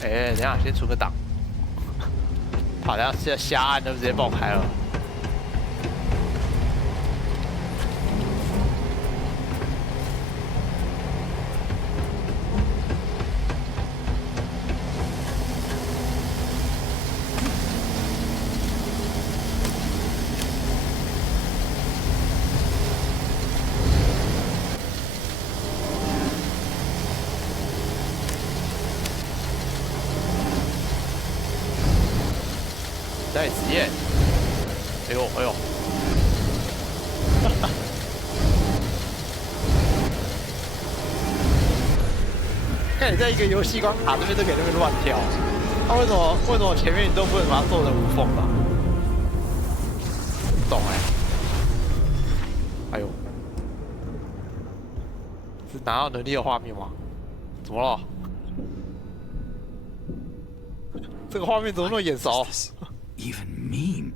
哎，等一下，先存个档，怕等下瞎按，就直接爆开了。在实验，哎呦哎呦，看你在一个游戏关卡这边就给那边乱跳，那为什么前面你都不能把它做成无缝的？不懂哎，哎呦，是拿到能力的画面吗？怎么了？这个画面怎么那么眼熟？ Even mean?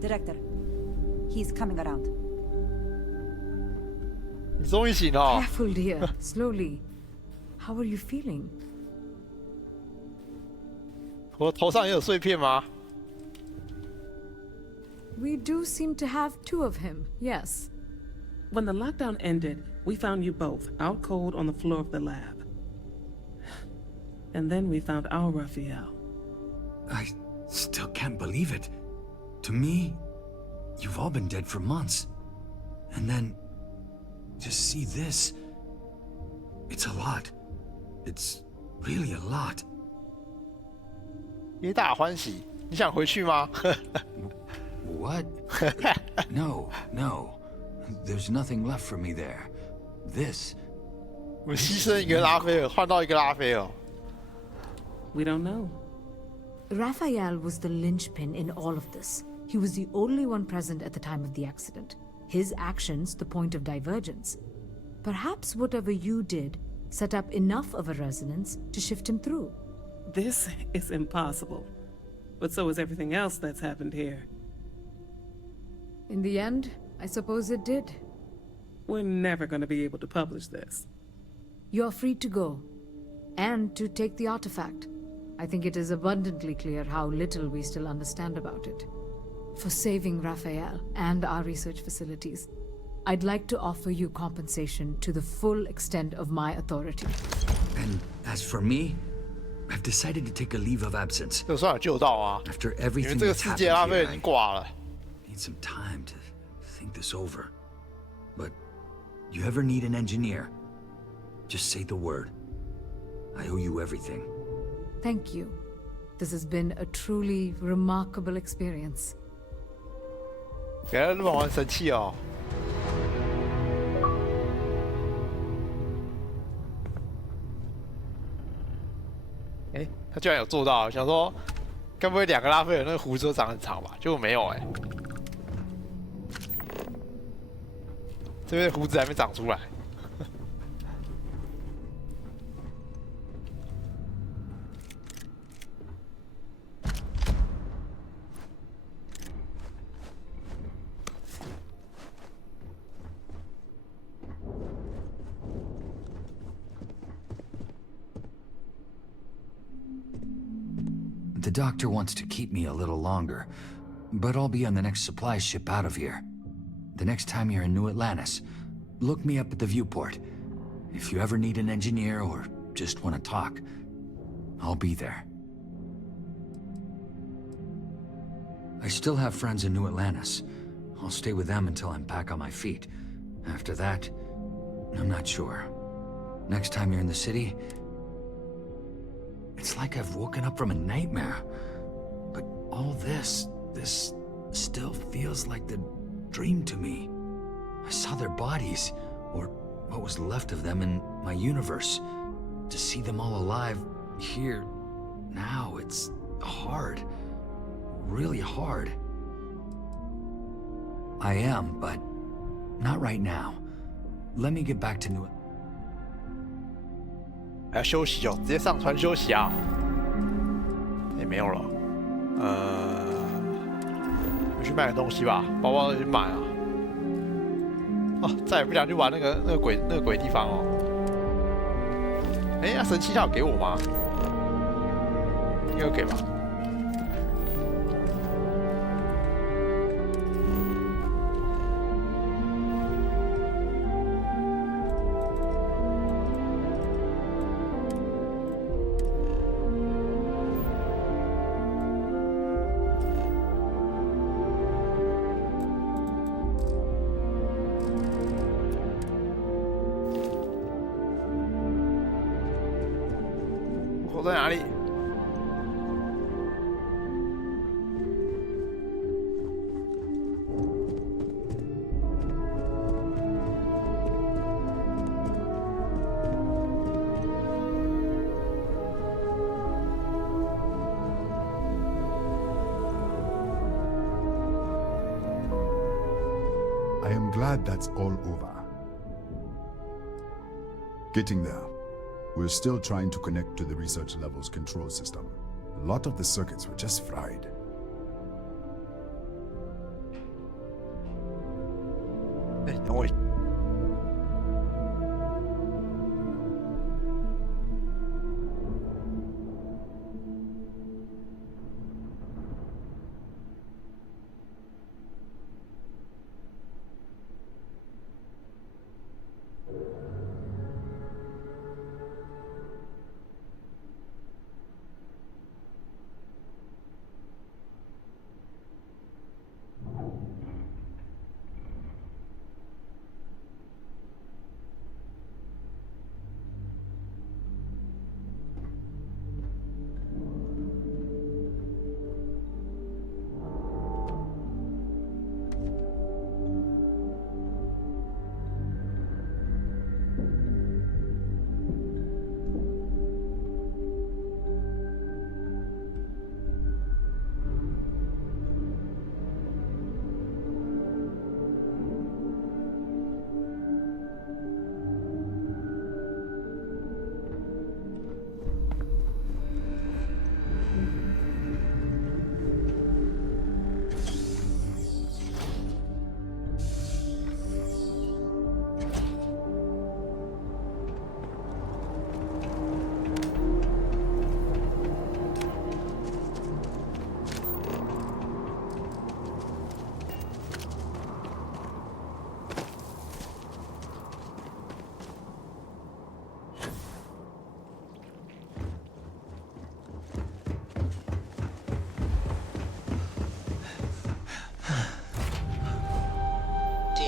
Director, he's coming around. 你终于醒了。 Careful, dear. Slowly. How are you feeling? 我头上也有碎片吗？ We do seem to have two of him. Yes. When the lockdown ended, we found you both out cold on the floor of the lab. And then we found our Raphael. I still can't believe it. To me, you've all been dead for months. And then, to see this, it's a lot. It's really a lot. 皆大欢喜，你想回去吗？What? No, no. There's nothing left for me there. This. 我牺牲一个拉斐尔，换到一个拉斐尔。We don't know. Raphael was the linchpin in all of this. He was the only one present at the time of the accident. His actions the point of divergence. Perhaps whatever you did set up enough of a resonance to shift him through. This is impossible. But so is everything else that's happened here. In the end, I suppose it did. We're never going to be able to publish this. You're free to go, and to take the artifact. I think it is abundantly clear how little we still understand about it. For saving Raphael and our research facilities, I'd like to offer you compensation to the full extent of my authority. And as for me, I've decided to take a leave of absence. 就算有救到啊， After 因为 everything 这个 that's 世 happened 界拉斐 here, 尔已经挂了。 I need some time to think this over. But you ever need an engineer, just say the word. I owe you everything. Thank you. This has been a truly remarkable experience. 给他日本玩神器哦。哎，他居然有做到，想说该不会两个拉斐尔那个胡子都长很长吧？结果没有哎，这边的胡子还没长出来。The doctor wants to keep me a little longer, but I'll be on the next supply ship out of here. The next time you're in New Atlantis, look me up at the viewport. If you ever need an engineer or just want to talk, I'll be there. I still have friends in New Atlantis. I'll stay with them until I'm back on my feet. After that, I'm not sure. Next time you're in the city, it's like I've woken up from a nightmare. But all this still feels like the dream to me. I saw their bodies, or what was left of them in my universe. To see them all alive here, now, it's hard. Really hard. I am, but not right now. Let me get back to New... 还要休息哦，直接上船休息啊！也没有了，我去买点东西吧，包包去买啊！哦，再也不想去玩那个鬼地方哦。哎，那神器他有给我吗？应该有给吧。我在哪里？ I am glad that's all over. Getting there. We're still trying to connect to the research level's control system. A lot of the circuits were just fried. Hey, don't wait.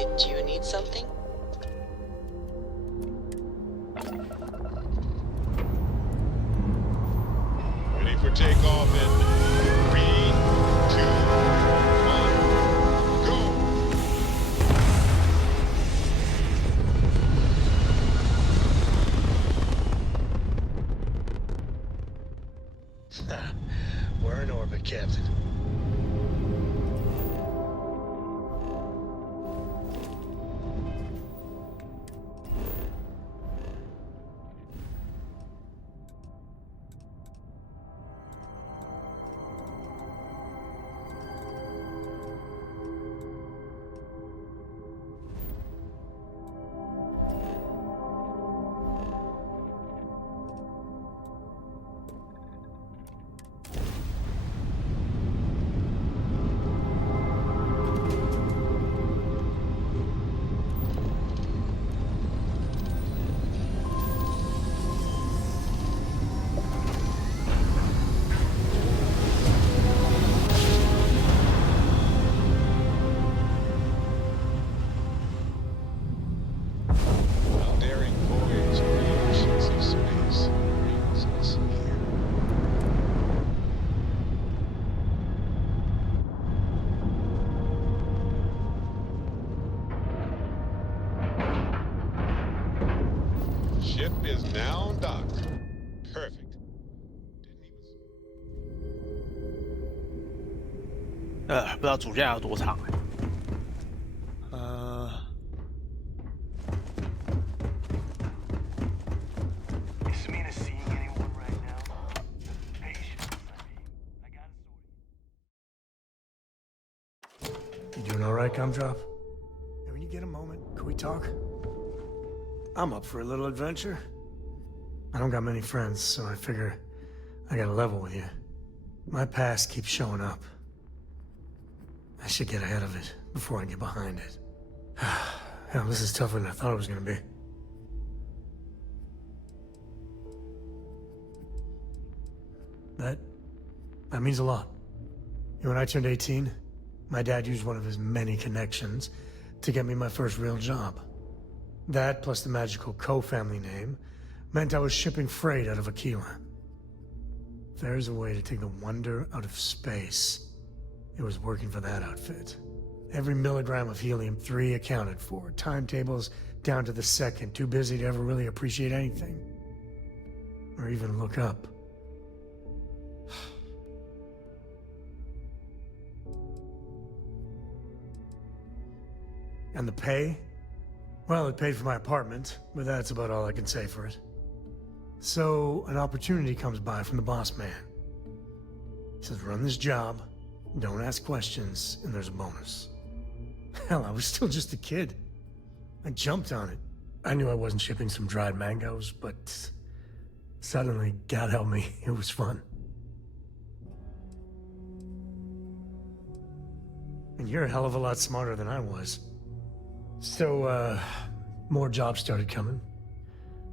Did you need something? Ready for takeoff in 3, 2, 1, go! We're in orbit, Captain. Ship is now docked. Perfect. 不知道主线有多长You doing all right, Gumdrop? Hey, when you get a moment, could we talk? I'm up for a little adventure. I don't got many friends, so I figure I gotta level with you. My past keeps showing up. I should get ahead of it before I get behind it. Hell, this is tougher than I thought it was gonna be. That means a lot. When I turned 18, my dad used one of his many connections to get me my first real job. That, plus the magical co-family name, meant I was shipping freight out of Aquila. If there's a way to take the wonder out of space, it was working for that outfit. Every milligram of helium-3 accounted for. Timetables down to the second, too busy to ever really appreciate anything. Or even look up. And the pay? Well, it paid for my apartment, but that's about all I can say for it. So, an opportunity comes by from the boss man. He says, run this job, don't ask questions, and there's a bonus. Hell, I was still just a kid. I jumped on it. I knew I wasn't shipping some dried mangoes, but suddenly, God help me, it was fun. And you're a hell of a lot smarter than I was. So, more jobs started coming.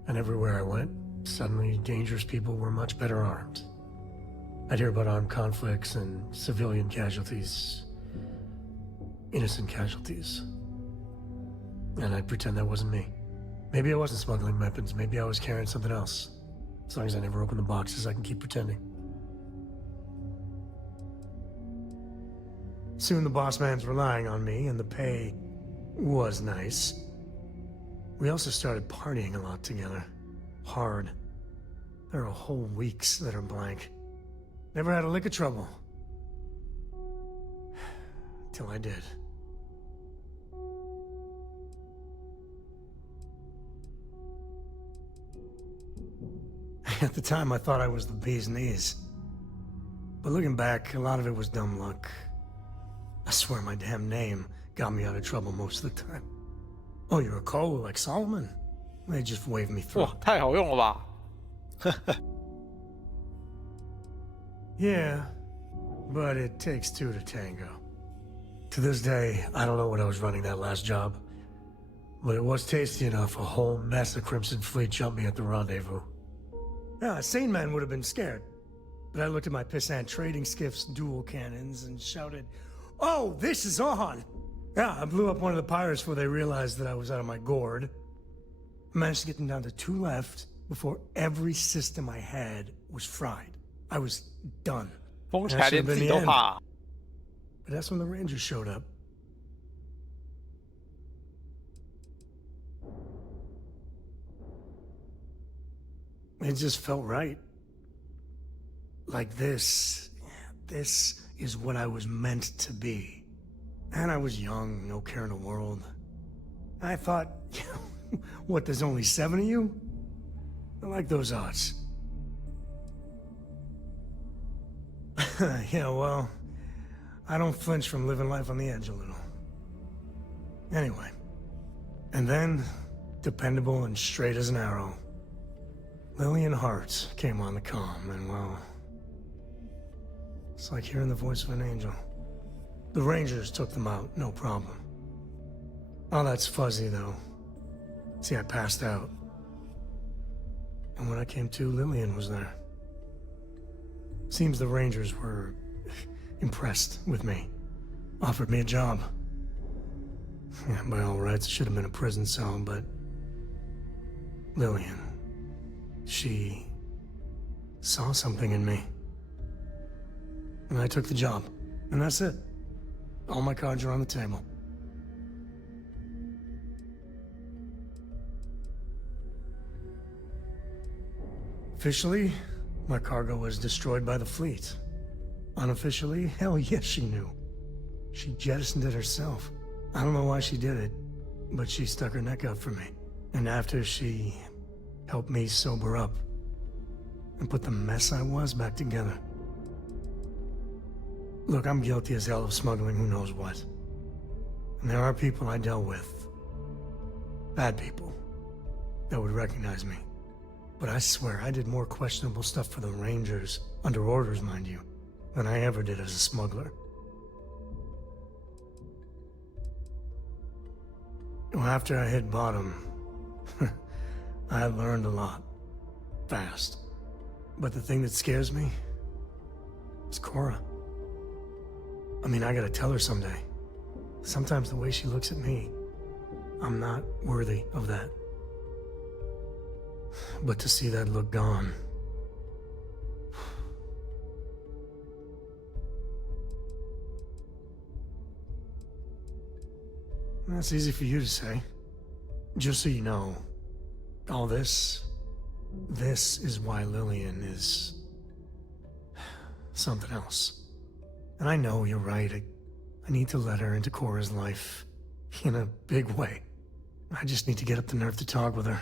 And everywhere I went, suddenly dangerous people were much better armed. I'd hear about armed conflicts and civilian casualties. Innocent casualties. And I'd pretend that wasn't me. Maybe I wasn't smuggling weapons, maybe I was carrying something else. As long as I never open the boxes, I can keep pretending. Soon the boss man's relying on me, and the pay was nice. We also started partying a lot together. Hard. There are whole weeks that are blank. Never had a lick of trouble. Till I did. At the time, I thought I was the bee's knees. But looking back, a lot of it was dumb luck. I swear my damn name got me out of trouble most of the time. Oh, you're a Cole like Solomon? They just waved me through. 哇，太好用了吧 Yeah, but it takes two to tango. To this day, I don't know what I was running that last job. But it was tasty enough a whole mess of Crimson Fleet jumped me at the rendezvous. Yeah, a sane man would have been scared. But I looked at my pissant trading skiff's dual cannons and shouted, "Oh, this is on!" Yeah, I blew up one of the pirates before they realized that I was out of my gourd. I managed to get them down to 2 left before every system I had was fried. I was done.疯起 And that 来 should 连 have 自 been 己 the 都 end. 怕。 But that's when the Rangers showed up. It just felt right. Like this is what I was meant to be. And I was young, no care in the world. I thought, what, there's only 7 of you? I like those odds. Yeah, well, I don't flinch from living life on the edge a little. Anyway. And then, dependable and straight as an arrow, Lillian Hart came on the comm, and well, it's like hearing the voice of an angel. The Rangers took them out, no problem. Oh, that's fuzzy, though. See, I passed out. And when I came to, Lillian was there. Seems the Rangers were impressed with me. Offered me a job. Yeah, by all rights, it should have been a prison cell, but Lillian, she saw something in me. And I took the job. And that's it. All my cards are on the table. Officially, my cargo was destroyed by the fleet. Unofficially, hell yes, she knew. She jettisoned it herself. I don't know why she did it, but she stuck her neck out for me. And after she helped me sober up and put the mess I was back together. Look, I'm guilty as hell of smuggling who knows what. And there are people I dealt with, bad people, that would recognize me. But I swear I did more questionable stuff for the Rangers, under orders, mind you, than I ever did as a smuggler. Well, after I hit bottom, I learned a lot. Fast. But the thing that scares me is Cora. I mean, I gotta tell her someday. Sometimes the way she looks at me, I'm not worthy of that. But to see that look gone... That's easy for you to say. Just so you know, all this is why Lillian is something else. And I know you're right. I need to let her into Cora's life in a big way. I just need to get up the nerve to talk with her.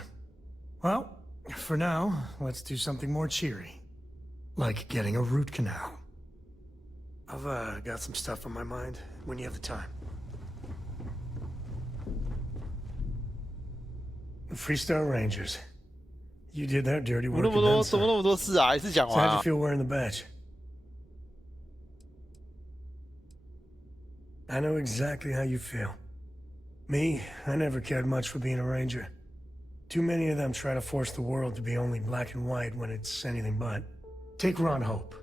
Well, for now, let's do something more cheery. Like getting a root canal. I've got some stuff on my mind when you have the time. Freestar Rangers. You did that dirty work. 怎么那么多事啊？一次讲 So 完 how'd 啊 you feel wearing the badge? I know exactly how you feel. Me, I never cared much for being a ranger. Too many of them try to force the world to be only black and white when it's anything but. Take Ron Hope.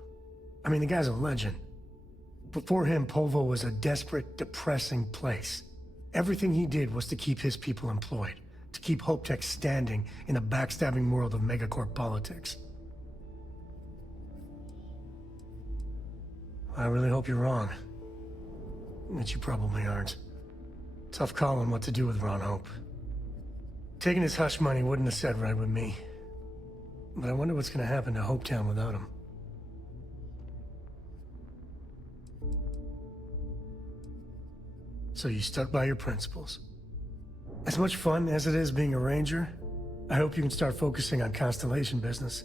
I mean, the guy's a legend. Before him, Polvo was a desperate, depressing place. Everything he did was to keep his people employed, to keep Hope Tech standing in a backstabbing world of megacorp politics. I really hope you're wrong. But you probably aren't. Tough call on what to do with Ron Hope. Taking his hush money wouldn't have sat right with me. But I wonder what's gonna happen to Hopetown without him. So you stuck by your principles. As much fun as it is being a ranger, I hope you can start focusing on Constellation business.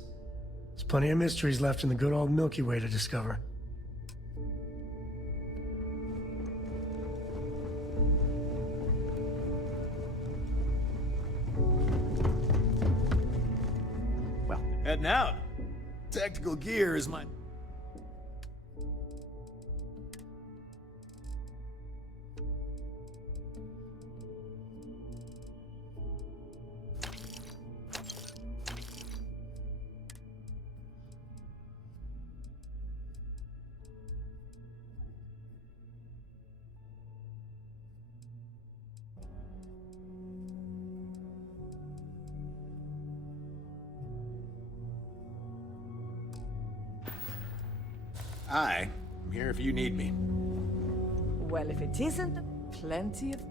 There's plenty of mysteries left in the good old Milky Way to discover. Well, heading out. Tactical gear is my... I'm here if you need me. Well, if it isn't, plenty of...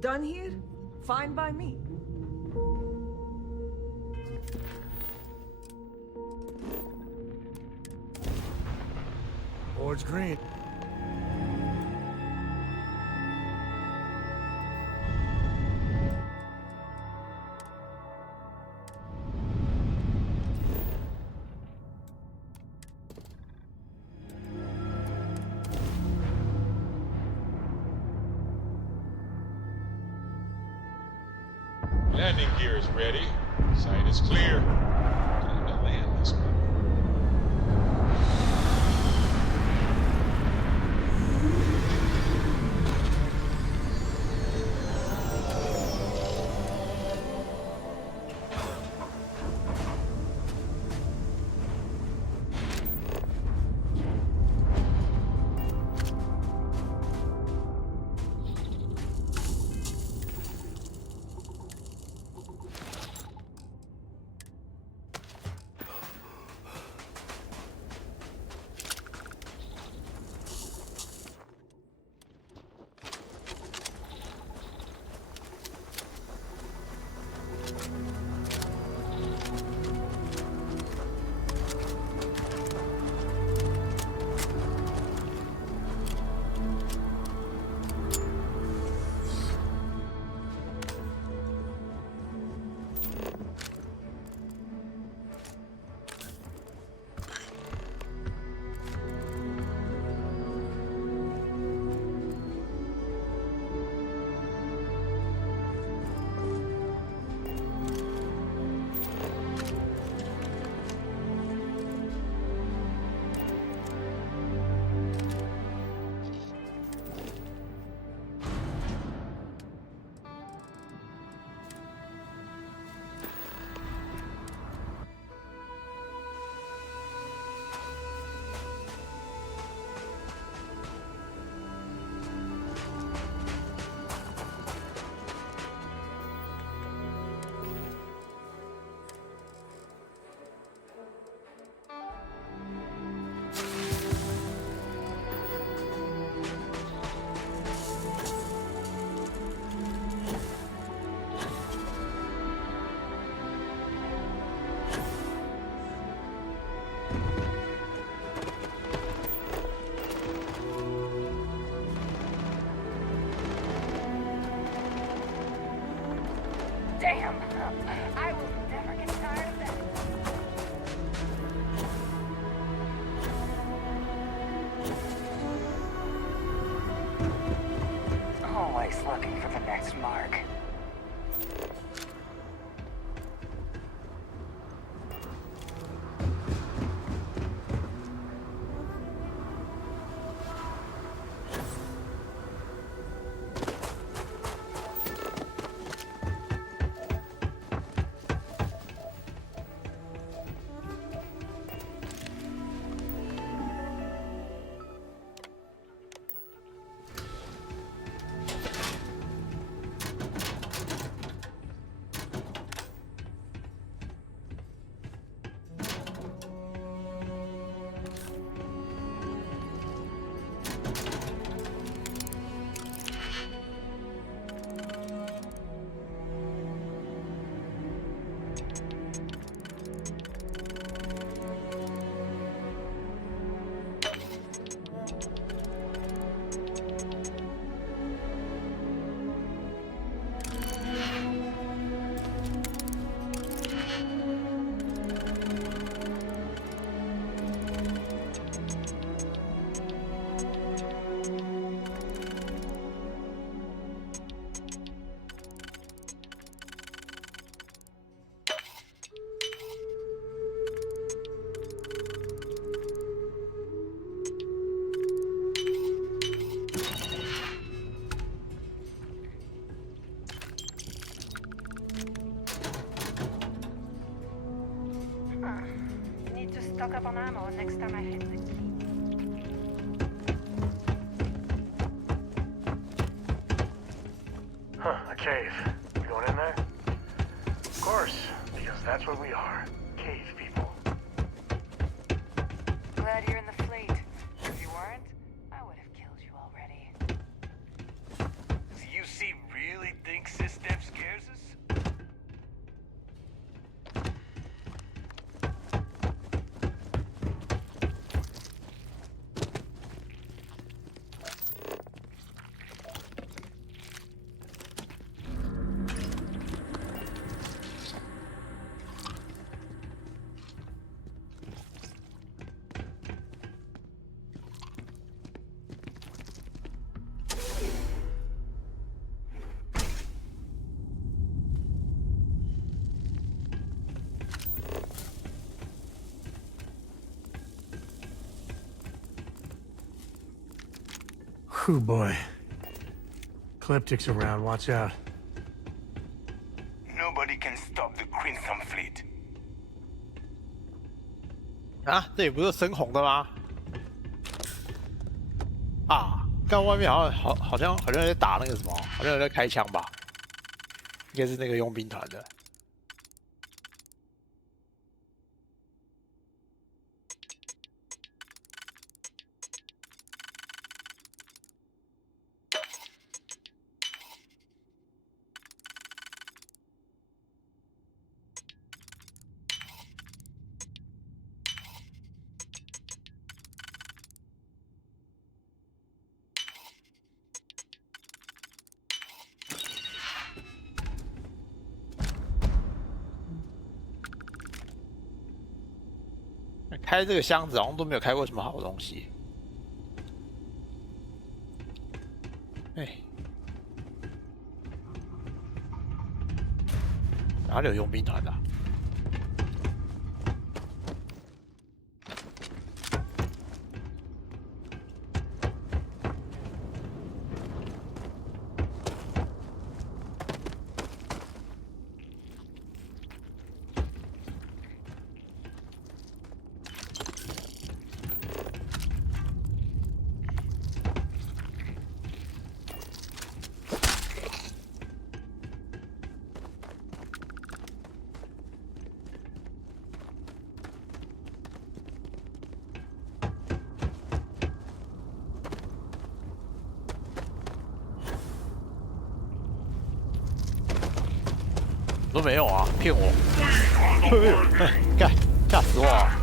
Done here? Fine by me. Board's green. Landing gear is ready. Site is clear. Time to land this one. Damn! I will never get tired of that. Always looking for the next mark. stock up on ammo next time I hit the key. Huh, a cave. We going in there? Of course, because that's what we are. Cave people. Glad you're in the fleet. If you weren't, I would have killed you already. So you see really think SysDev scares us? Whew, boy. Ecliptics around, watch out. Nobody can stop the Crimson Fleet. 啊，这里不是深红的吗？啊，刚外面好像在打那个什么，好像有在开枪吧？应该是那个佣兵团的。开这个箱子好像都没有开过什么好东西。哎，哪里有佣兵团的啊？都没有啊，骗我！干，吓死我了！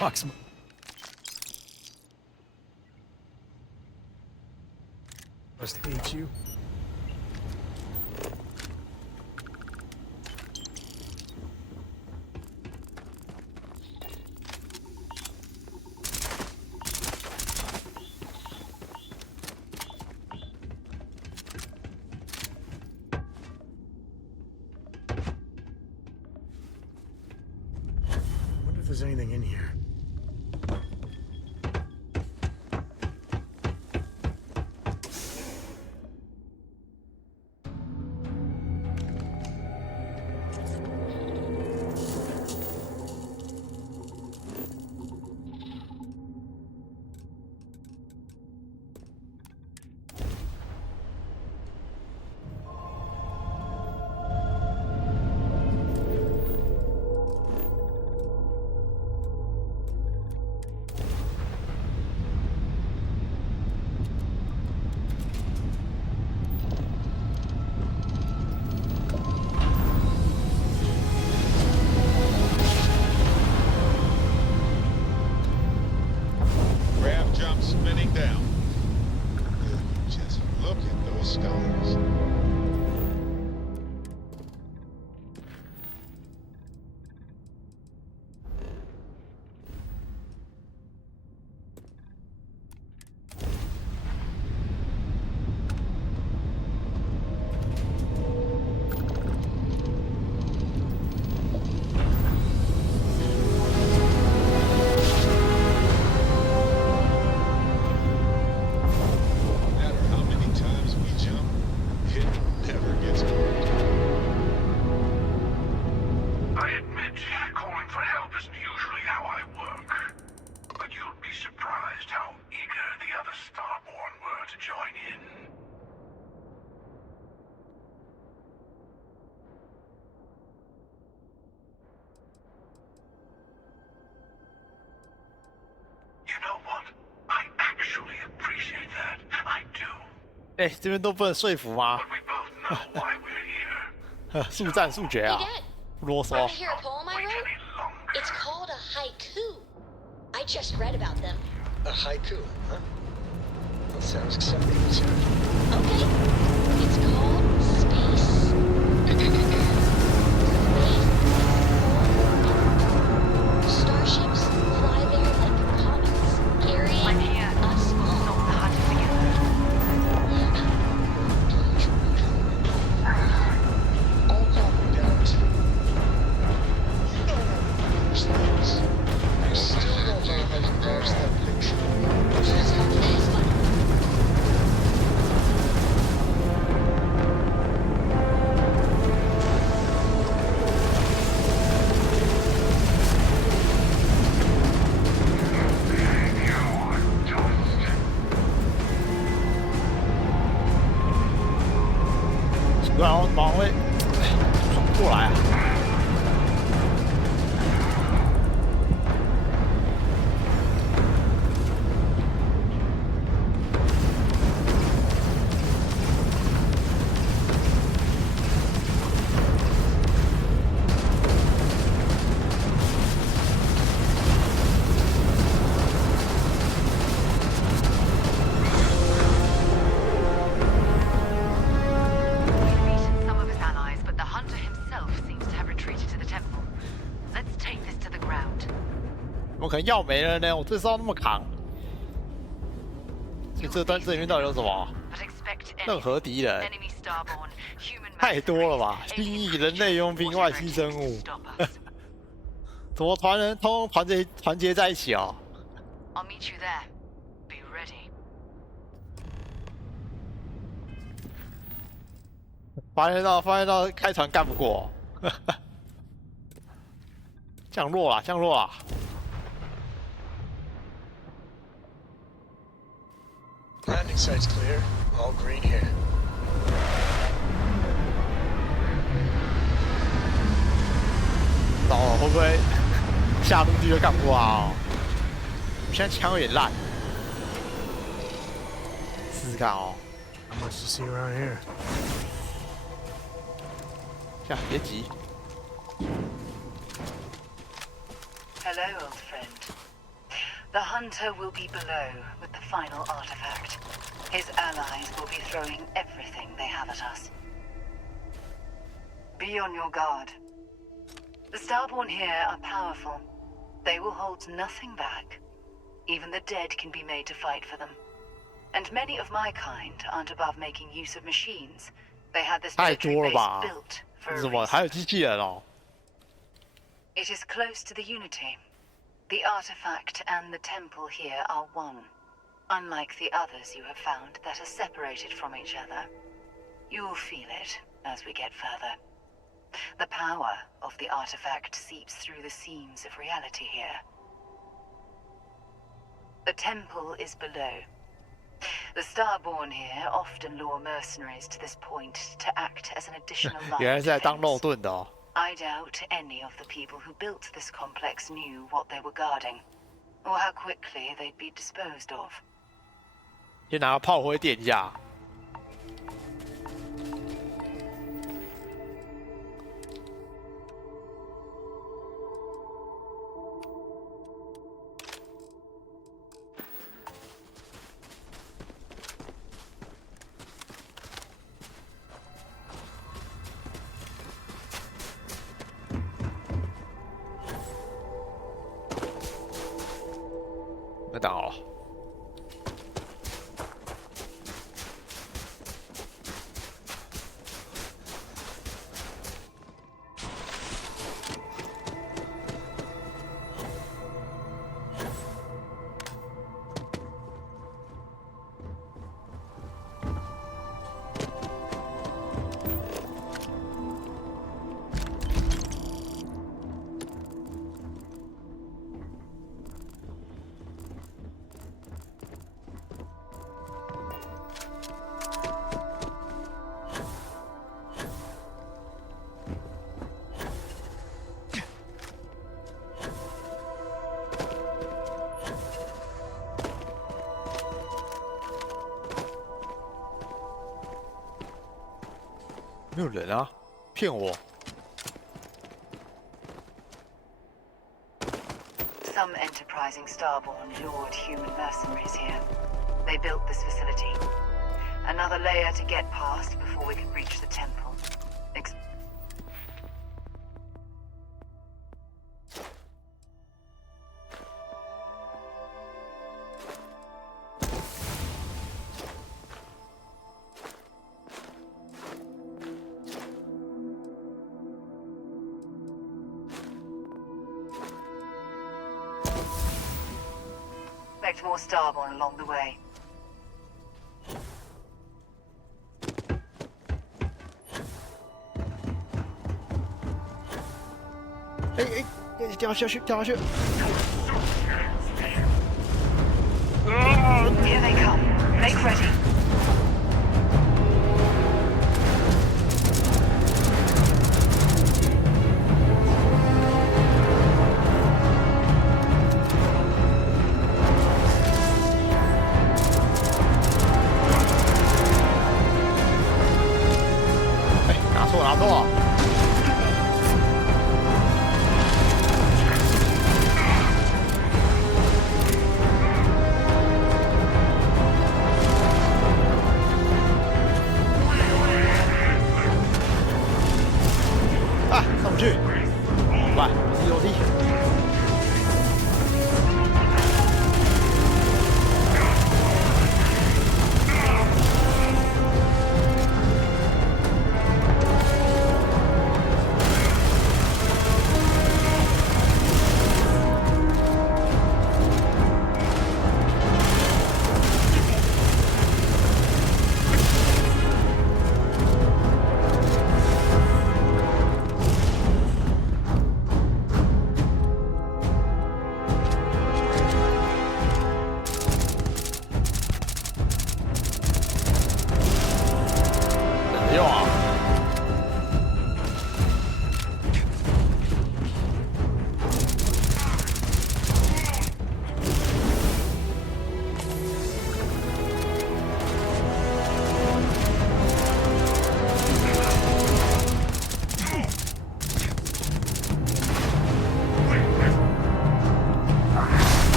Locks. Must hate you. Wonder if there's anything in here. Spinning down. Just look at those stars.哎，这边都不能说服吗？速战速决啊！不啰嗦。 Hear a poem I wrote? It's called a haiku. I just read about them. A haiku, huh? That sounds exciting, sir. Okay. It's called space. Starships fly there like comets, carrying us all. All calm down. You know how to use things. I still don't know how you parse that picture. Just look at this one.奇怪，我怎么会转不过来啊？ 我可能药没了呢，我这招那么扛。这里面到底有什么？任何敌人？太多了吧！蜥蜴、人类佣兵、外星生物，怎么人通团结在一起哦？发现到开船干不过，降落啦！ Landing site's clear. All green here. 糟了，会不会下陆地就干不过啊？现在枪有点烂，试试看哦。How much to see around here? 别急。 Hello, old friend. The hunter will be below with the final artifact. His allies will be throwing everything they have at us. Be on your guard. The Starborn here are powerful. They will hold nothing back. Even the dead can be made to fight for them. And many of my kind aren't above making use of machines. They had this military base built for a reason. 还有机器人哦。It is close to the Unity. The artifact and the temple here are one. Unlike the others you have found that are separated from each other. You'll feel it as we get further. The power of the artifact seeps through the seams of reality here. The temple is below. The Starborn here often lure mercenaries to this point to act as an additional line 原来是在当 of 肉 defense. 盾的哦。 I doubt any of the people who built this complex knew what they were guarding, or how quickly they'd be disposed of. 先拿个炮灰垫一下。没打好。 没有人啊，骗我！ Some enterprising Starborn lured human mercenaries here. They built this facility. Another layer to get past before we could reach the temple. Expect more Starborn along the way. 掉下去，掉下去！ Here they come. Make ready.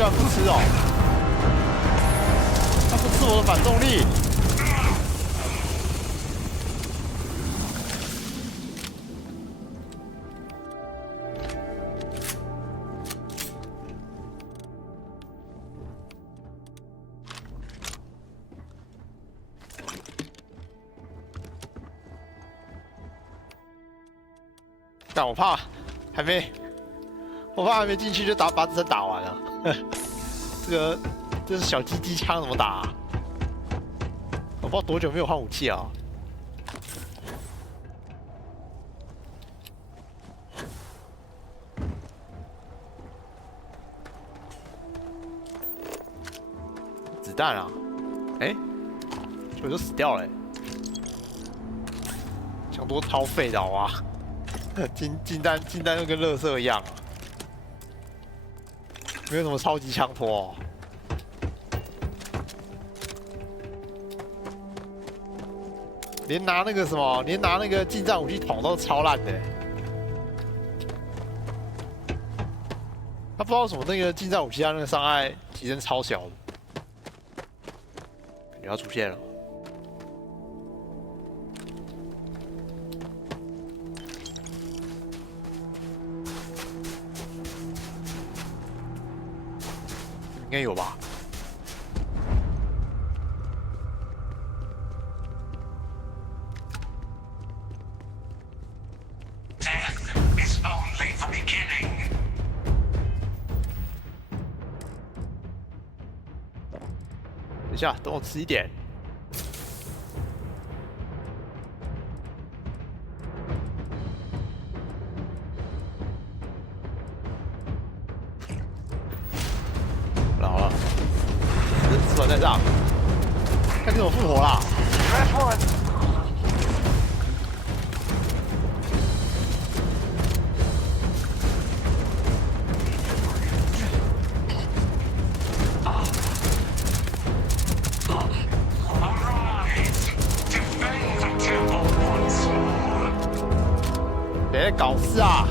居然不吃哦！他不吃我的反重力。但我怕还没进去就把子弹打完了。这是小鸡鸡枪怎么打啊？我不知道多久没有换武器啊。子弹啊！哎，我就死掉了、欸。枪多超废的好啊！近弹又跟垃圾一样、啊，没有什么超级枪托、哦。连拿那个近战武器捅都超烂的、欸。他不知道为什么那个近战武器它那个伤害提升超小的，感觉要出现了。应该有吧。等一下，等我迟一点。好了，死团在上，看你怎么复活啦！别搞事啊！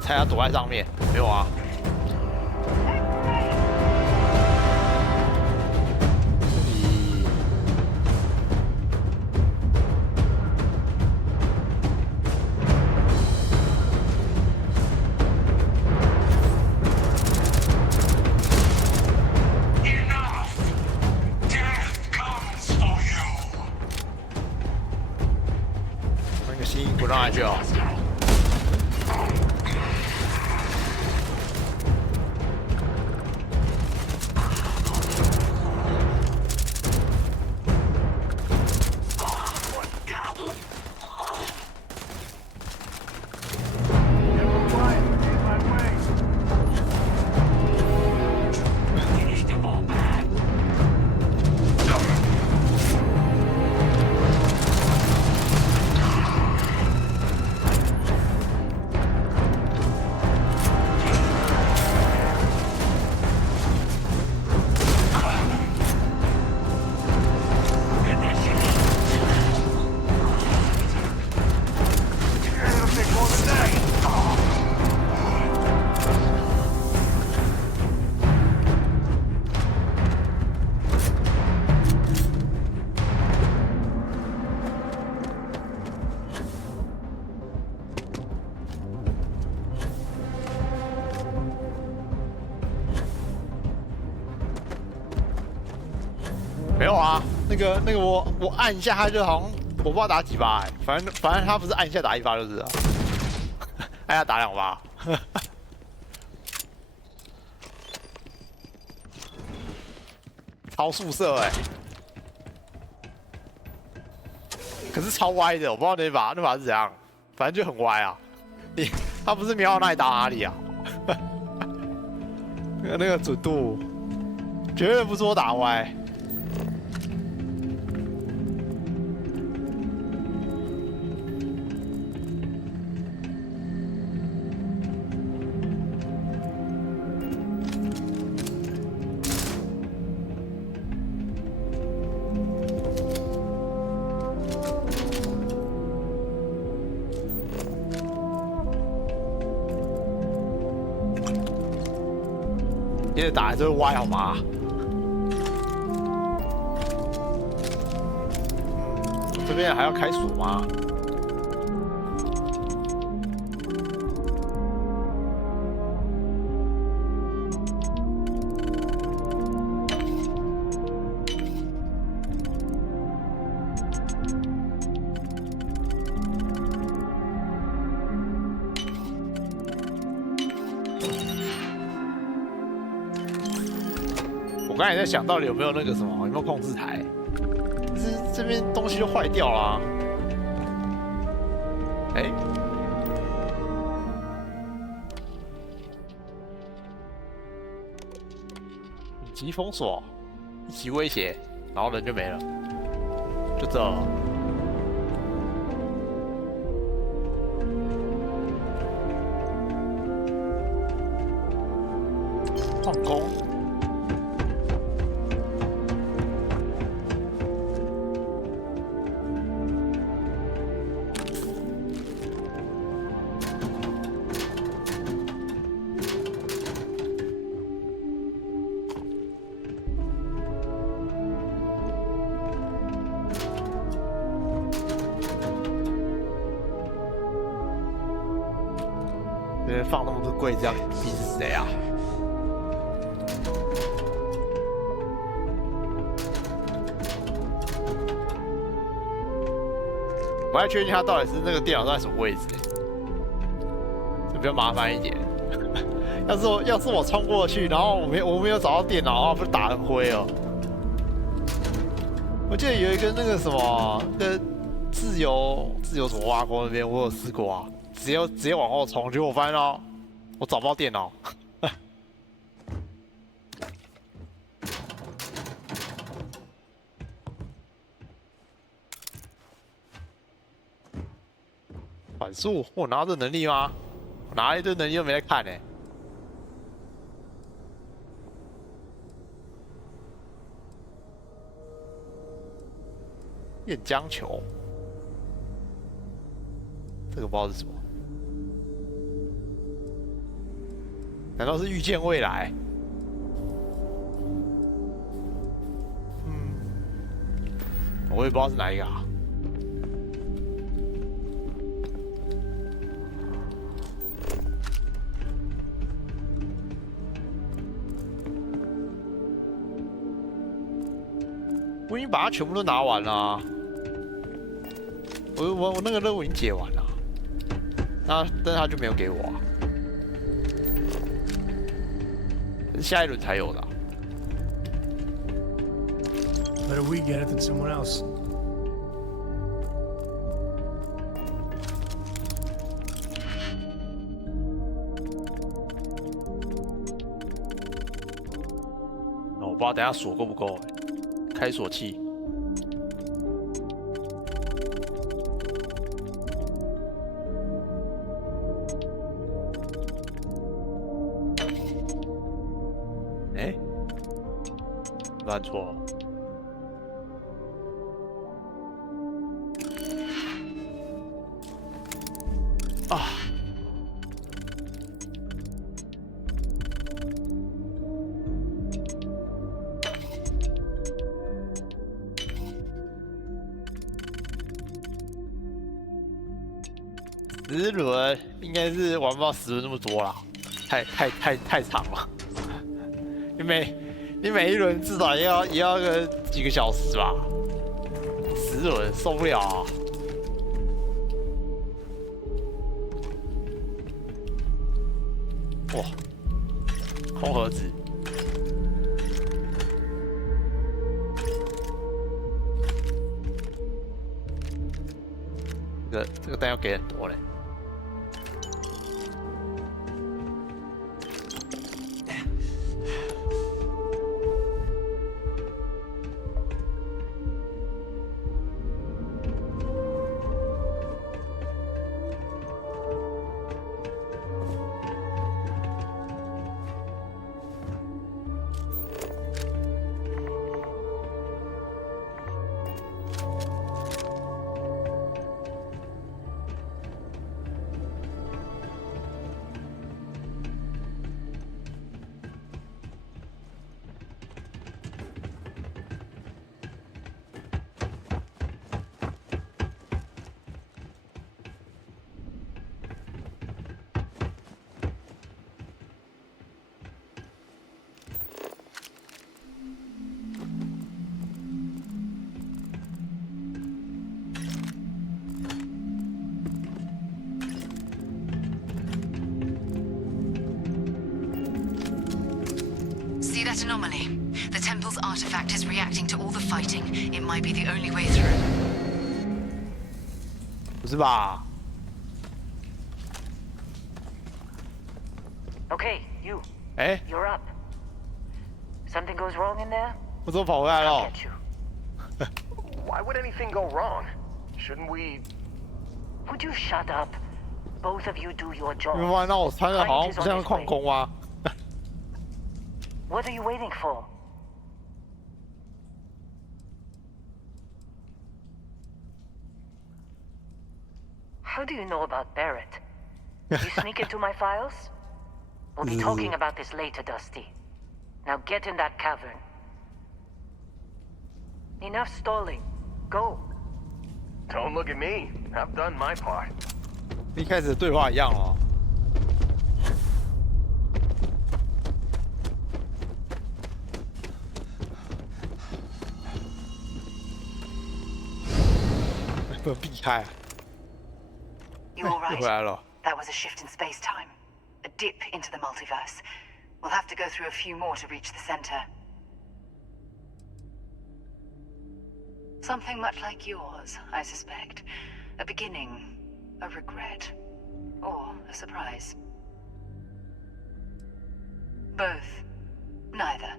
猜他躲在上面，没有啊？这里那个新不让下去哦。没有啊，那个我按一下，他就好像我不知道打几发、欸，反正他不是按一下打一发就是了，按下打2发，超速射哎、欸，可是超歪的，我不知道那把是怎样，反正就很歪啊，他不是瞄到哪里打哪里啊，那个准度绝对不是我打歪。接着打还是会歪好吗？这边还要开锁吗？我刚才在想到底有没有那个什么，有没有控制台？这边东西就坏掉了、啊。哎、欸，紧急封锁，一级威胁，然后人就没了，就这了。放工。这边放那么多柜子，这样逼是谁啊？我还确定他到底是那个电脑在什么位置，这比较麻烦一点。要是我冲过去，然后我没有找到电脑，然后不是打很灰哦。我记得有一个那个什么的自由什么挖沟那边，我有试过啊，直接往后冲，结果我发现哦，我找不到电脑。反速，我拿这能力吗？我拿了一堆能力又没在看呢、欸。验浆球，这个不知道是什么？难道是预见未来？我也不知道是哪一个啊。我已经把它全部都拿完了、啊，我那个任务已经解完了，但是他就没有给我、啊，是下一轮才有的、啊。Better we get it than someone else.我不知道等下锁够不够、欸。开锁器，哎，按错了。啊！10轮应该是玩不到10轮那么多啦，太长了。你每一轮至少也要个几个小时吧，10轮受不了啊！哇，空盒子。这个弹要给很多嘞。Slight anomaly. The temple's artifact is reacting to all the fighting. It might be the only way through. 不是吧？ Okay, you. 哎， You're up. Something goes wrong in there? 我怎么跑回来了？ I'll get you. Why would anything go wrong? Shouldn't we? Would you shut up? Both of you do your job. 你们发现到我穿的好像不像矿工吗？ What are you waiting for? How do you know about Barrett? You sneak into my files? We'll be talking about this later, Dusty. Now get in that cavern. Enough stalling. Go. Don't look at me. I've done my part. 一开始的对话一样哦。不能避开啊！ You all 又 right? 回来了。 That was a shift in space-time. A dip into the multiverse. We'll have to go through a few more to reach the center. Something much like yours, I suspect. A beginning, a regret, or a surprise. Both. Neither.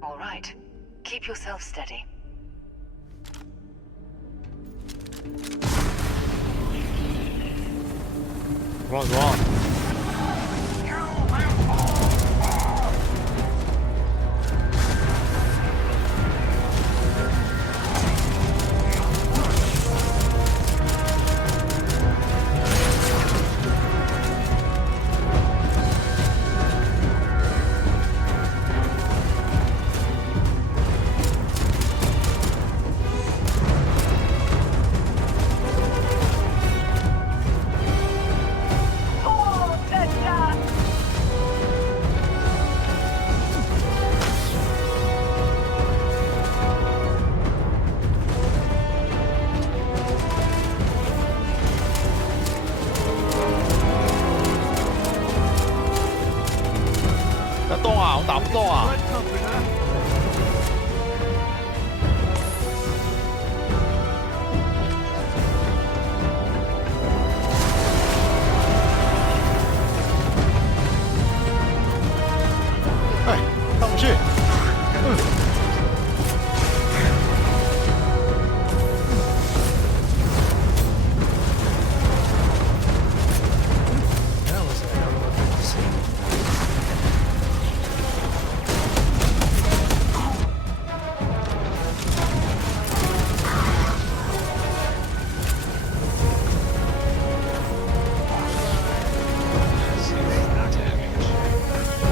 All right. Keep yourself steady. 什么什么？ 不要动啊！我打不动啊！哎，上不去。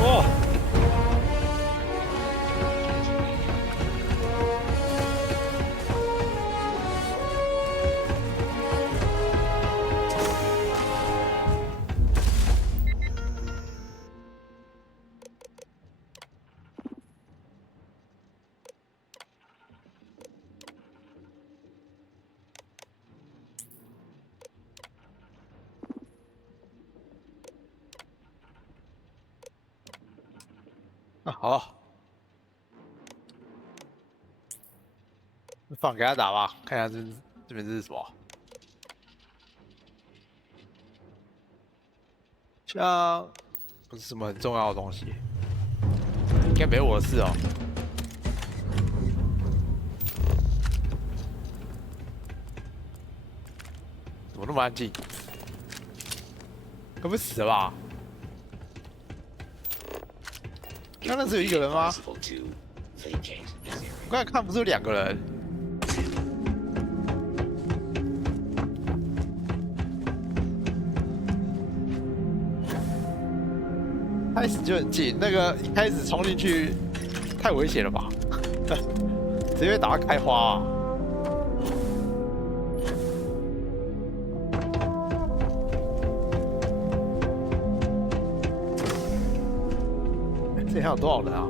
哦。啊，好，放给他打吧，看一下这边是什么。像不是什么很重要的东西，应该没我的事哦。怎么那么安静？该不会死了吧？ 刚刚只有一个人吗？我刚才看不是有两个人。开始就很近，那个一开始冲进去太危险了吧？直接被打到开花啊！这还有多少人啊？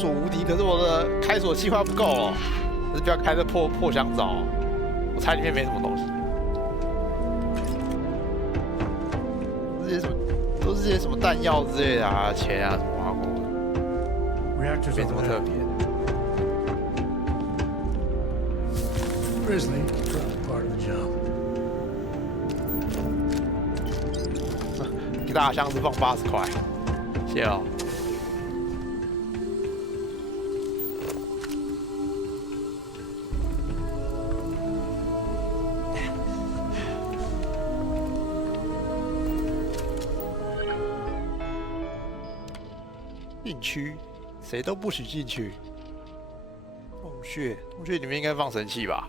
锁无敌，可是我的开锁计划不够了，还是不要开这破箱子哦。我猜里面没什么东西。这些什么都是些什么弹药之类的啊，钱啊什么挖过的，没什么特别的。 Grizzly, part of the job. 一个大箱子放80块，谢哦。禁区，谁都不许进去。洞穴里面应该放神器吧？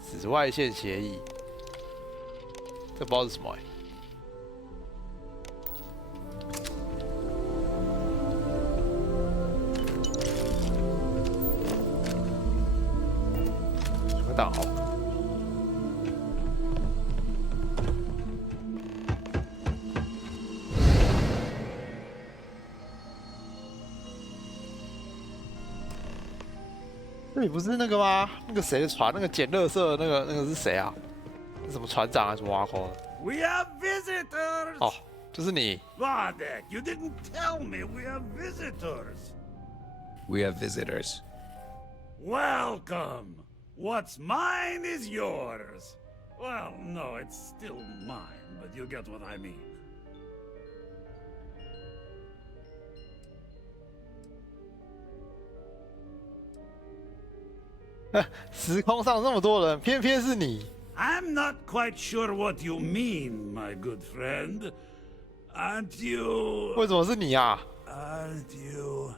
紫外线协议，这不知道是什么什么档哦？这里不是那个吗？那个谁的船？那个捡垃圾的那个是谁啊？是什么船长还是什么挖空的？ We have visitors. 哦，就是你。 Vadek, you didn't tell me we have visitors. We have visitors. Welcome. What's mine is yours. Well, no, it's still mine, but you get what I mean. 时空上这么多人，偏偏是你。 I'm not quite sure what you mean, my good friend. Aren't you? 为什么是你啊 Aren't you?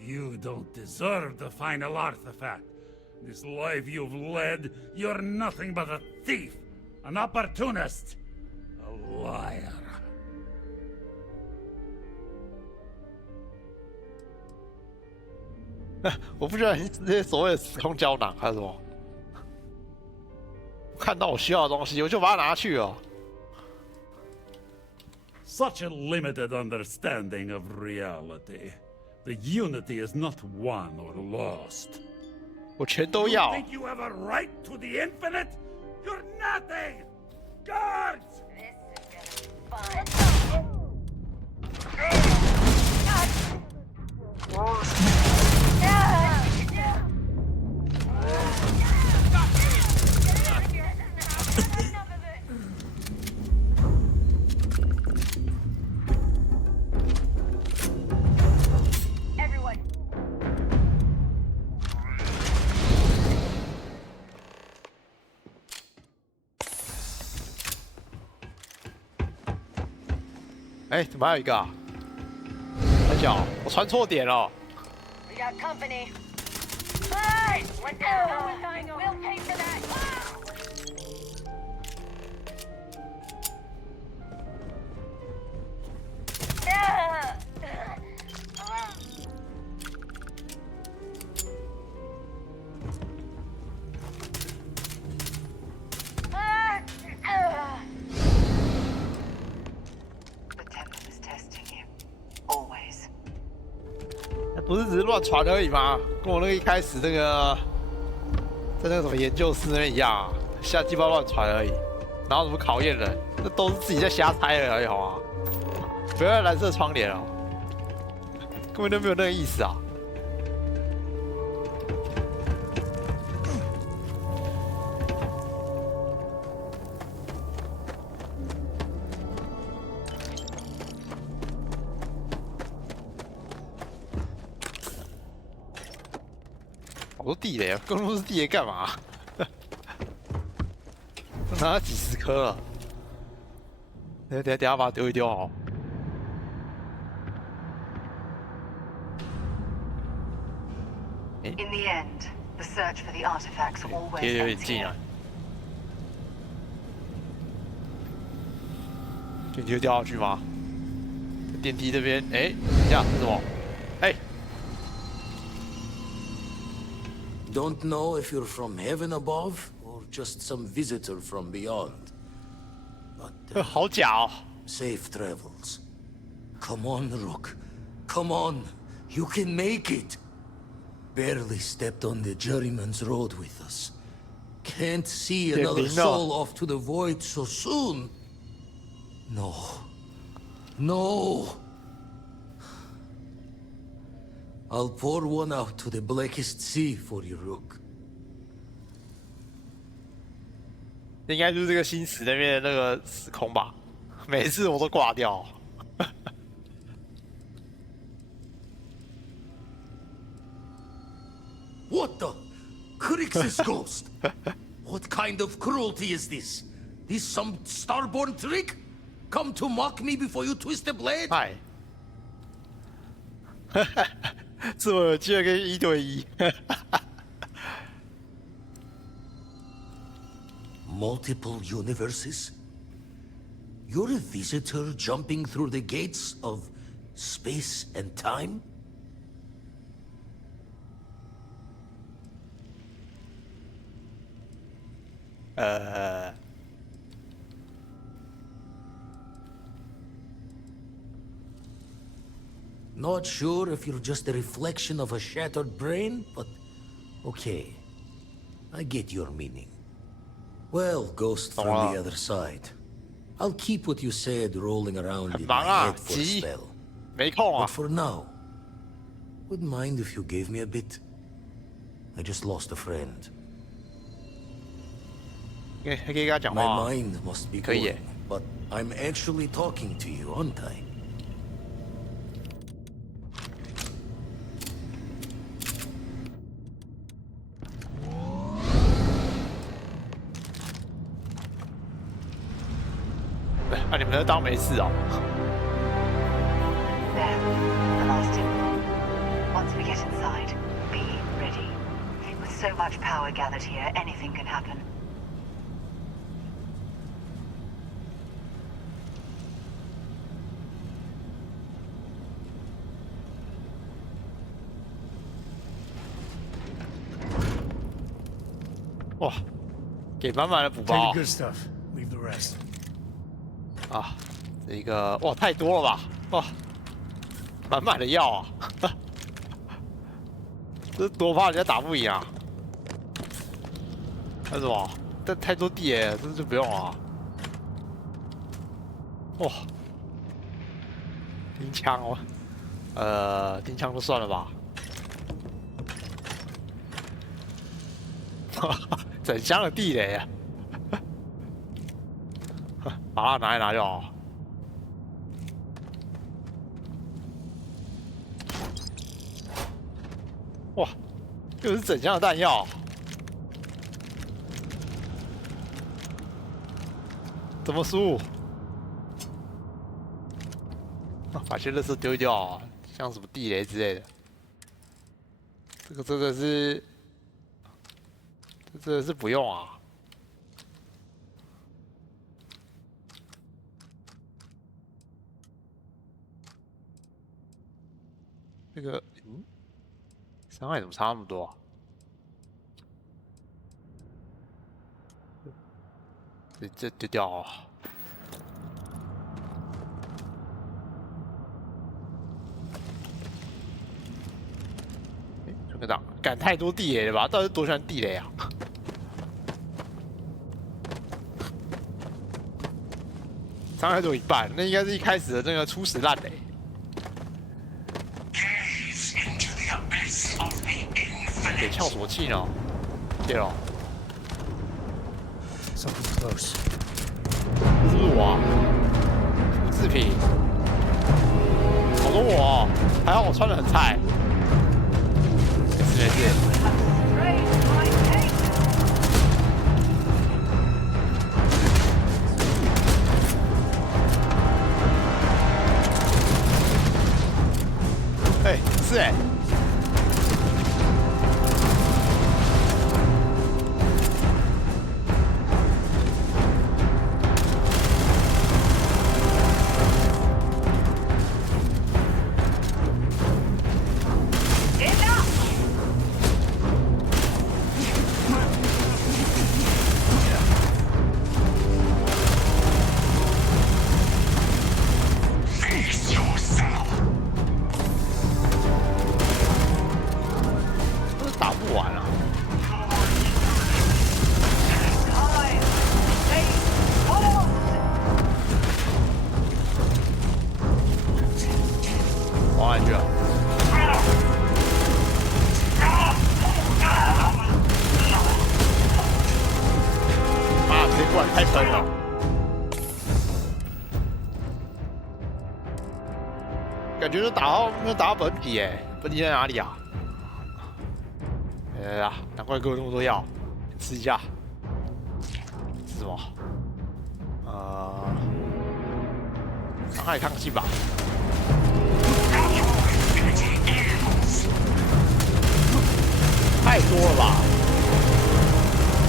You don't deserve the final artifact. This life you've led, you're nothing but a thief, an opportunist, a liar. 我不觉得你这些所谓的时空胶囊还是什么？看到我需要的东西，我就把它拿去了。 Such a limited understanding of reality. The unity is not won or lost. 我全都要。 You think you have a right to the infinite? You're nothing! Guards! Everyone. 哎，怎么还有一个啊？很小，我传错点了。 We got company. Hey! What the hell is going on? We'll pay for that. The temple is testing you. Always. 不是只是乱传而已吗？跟我那个一开始那个在那个什么研究室那边一样啊，瞎鸡巴乱传而已。然后什么考验人，那都是自己在瞎猜而已，好吗？不要蓝色窗帘哦，根本就没有那个意思啊。好多地雷啊，公路是地雷干嘛？拿了几十颗了，等下把它丢一丢好。 In the end, the search for the artifacts always 贴有 ends 点近 here. 啊。电梯会掉下去吗？电梯这边，哎，等一下是什么？哎， Don't know if you're from heaven above or just some visitor from beyond. But 好假哦。 Safe travels. Come on, Rook. Come on. You can make it. Barely stepped on the juryman's road with us. Can't see another soul off to the void so soon. No. No. I'll pour one out to the blackest sea for you, Rook. 应该就是这个星矢那边的那个时空吧，每次我都挂掉。What the? Crix's ghost? What kind of cruelty is this? This some starborn trick? Come to mock me before you twist the blade? 嗨，是我有机会跟1对1。Multiple universes? You're a visitor jumping through the gates of space and time? Not sure if you're just a reflection of a shattered brain, but okay. I get your meaning. Well, ghost from the other side. I'll keep what you said rolling around in my head for a spell. But for now, wouldn't mind if you gave me a bit. I just lost a friend. My mind must be going, but I'm actually talking to you, aren't I? 啊，你们都当没事哦。There, the last temple. Once we get inside, be ready. With so much power gathered here, anything can happen. Wow, 给满满的补包。 Take the good stuff, leave the rest. 啊，这个哇太多了吧，哇，满满的药啊，这多怕人家打不赢啊！那什么，这太多地耶，这就不用了。哇，钉枪哦，钉枪就算了吧。整箱的地雷啊！把它拿一拿就好。哇，又是整箱的弹药，怎么输？把些垃圾丢掉，像什么地雷之类的。这个真的是，这真的是不用啊。 这个，伤害怎么差那么多、啊？这丢掉啊！准备挡，赶太多地雷了吧？到底多喜欢地雷啊？伤害只有一半，那应该是一开始的那个初始烂雷。 给撬锁器呢？对了，这是不是我啊？饰品，好多我、哦，还好我穿得很菜。没事。哎，是哎。 Rook, 突然开喷了。感觉就打到本体哎，本体在哪里啊？哎呀，难怪给我那么多药，吃一下。是什么？伤害抗性吧。太多了吧？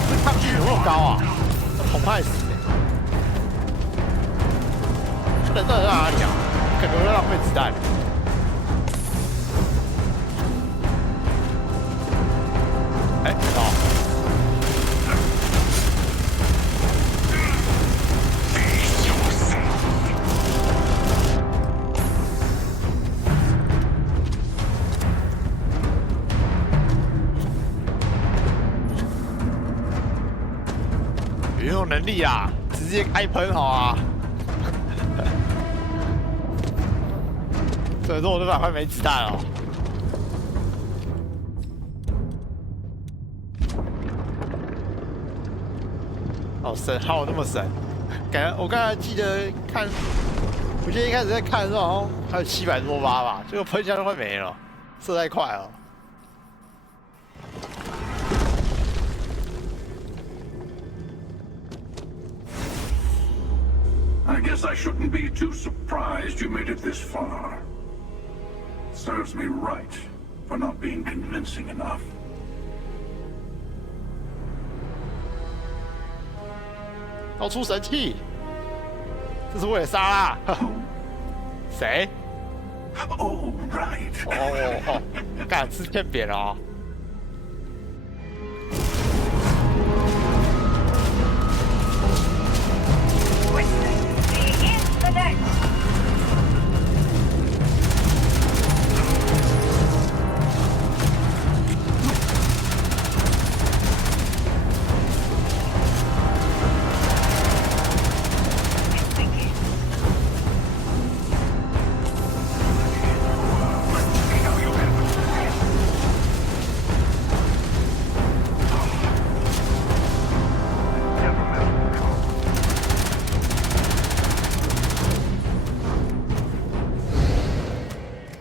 这抗性有那么高啊？澎湃死！这人到底在哪里啊？感觉会浪费子弹。哎，好。有能力啊，直接开喷好啊！所以说我这把快没子弹了。好神，还有那么神！感觉我刚才记得看，我记得一开始在看的时候好像还有700多发吧，结果喷一下就快没了，射太快了。I guess I shouldn't be too surprised you made it this far. Serves me right for not being convincing enough. 要出神器，这是为了杀啦。谁？Oh, right. 哦，干吃骗扁了哦。The next.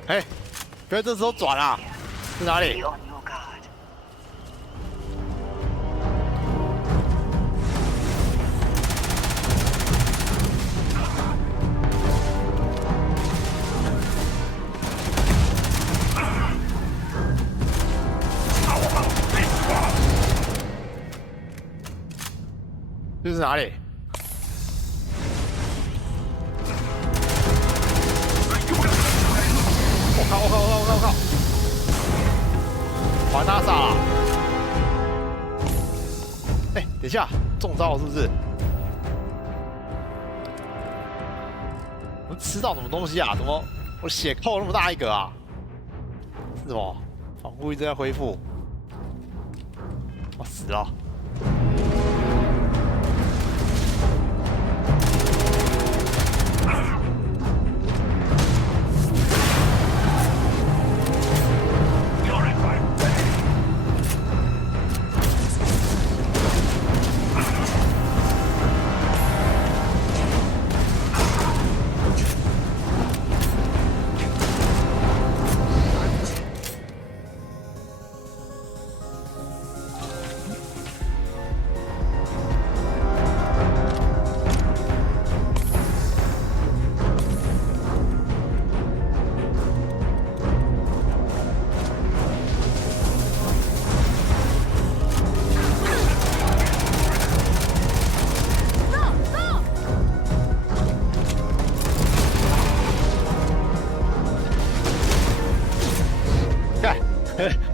哎，不要这时候转啊！是哪里？这是哪里？我靠！还他杀了！哎，等一下，中招了是不是？我吃到什么东西啊？怎么我血扣那么大一格啊？是什么？防护一直在恢复。我死了。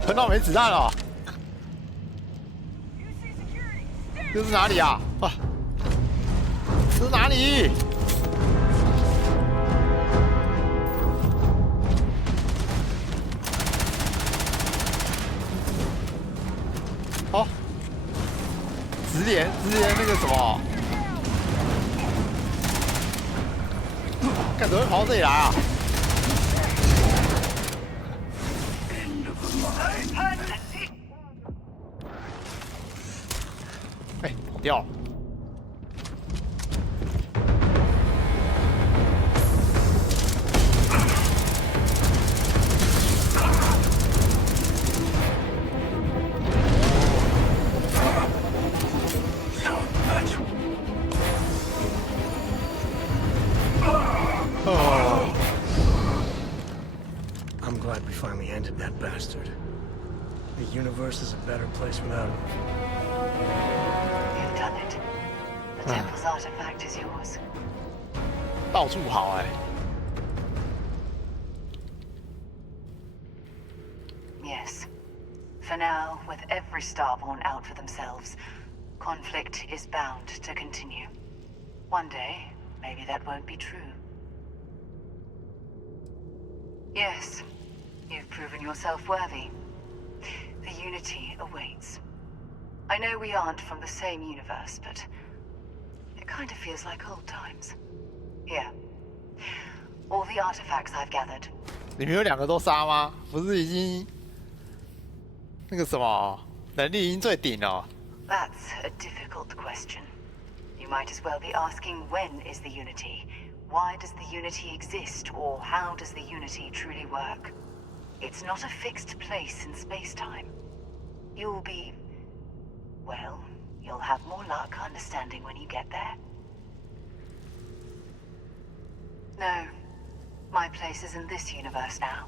喷到没子弹了，这是哪里啊？啊，这是哪里？哦，直连那个什么？干怎么会跑到这里来啊？哎，跑掉了！ finally ended that bastard. The universe is a better place without him. You've done it. The temple's artifact is yours. 到处跑哎。Yes. For now, with every starborn out for themselves, conflict is bound to continue. One day, maybe that won't be true. Yes, you've proven yourself worthy. The Unity awaits. I know we aren't from the same universe, but it kind of feels like old times. Here. All the artifacts I've gathered. 你们有2个都杀吗？不是已经那个什么能力已经最顶了？ That's a difficult question. You might as well be asking when is the Unity? Why does the Unity exist? Or how does the Unity truly work? It's not a fixed place in space-time. You'll be... well, you'll have more luck understanding when you get there. No. My place is in this universe now.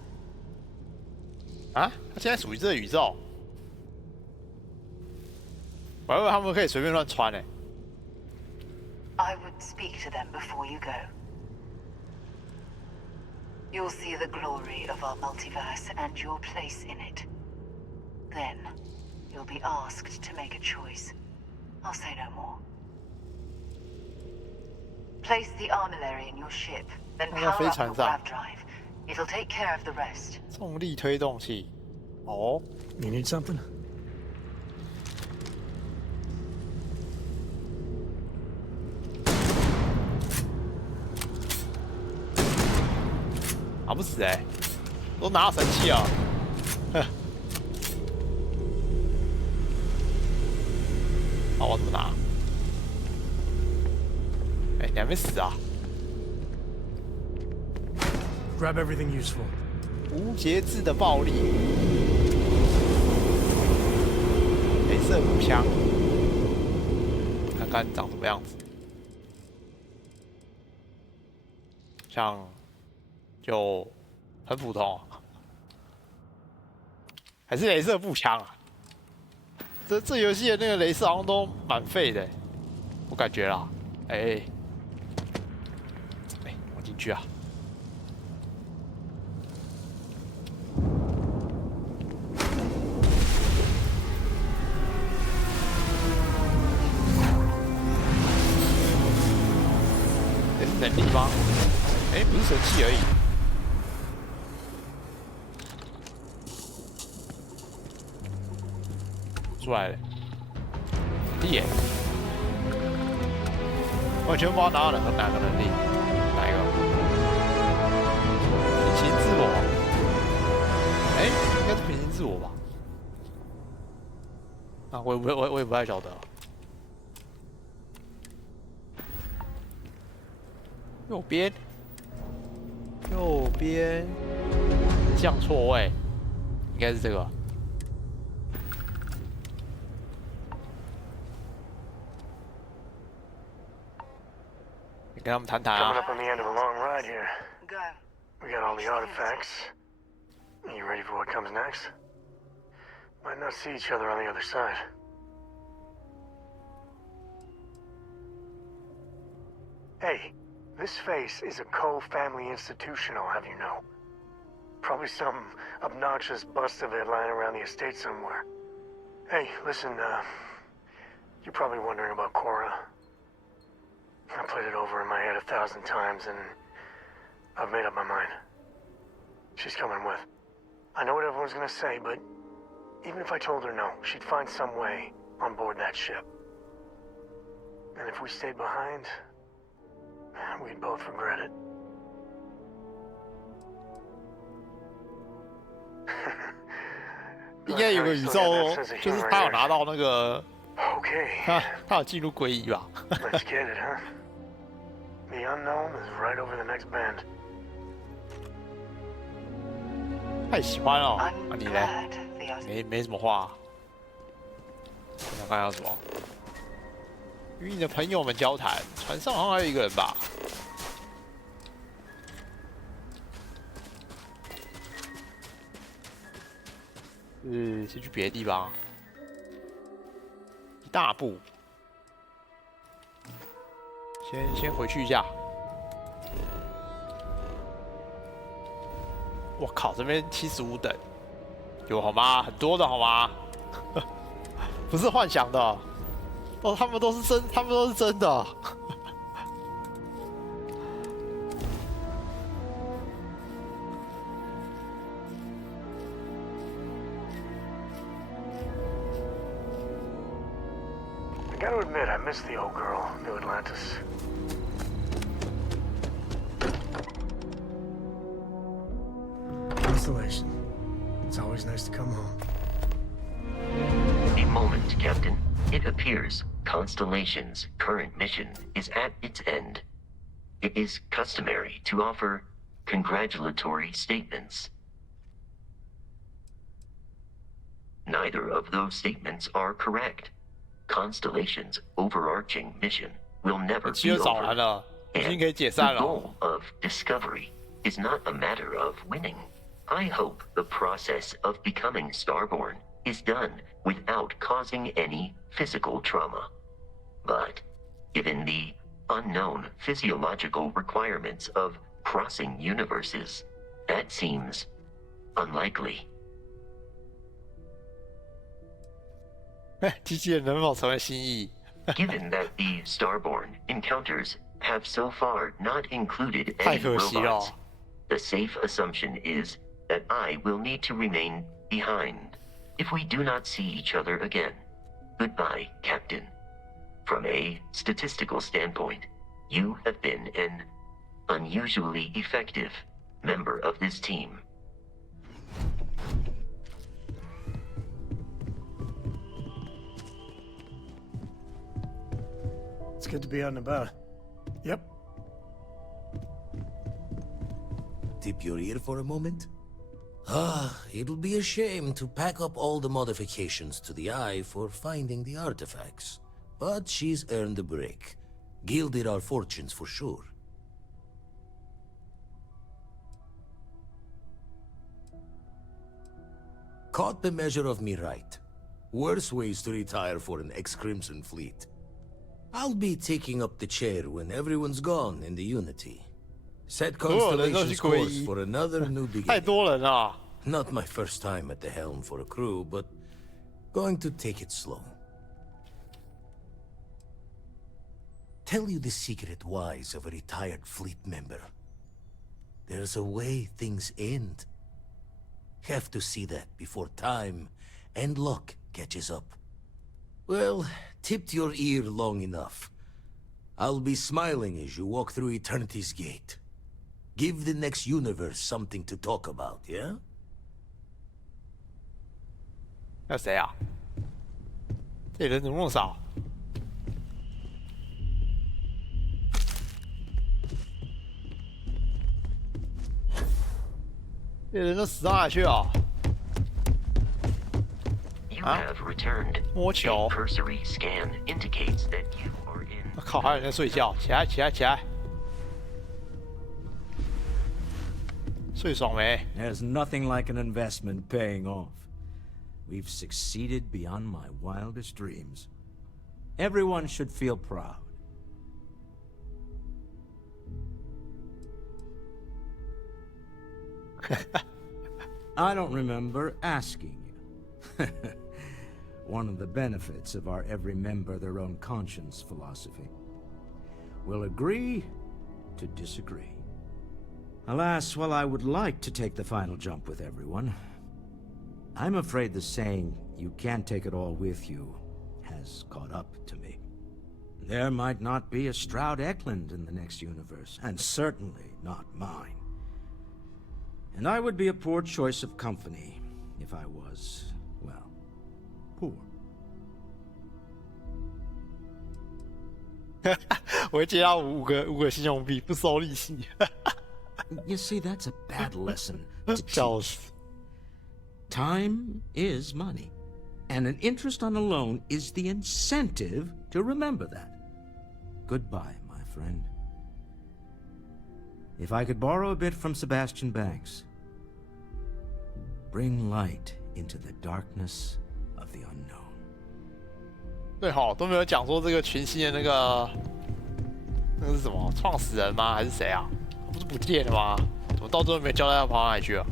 啊？他现在属于这个宇宙？我还以为他们可以随便乱穿呢。I would speak to them before you go. You'll see the glory of our multiverse and your place in it. Then, you'll be asked to make a choice. I'll say no more. Place the armillary in your ship, then power up the grav drive. It'll take care of the rest. 重力推动器。哦。You need something? 打不死哎，都拿到神器了。哼。好，我怎么拿？哎，你还没死啊 Grab everything useful. 无节制的暴力，镭射步枪，看看长什么样子。像就很普通，还是镭射步枪啊？这游戏的那个镭射好像都蛮废的，我感觉啦。哎，我进去啊！这是能力吗？哎，不是神器而已。出来了，耶！完全不知道哪个能力，哪一个？平行自我？哎，应该是平行自我吧？啊，我也不太晓得。右边，降错位，应该是这个。跟他们谈谈啊。Coming up on the end of a long ride here. Go. We got all the artifacts. Are you ready for what comes next? Might not see each other on the other side. Hey, this face is a co-family institution, I'll have you know. Probably some obnoxious bust of it lying around the estate somewhere. Hey, listen, you're probably wondering about Cora. I played it over in my head 1,000 times, and I've made up my mind. She's coming with. I know what everyone's gonna say, but even if I told her no, she'd find some way on board that ship. And if we stayed behind, we'd both regret it. 应该有个宇宙，就是他有拿到那个，他有进入归一吧？ Let's get it, huh? The unknown is right over the next bend. 太喜欢了，啊你嘞？没什么话。想看要什么？与你的朋友们交谈，船上好像还有一个人吧？是去别的地方，一大步。先回去一下。我靠，这边75等，有好吗？很多的好吗？不是幻想的，哦，他们都是真的。I gotta admit, I miss the old girl, New Atlantis. Constellation. It's always nice to come home. A moment, Captain. It appears Constellation's current mission is at its end. It is customary to offer congratulatory statements. Neither of those statements are correct. Constellation's overarching mission will never be over. And the goal of discovery is not a matter of winning. I hope the process of becoming Starborn is done without causing any physical trauma. But given the unknown physiological requirements of crossing universes, that seems unlikely. 机器人能否成为新意？ Given that the Starborn encounters have so far not included 太 any 可惜了。 robots, the safe assumption is that I will need to remain behind. If we do not see each other again, goodbye, Captain. From a statistical standpoint, you have been an unusually effective member of this team. It's good to be out and about. Yep. Tip your ear for a moment? Ah, it'll be a shame to pack up all the modifications to the Eye for finding the artifacts. But she's earned a break. Gilded our fortunes for sure. Caught the measure of me right. Worse ways to retire for an ex-Crimson fleet. I'll be taking up the chair when everyone's gone in the Unity. Set Constellation's course for another new beginning. Not my first time at the helm for a crew, but going to take it slow. Tell you the secret whys of a retired fleet member. There's a way things end. Have to see that before time and luck catches up. Well, tipped your ear long enough. I'll be smiling as you walk through Eternity's gate. Give the next universe something to talk about, yeah? 那谁啊？这人怎么那么少？这人都死到哪去啊？ You have returned. A cursory scan indicates that you are in. 我靠，还有人在睡觉！起来，起来，起来！睡爽没？ There's nothing like an investment paying off. We've succeeded beyond my wildest dreams. Everyone should feel proud. I don't remember asking you. One of the benefits of our every member their own conscience philosophy. We'll agree to disagree. Alas, while I would like to take the final jump with everyone, I'm afraid the saying, "you can't take it all with you," has caught up to me. There might not be a Stroud Eklund in the next universe, and certainly not mine. And I would be a poor choice of company if I was, well, poor. 我会借他五个信用币，不收利息。You see, that's a bad lesson to teach. Time is money, and an interest on a loan is the incentive to remember that. Goodbye, my friend. If I could borrow a bit from Sebastian Banks, bring light into the darkness of the unknown. 对好，都没有讲说这个群星的那个是什么创始人吗？还是谁啊？不是不见了吗？怎么到最后没交代要跑到哪里去了？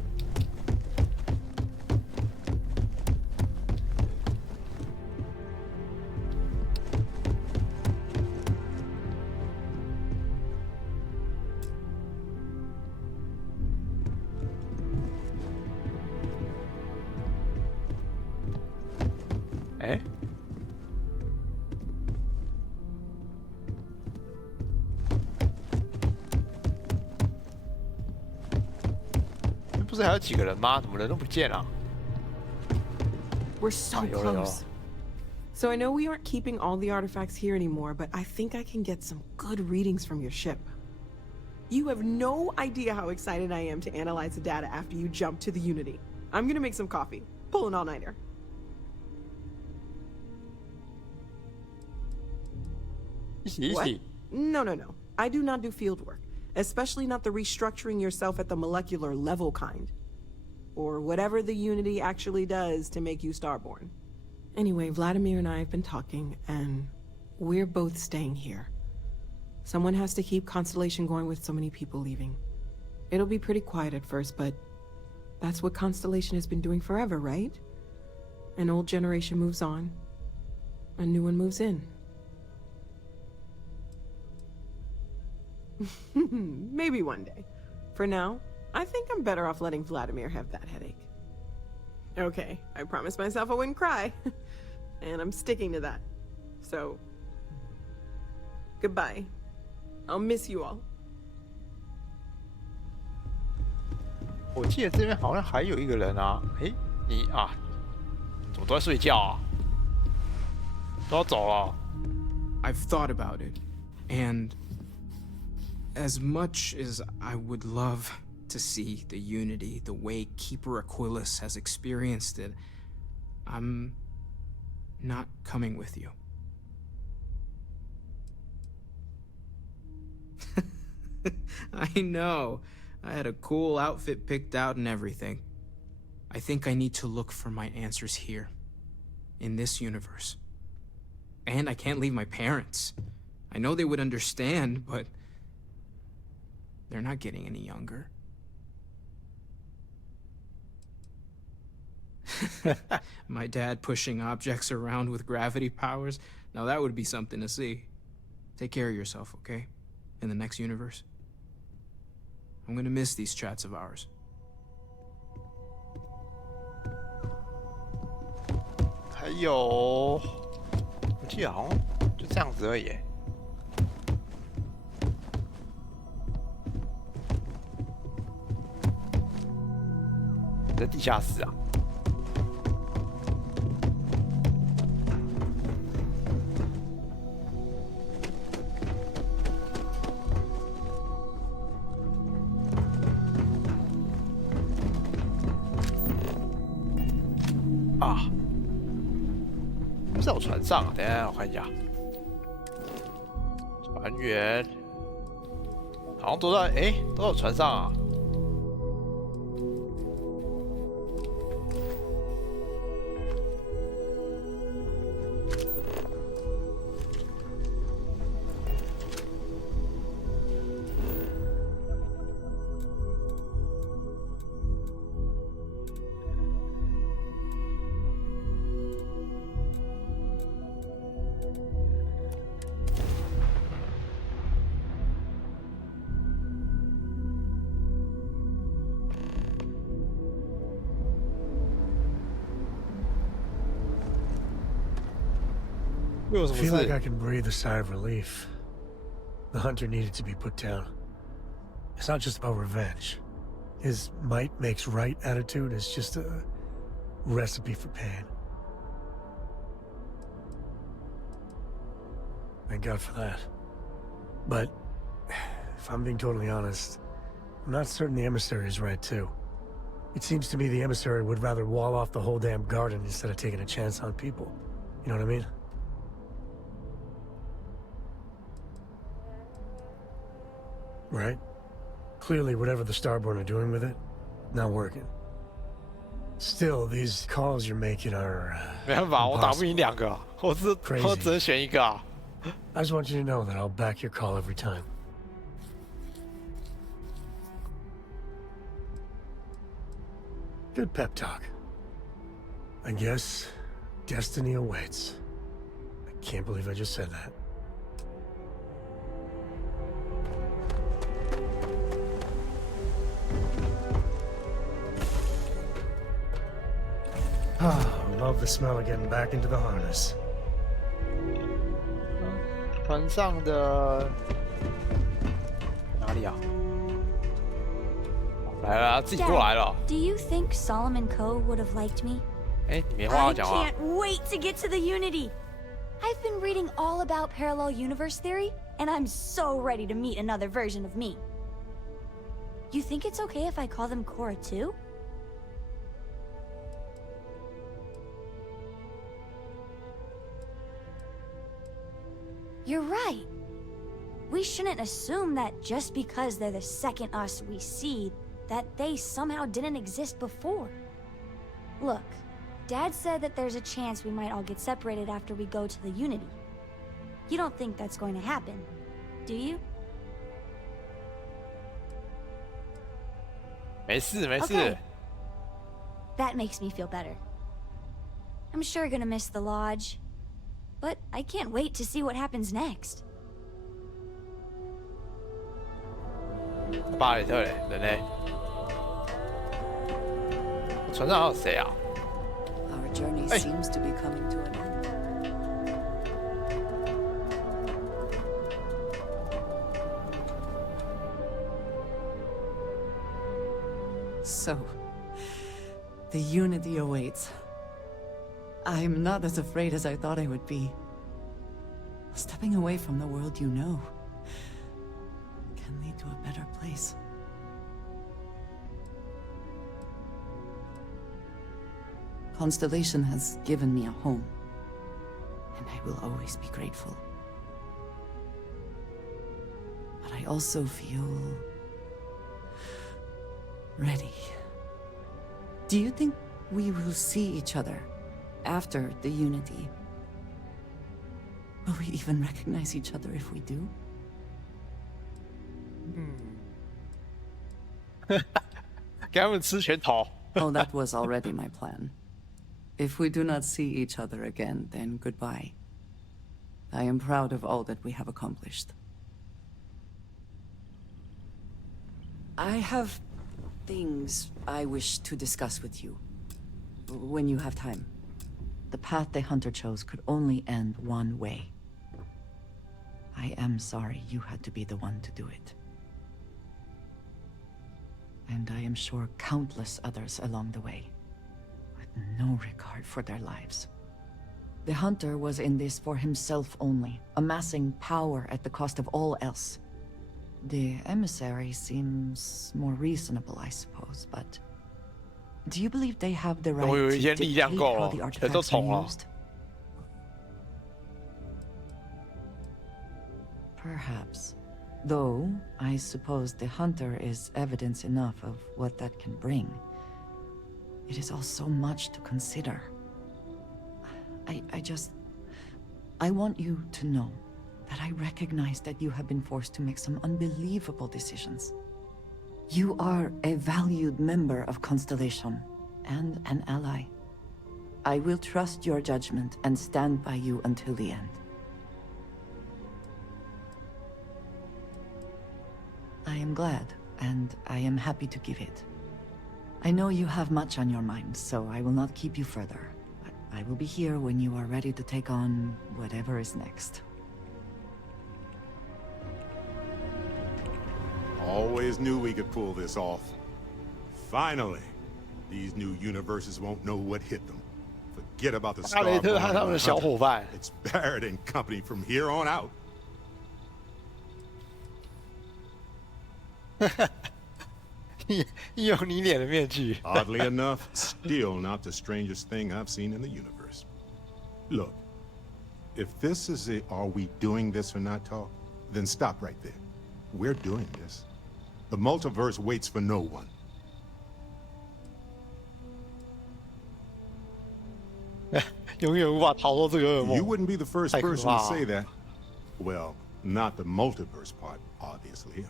哎，不是还有几个人吗？怎么人都不见了？We're so close. So I know we aren't keeping all the artifacts here anymore, but I think I can get some good readings from your ship. You have no idea how excited I am to analyze the data after you jump to the Unity. I'm gonna make some coffee. Pull an all-nighter. What? No. I do not do field work, especially not the restructuring yourself at the molecular level kind. Or whatever the Unity actually does to make you starborn. Anyway, Vladimir and I have been talking, and we're both staying here. Someone has to keep Constellation going with so many people leaving. It'll be pretty quiet at first, but that's what Constellation has been doing forever, right? An old generation moves on, a new one moves in. Maybe one day. For now, I think I'm better off letting Vladimir have that headache. Okay, I promised myself I wouldn't cry. And I'm sticking to that. So, goodbye. I'll miss you all. 我记得这边好像还有一个人啊，诶，你啊，怎么都在睡觉啊？都要走了。I've thought about it, and as much as I would love to see the Unity the way Keeper Aquilus has experienced it, I'm not coming with you. I know. I had a cool outfit picked out and everything. I think I need to look for my answers here, in this universe. And I can't leave my parents. I know they would understand, but they're not getting any younger. My dad pushing objects around with gravity powers. Now that would be something to see. Take care of yourself, okay? In the next universe. I'm gonna miss these chats of ours. 还有，我记得好像就这样子而已。在地下室啊。啊，不在我船上啊！等一下，我看一下，船员好像都在都在我船上啊。I feel like I can breathe a sigh of relief. The hunter needed to be put down. It's not just about revenge. His might makes right attitude is just a recipe for pain. Thank God for that. But, if I'm being totally honest, I'm not certain the emissary is right too. It seems to me the emissary would rather wall off the whole damn garden instead of taking a chance on people. You know what I mean? Right? Clearly, whatever the Starborn are doing with it, not working. Still, these calls you're making are. 没办法，我打不赢2个，我只能选一个啊。I just want you to know that I'll back your call every time. Good pep talk. I guess destiny awaits. I can't believe I just said that. Love the smell of getting back into the harness. 船上的哪里啊？来了，自己过来了。Do you think Solomon Coe would have liked me? 哎，你没话要讲啊 I can't wait to get to the Unity. I've been reading all about parallel universe theory, and I'm so ready to meet another version of me. You think it's okay if I call them Cora too? You're right. We shouldn't assume that just because they're the second us we see, that they somehow didn't exist before. Look, Dad said that there's a chance we might all get separated after we go to the Unity. You don't think that's going to happen, do you? 没事没事。Okay. That makes me feel better. I'm sure gonna miss the lodge, but I can't wait to see what happens next. 巴里特嘞，人嘞？船上还有谁啊？ Our journey seems to be coming to an end. So, the Unity awaits. I'm not as afraid as I thought I would be. Stepping away from the world you know can lead to a better place. Constellation has given me a home, and I will always be grateful. But I also feel ready. Do you think we will see each other after the Unity? Will we even recognize each other if we do? 给他们吃拳头。 Oh, that was already my plan. If we do not see each other again, then goodbye. I am proud of all that we have accomplished. I have things I wish to discuss with you. When you have time. The path the Hunter chose could only end one way. I am sorry you had to be the one to do it. And I am sure countless others along the way, with no regard for their lives. The Hunter was in this for himself only, amassing power at the cost of all else. The emissary seems more reasonable, I suppose, but do you believe they have the right to dictate how the artifacts are used? Perhaps. Though, I suppose the Hunter is evidence enough of what that can bring. It is all so much to consider. I want you to know that I recognize that you have been forced to make some unbelievable decisions. You are a valued member of Constellation, and an ally. I will trust your judgment and stand by you until the end. I am glad, and I am happy to give it. I know you have much on your mind, so I will not keep you further. But I will be here when you are ready to take on whatever is next. Always knew we could pull this off. Finally, these new universes won't know what hit them. Forget about the Starborn. It's Barrett and company from here on out. 用你脸的面具。 Oddly enough, still not the strangest thing I've seen in the universe. Look, if this is a "are we doing this or not" talk, then stop right there. We're doing this. The multiverse waits for no one. 永远无法逃脱这个噩梦。 You wouldn't be the first person to say that. Well, not the multiverse part, obviously.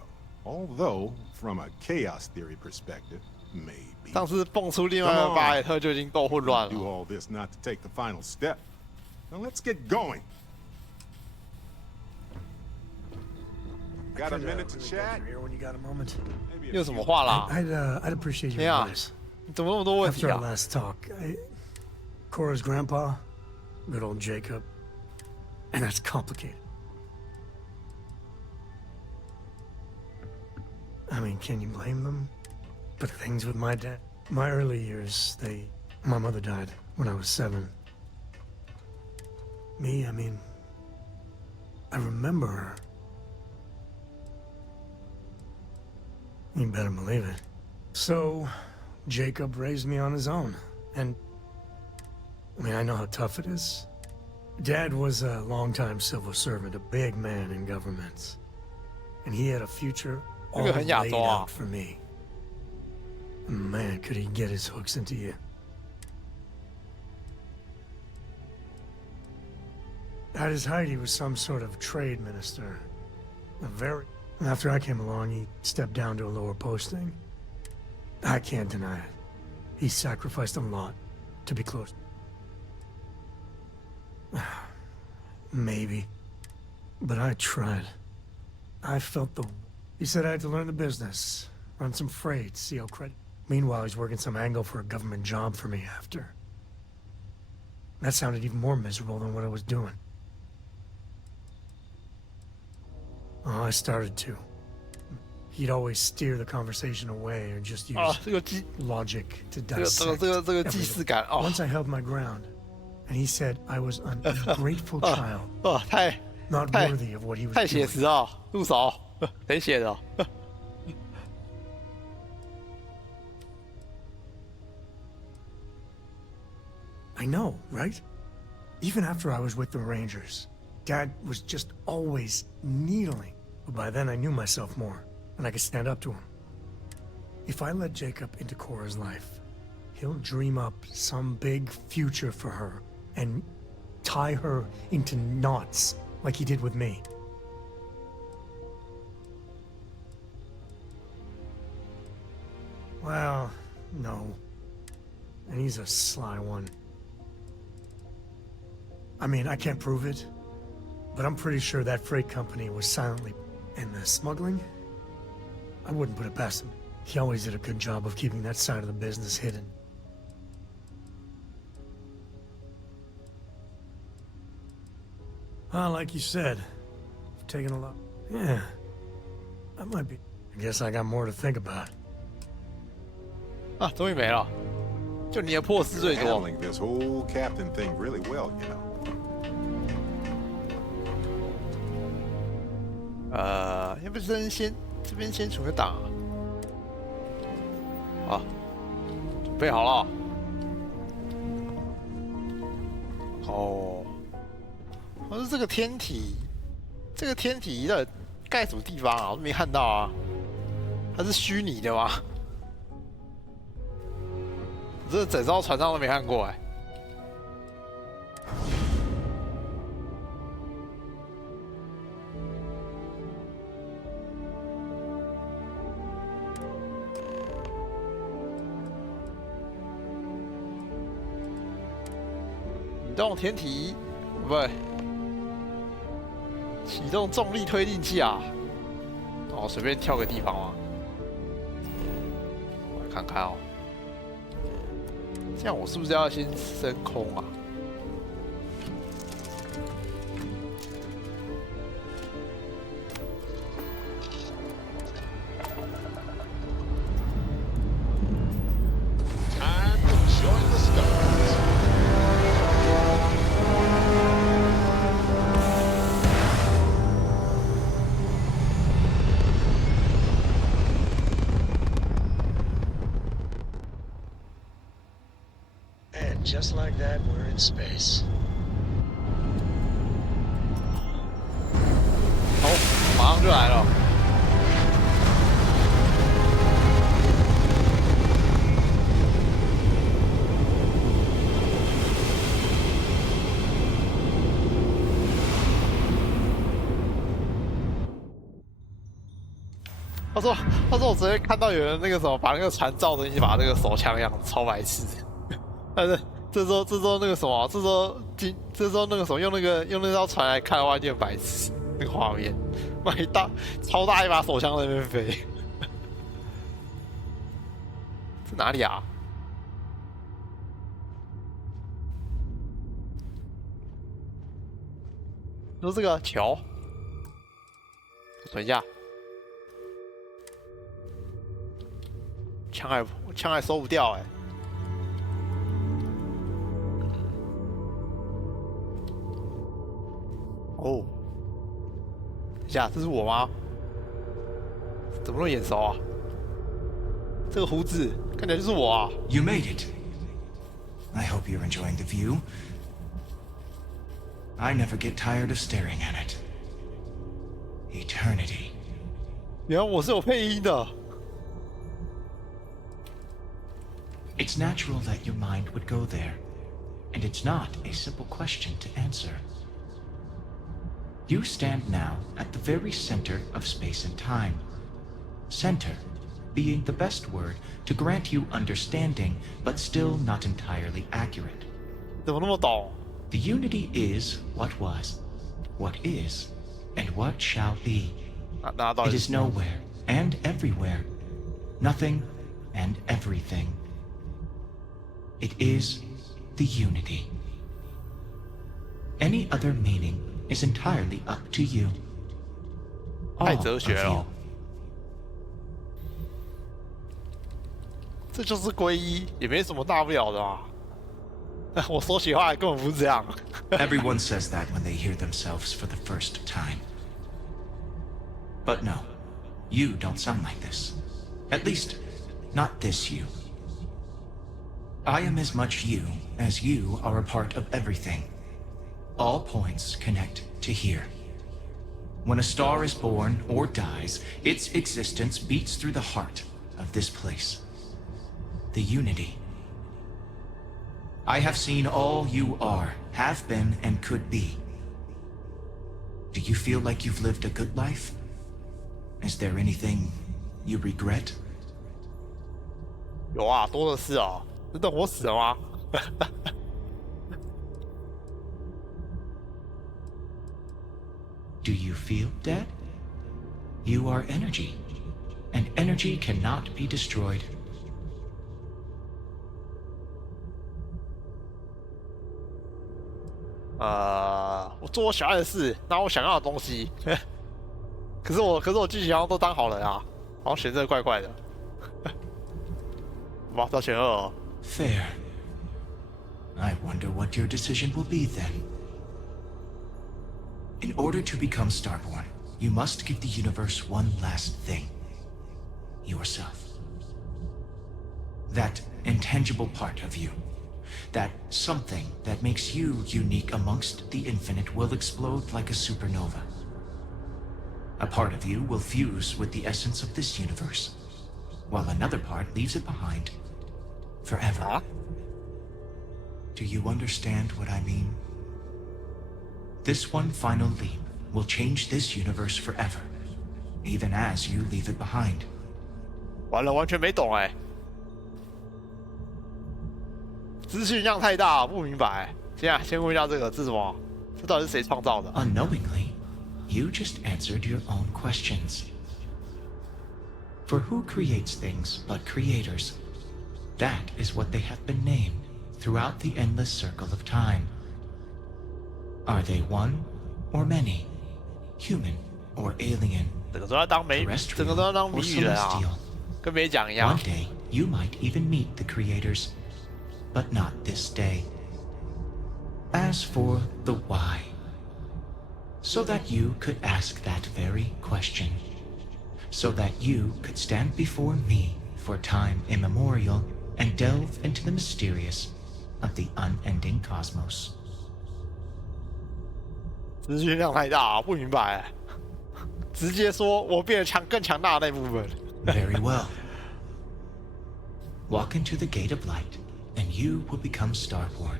Although, from a chaos theory perspective, maybe. 上次蹦出另外一个巴莱特就已经够混乱了。 Do all this not to take the final step. Now let's get going. Got a minute to chat? When you got a moment. 有什么话啦？ I'd appreciate your advice. 怎么那么多问题 After 啊 our last talk, Cora's grandpa, good old Jacob, and that's complicated. I mean, can you blame them? But things with my dad, my early years, my mother died when I was 7. Me, I mean, I remember her. You better believe it. So, Jacob raised me on his own, and I mean, I know how tough it is. Dad was a longtime civil servant, a big man in government, and he had a future all laid out for me. Man, could he get his hooks into you. At his height, he was some sort of trade minister. After I came along, he stepped down to a lower posting. I can't deny it. He sacrificed a lot to be close. Maybe. But I tried. I felt He said I had to learn the business, run some freight, see how credit. Meanwhile, he's working some angle for a government job for me after. That sounded even more miserable than what I was doing. Oh, I started to. He'd always steer the conversation away or just use logic to dissect everything. Once I held my ground, and he said I was an ungrateful child, not worthy of what he was doing. 太写实啊，陆嫂，谁写的？ I know, right? Even after I was with the Rangers, Dad was just always needling. But by then I knew myself more, and I could stand up to him. If I let Jacob into Cora's life, he'll dream up some big future for her and tie her into knots like he did with me. Well, no. And he's a sly one. I mean, I can't prove it, but I'm pretty sure that freight company was silently... And the smuggling? I wouldn't put it past him. He always did a good job of keeping that side of the business hidden. Like you said, I've taken a lot. Yeah, that might be... I guess I got more to think about. 啊，终于没了，就你的破事最多。 Handling this whole captain thing really well, you know. 要不这边先存个档啊。好，准备好了。哦，好像是这个天体，这个天体到底盖什么地方啊？我都没看到啊。它是虚拟的吗？我这整艘船上都没看过哎。 启动天体，不对，启动重力推进器啊！哦，随便跳个地方嘛。我来看看哦，这样我是不是要先升空啊？Just like that, we're in space. 好，马上就来了。他说我昨天看到有人那个什么，把那个船照成一把那个手枪一样，超白痴。但是这时候那个什么，这时候那个什么，用那艘船来看的话，就很白痴。那个画面，妈一大超大一把手枪在那边飞。这哪里啊？说这个桥，等一下，枪还收不掉哎。哦，等一下，这是我吗？怎么那么眼熟啊？这个胡子看起来就是我啊。You made it. I hope you're enjoying the view. I never get tired of staring at it. Eternity. 原来我是有配音的。It's natural that your mind would go there, and it's not a simple question to answer. You stand now at the very center of space and time. Center being the best word to grant you understanding, but still not entirely accurate. 怎么那么懂？ The unity is what was, what is, and what shall be. It is nowhere and everywhere, nothing and everything. It is the unity. Any other meaning is entirely up to you. 太哲学了。这就是皈依，也没什么大不了的嘛。我说起话根本不是这样。Everyone says that when they hear themselves for the first time. But no, you don't sound like this. At least, not this you. I am as much you as you are a part of everything. All points connect to here. When a star is born or dies, its existence beats through the heart of this place. The unity. I have seen all you are, have been, and could be. Do you feel like you've lived a good life? Is there anything you regret? 有啊，多的是啊。是等我死了吗？ Do you feel dead? You are energy, and energy cannot be destroyed. 我做我想要的事，拿我想要的东西。可是我剧情好像都当好人啊，好像选这个怪怪的。哇，到选2哦。Fair. I wonder what your decision will be then. In order to become Starborn, you must give the universe one last thing. Yourself. That intangible part of you. That something that makes you unique amongst the infinite will explode like a supernova. A part of you will fuse with the essence of this universe, while another part leaves it behind forever. Do you understand what I mean? This one final leap will change this universe forever, even as you leave it behind. 完了，完全没懂哎。资讯量太大，不明白。先问一下这个，这是什么？这到底是谁创造的？ Unknowingly, you just answered your own questions. For who creates things but creators? That is what they have been named throughout the endless circle of time. Are they one or many? Human or alien? 整个都要当谜语人啊，跟没讲一样。 One day you might even meet the creators, but not this day. As for the why, so that you could ask that very question, so that you could stand before me for time immemorial and delve into the mysterious of the unending cosmos. 资讯量太大，不明白。直接说我变得更强大的那部分。Very well. Walk into the gate of light, and you will become Starborn.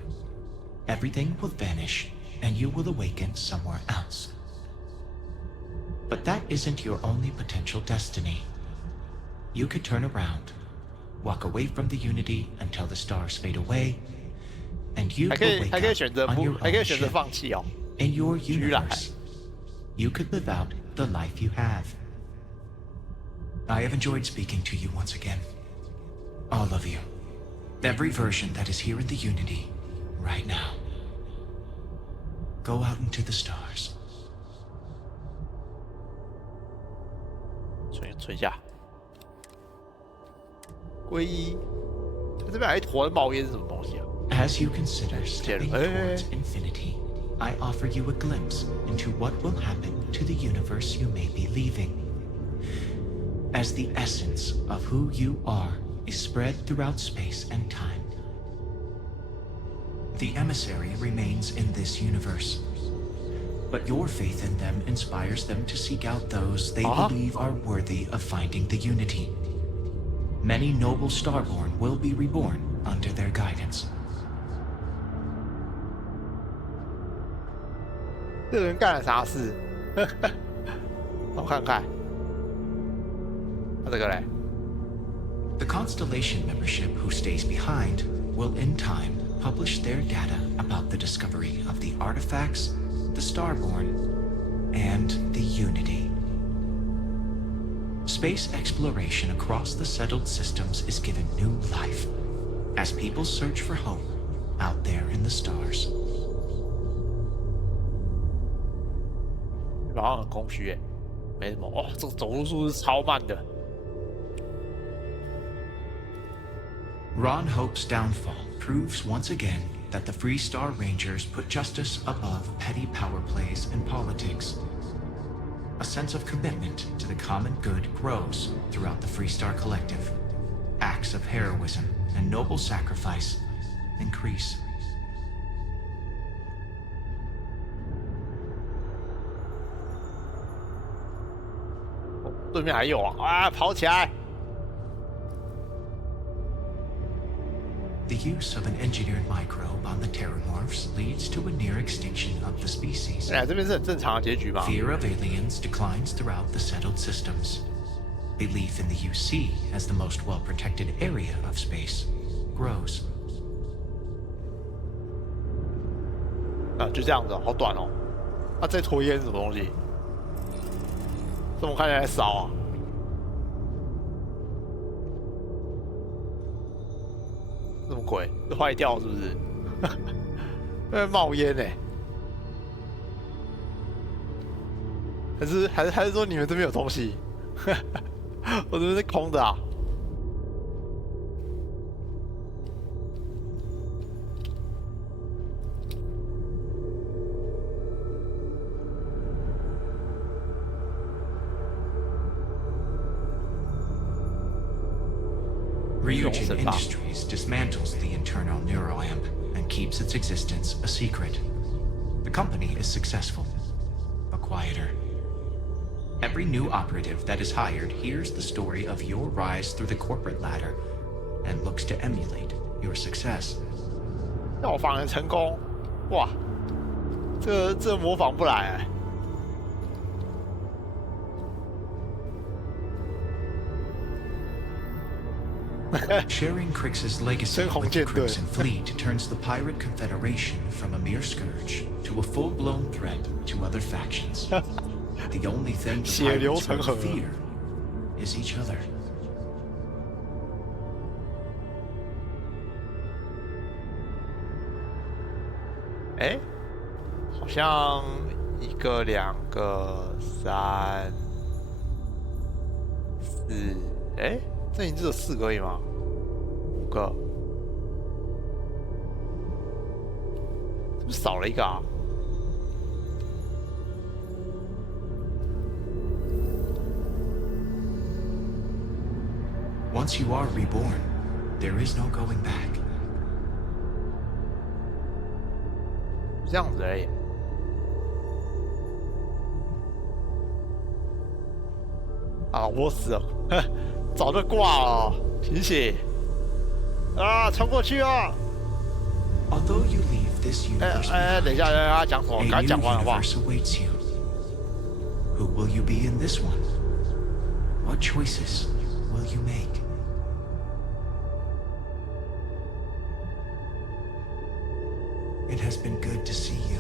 Everything will vanish, and you will awaken somewhere else. But that isn't your only potential destiny. You could turn around, walk away from the Unity until the stars fade away, and you will wake up on your own ship in your universe. You could live out the life you have. I have enjoyed speaking to you once again. All of you. Every version that is here in the Unity right now. Go out into the stars. 存下。皈依。这边还一坨冒烟是什么东西啊？ As you consider stepping towards infinity, I offer you a glimpse into what will happen to the universe you may be leaving. As the essence of who you are is spread throughout space and time. The emissary remains in this universe, but your faith in them inspires them to seek out those they believe are worthy of finding the Unity. Many noble Starborn will be reborn under their guidance. 这个人干了啥事？我看看，这个嘞。 The Constellation membership who stays behind will in time publish their data about the discovery of the artifacts, the Starborn, and the Unity. Space exploration across the settled systems is given new life as people search for hope out there in the stars. 好像很空虚诶，没什么哦。这个走路速度是超慢的。 Ron Hope's downfall proves once again that the Freestar Rangers put justice above petty power plays and politics. A sense of commitment to the common good grows throughout the Freestar Collective. Acts of heroism and noble sacrifice increase. 对面还有啊！啊，跑起来！ The use of an engineered microbe on the Terramorphs leads to a near extinction of the species. 这边是很正常的结局嘛。 Fear of aliens declines throughout the settled systems. Belief in the UC as the most well-protected area of space grows. 啊，就这样子，好短哦。啊，这坨烟是什么东西？这么看起来少啊？什么鬼？是坏掉是不是？在冒烟哎！还是说你们这边有东西？我这边是空的啊。 Ryujin Industries dismantles the internal neuroamp and keeps its existence a secret. The company is successful, but quieter. Every new operative that is hired hears the story of your rise through the corporate ladder and looks to emulate your success. 让我仿人成功，哇，这模仿不来哎。 Sharing Crix's legacy with the Crimson Fleet turns the Pirate Confederation from a mere scourge to a full-blown threat to other factions. The only thing the pirates will fear is each other. 哎，好像1个、2个、3、4，哎。 这只有4个而已吗？5个，是不是少了一个啊？ Once you are reborn, there is no going back. 这样子而已。啊，我死了。早就挂了，醒醒！啊，冲过去啊！ Although you leave this universe, 等一下，他讲什么？刚讲完好不好？ Who will you be in this one? What choices will you make? It has been good to see you.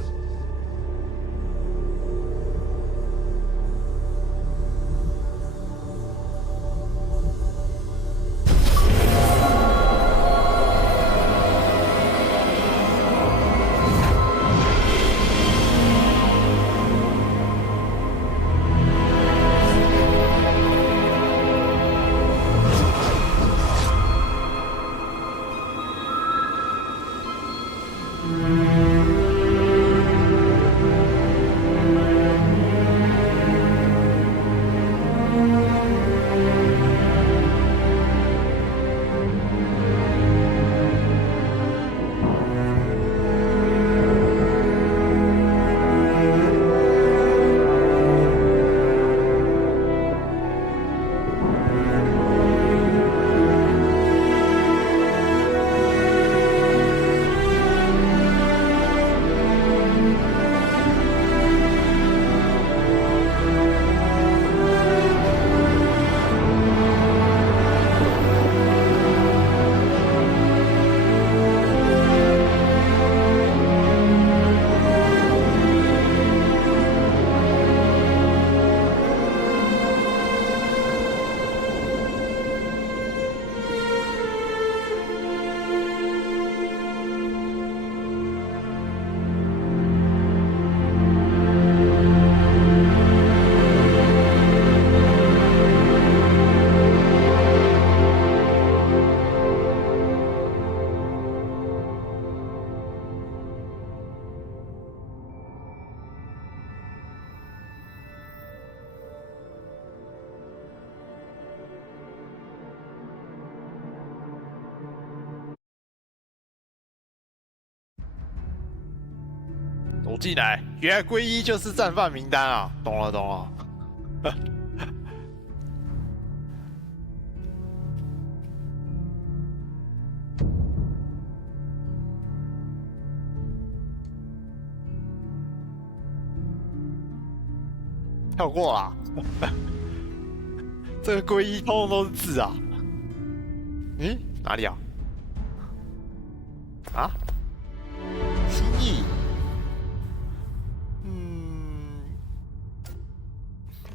走进来，原来皈依就是战犯名单啊！懂了，懂了。跳过啦，这个皈依通通都是字啊！嗯，哪里啊？啊？心意。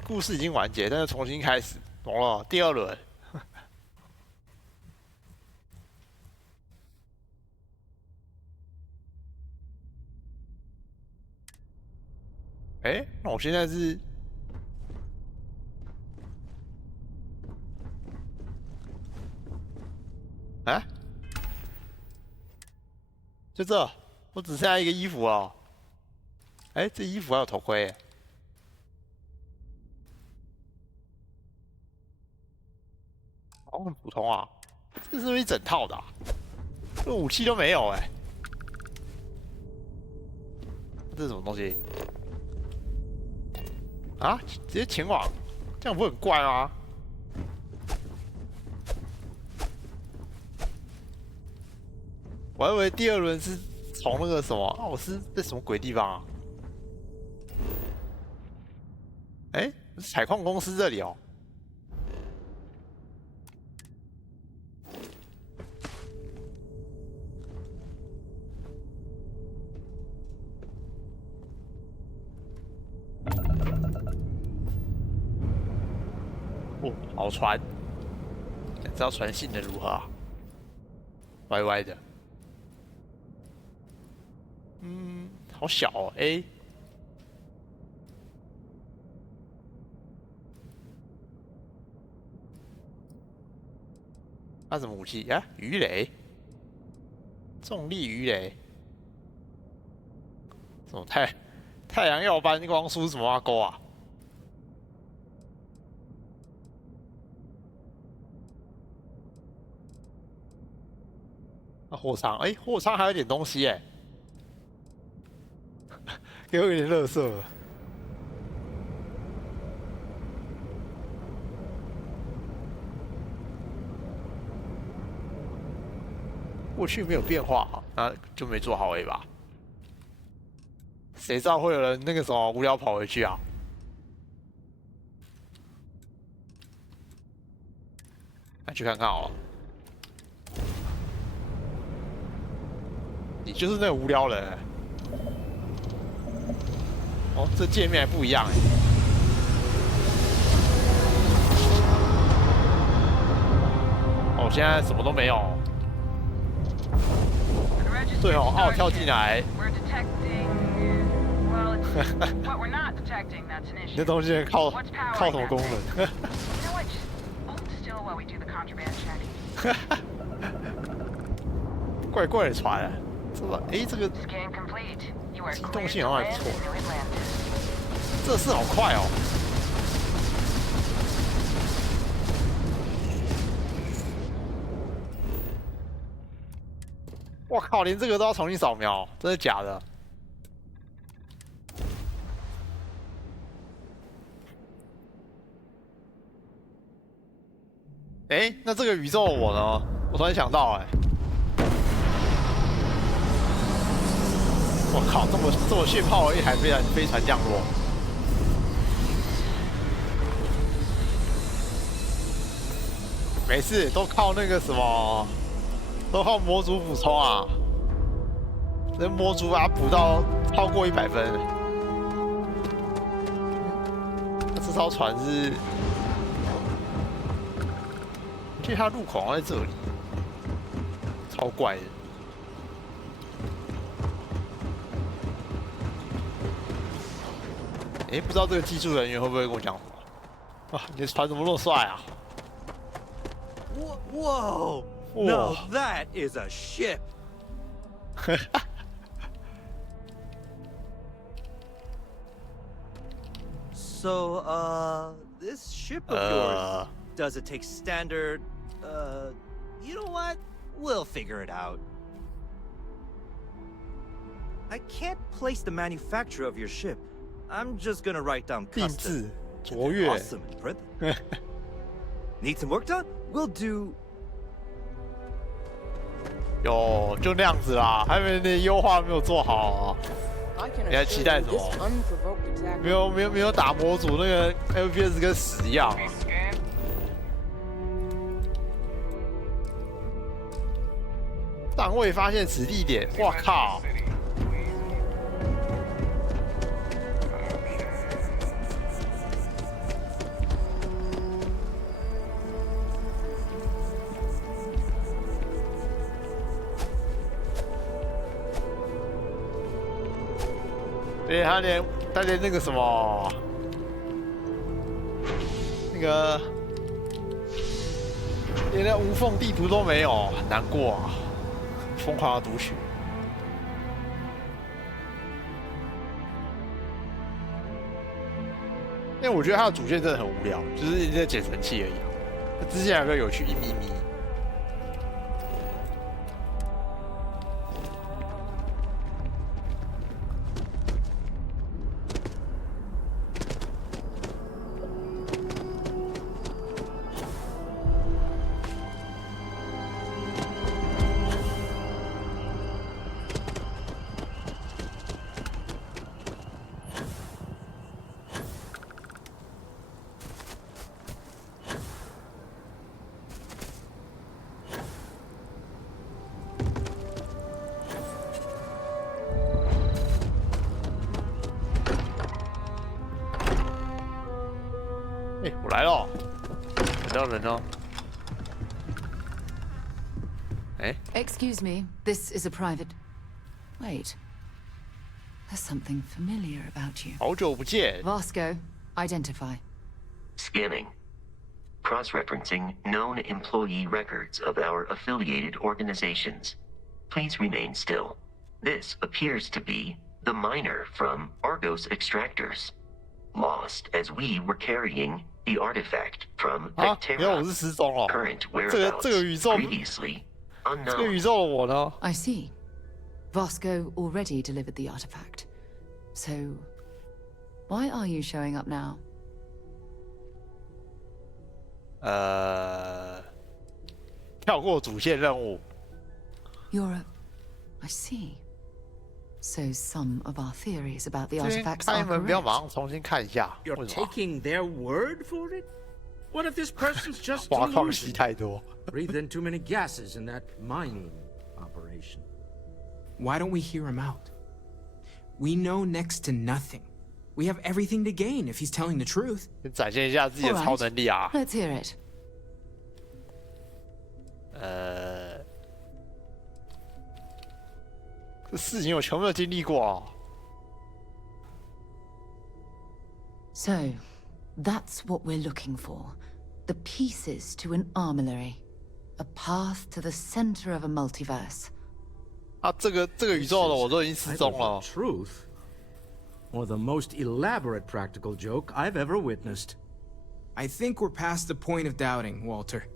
故事已经完结，但是重新开始，懂了？第二轮。哎，那我现在是？啊？就这，我只剩下一个衣服哦。哎，这衣服还有头盔。好很普通啊，这是不是一整套的、啊？这武器都没有哎、欸，这是什么东西？啊，直接前往，这样不会很怪吗？我还以为第二轮是从那个什么，啊，我是在什么鬼地方啊？哎，采矿公司这里哦。哦，好船，想知道船性能如何啊？歪歪的，好小哦 ，A。那什么武器啊？鱼雷，重力鱼雷，什么太阳耀斑光束什么挖沟啊？那货仓，哎，货仓还有点东西哎，给我有点垃圾了。过去没有变化，那就没做好 A 吧？谁知道会有人那个什么无聊跑回去啊？来去看看好了。你就是那个无聊人。哦，这界面还不一样哎。哦，现在什么都没有。对哦，我跳进来。你这东西靠什么功能？怪怪的船，这个这个机动性好像还不错。这是好快哦！我靠，连这个都要重新扫描，真的假的？那这个宇宙我呢？我突然想到，我靠，这么炫炮的一台飞船降落，没事，都靠那个什么，都靠模组补充啊。这模组把它补到超过100分。这艘船是。其实它入口好像在这里，超怪的。不知道这个技术人员会不会跟我讲什么？啊，你的船怎么那么帅啊 ！Whoa! Now that is a ship. So, this ship of yours, does it take standard? You know what? We'll figure it out. I can't place the manufacturer of your ship. I'm just gonna write down custom. Awesome and print. Need some work done? We'll do. 有，就那样子啦，还没那优化没有做好啊。你还期待什么？没有打模组，那个 FPS 跟屎一样啊。尚未发现此地点，我靠！对，他连那个什么，连那无缝地图都没有，很难过啊！疯狂的读取。因为我觉得它的主线真的很无聊，就是一直在捡神器而已。之前还比较有趣，一咪咪。我来了，人呢？Excuse me, this is a private. Wait, there's something familiar about you. 好久不见。Vasco, identify. Scanning. Cross-referencing known employee records of our affiliated organizations. Please remain still. This appears to be the miner from Argos Extractors. Lost as we were carrying the artifact from Vectera. Current whereabouts previously unknown. I see. Vasco already delivered the artifact. So, why are you showing up now? 跳过主线任务。You're I see. So some of our theories about the artifacts are correct. 开门不要马上重新看一下。You're taking their word for it? What if this person's just 挖矿吸太多 breathed in too many gases in that mining operation? Why don't we hear him out? We know next to nothing. We have everything to gain if he's telling the truth. 展现一下自己的超能力啊 Let's hear it. 这事情我全部都经历过啊 So, that's what we're looking for. The pieces to an armillary. A path to the center of a multiverse. 啊，这个宇宙的我都已经失踪了。 Truth, or the most elaborate practical joke I've ever witnessed. I think we're past the point of doubting, Walter.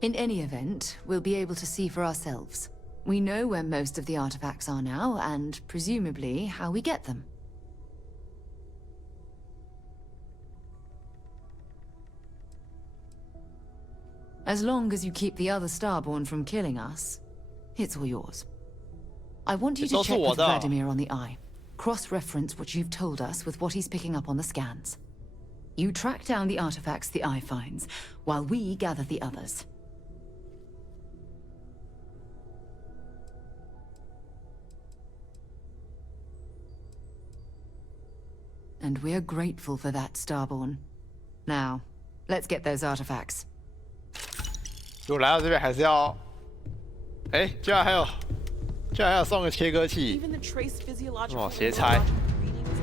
In any event, we'll be able to see for ourselves. We know where most of the artifacts are now, and presumably how we get them. As long as you keep the other Starborn from killing us, it's all yours. I want you to check with Vladimir on the eye. Cross-reference what you've told us with what he's picking up on the scans. You track down the artifacts the eye finds, while we gather the others. And we're grateful for that, Starborn. Now, let's get those artifacts. 我来到这边还是要，哎，居然还有送个切割器，哦，斜拆，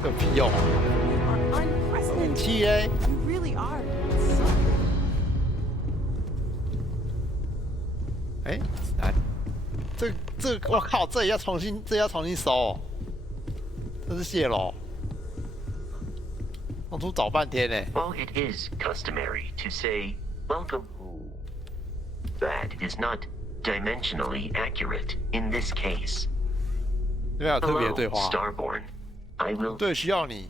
有屁用啊！武器哎，哎，来，这我靠，这也要重新收、哦，这是泄露，当初找半天呢。While it is customary to say welcome. That is not dimensionally accurate in this case. Hello, Starborn. I will. 对，需要你。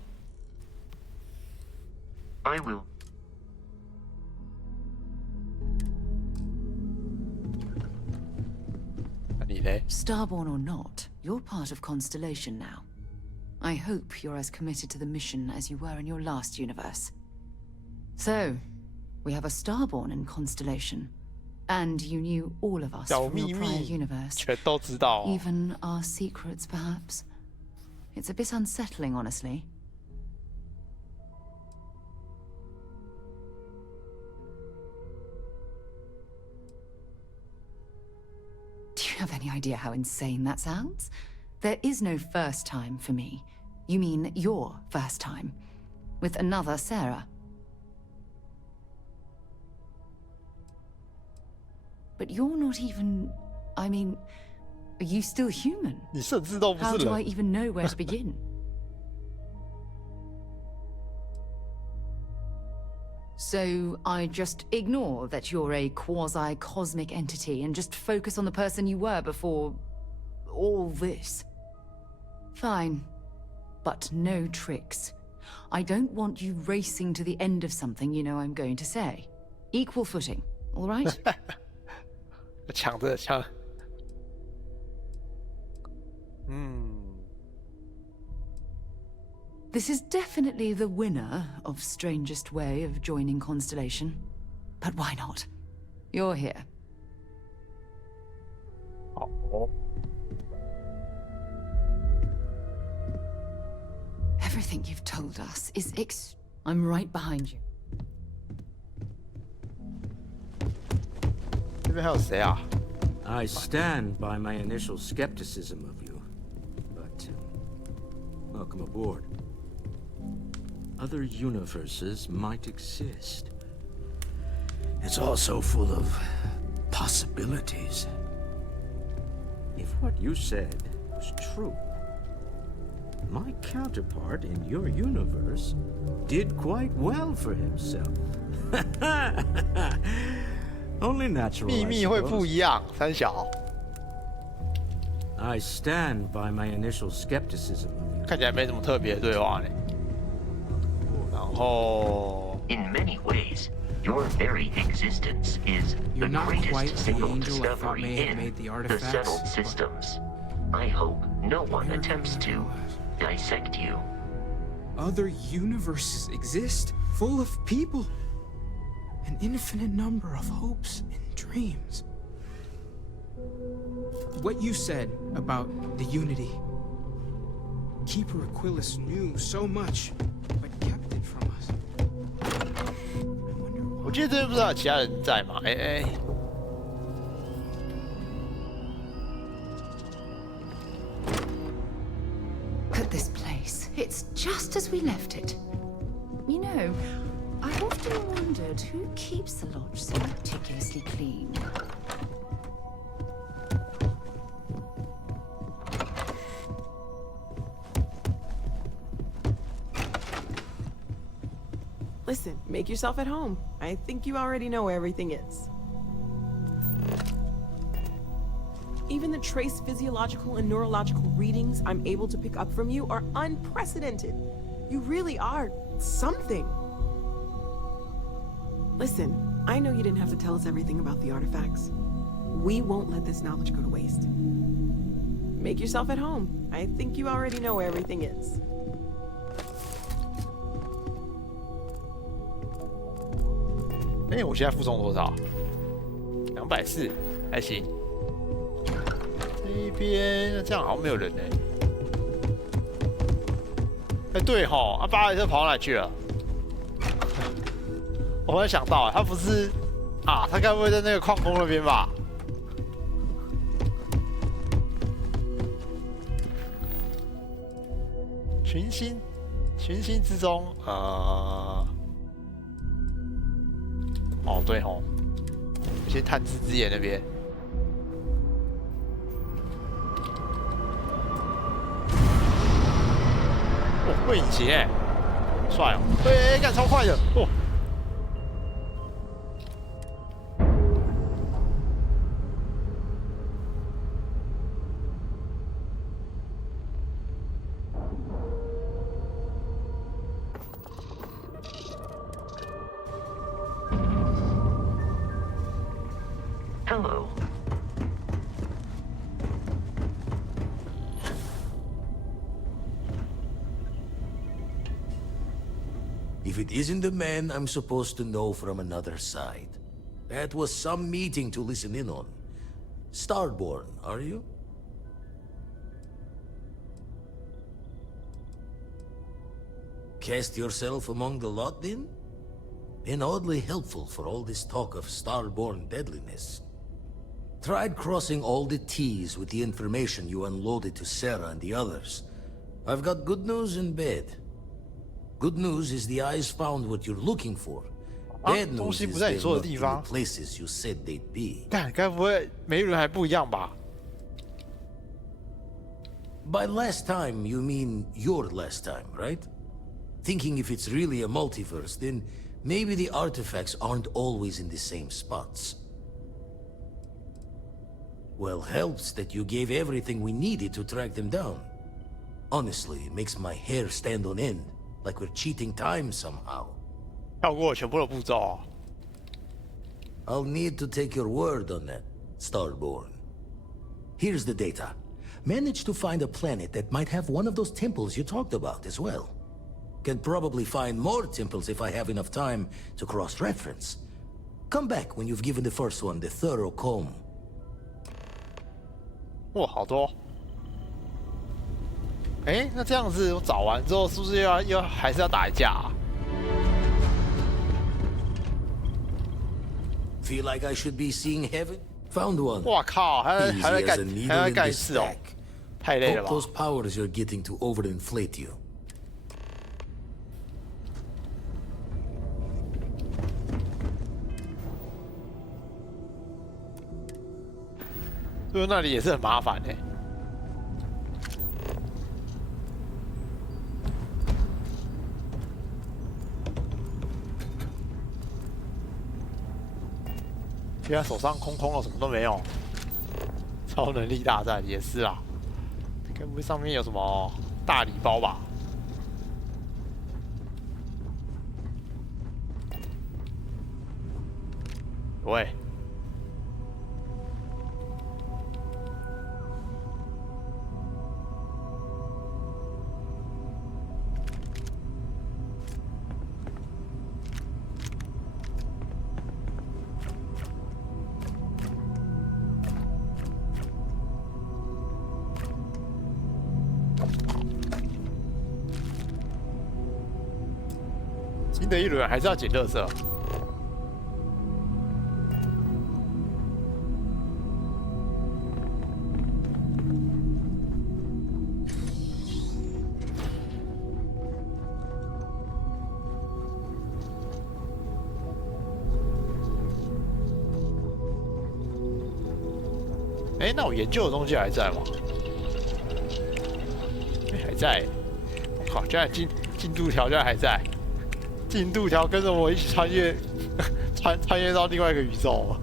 I will. Starborn or not, you're part of Constellation now. I hope you're as committed to the mission as you were in your last universe. So, we have a Starborn in Constellation. And you knew all of us from your prior universe. 全都知道、哦。 Even our secrets, perhaps. It's a bit unsettling, honestly. Do you have any idea how insane that sounds? There is no first time for me. You mean your first time. With another Sarah. But you're not even... I mean, are you still human? 你甚至都不是人。 How do I even know where to begin? So I just ignore that you're a quasi-cosmic entity and just focus on the person you were before... all this. Fine. But no tricks. I don't want you racing to the end of something you know I'm going to say. Equal footing, all right? 抢着抢。This is definitely the winner of strangest way of joining Constellation. But why not? You're here. Oh. Everything you've told us is I'm right behind you. 这边还有谁啊？ I stand by my initial skepticism of you, but welcome aboard. Other universes might exist. It's also full of possibilities. If what you said was true, my counterpart in your universe did quite well for himself. Only natural. 秘密会不一样，三小。 I stand by my initial skepticism. 看起来没什么特别的对话呢。然后 In many ways, your very existence is the greatest single discovery in the settled systems. I hope no one attempts to dissect you. Other universes exist, full of people. infinite number of hopes and dreams. What you said about the Unity. Keeper Aquilus knew so much, but kept it from us. 我记得这边不知道有其他人在吗？At this place, it's just as we left it. You know, I've often wondered who keeps the lodge so meticulously clean. Listen, make yourself at home. I think you already know where everything is. Even the trace physiological and neurological readings I'm able to pick up from you are unprecedented. You really are something. Listen, I know you didn't have to tell us everything about the artifacts. We won't let this knowledge go to waste. Make yourself at home. I think you already know where everything is. 我现在负重多少？240，还行。这一边这样好像没有人呢。对吼，巴雷特跑到哪去了？我忽然想到，他不是啊，他该不会在那个矿工那边吧？群星之中，哦对吼，先探知之眼那边。哦，会隐形哎，帅哦！干超快的哦。Hello. If it isn't the man I'm supposed to know from another side, that was some meeting to listen in on. Starborn, are you? Cast yourself among the lot, then? Been oddly helpful for all this talk of Starborn deadliness. Tried crossing all the T's with the information you unloaded to Sarah and the others. I've got good news and bad. Good news is the eyes found what you're looking for. Bad news is they're not in the places you said they'd be. 该不会每个人还不一样吧？ By last time, you mean your last time, right? Thinking if it's really a multiverse, then maybe the artifacts aren't always in the same spots. Well, helps that you gave everything we needed to track them down. Honestly, it makes my hair stand on end, like we're cheating time somehow. 跳过全部的步骤。I'll need to take your word on that, Starborn. Here's the data. Managed to find a planet that might have one of those temples you talked about as well. Can probably find more temples if I have enough time to cross-reference. Come back when you've given the first one the thorough comb. 哇，好多！那这样子我找完之后，是不是又还是要打一架啊 ？Feel like I should be seeing heaven? Found one. 哇靠，还要盖一次哦，太累了吧 ？Hope those powers you're getting to overinflate you. 就是那里也是很麻烦哎。现在手上空空了，什么都没有。超能力大战也是啊，该不会上面有什么大礼包吧？喂。的一轮还是要捡垃圾。哎，那我研究的东西还在吗？哎，还在。我靠，居然进度条居然还在。进度条跟着我一起穿越，穿越到另外一个宇宙。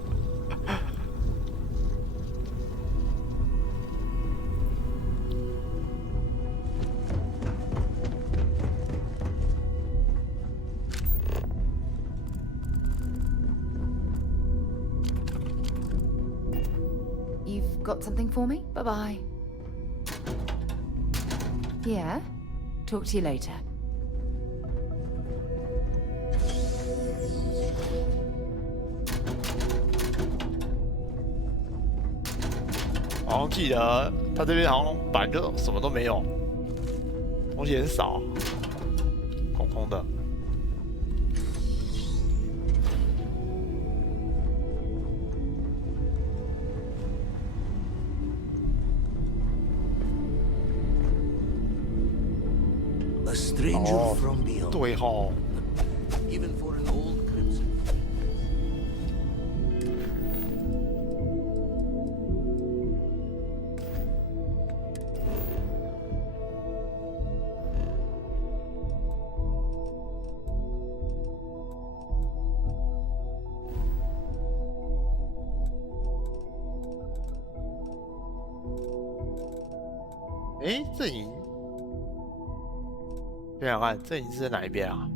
You've got something for me? Bye-bye. Yeah? Talk to you later. 好像记得他这边好像本来就什么都没有，东西很少，空空的。A stranger from beyond. 对吼。 Even for an old crimson. 哎，阵营，想想看，阵营是在哪一边啊？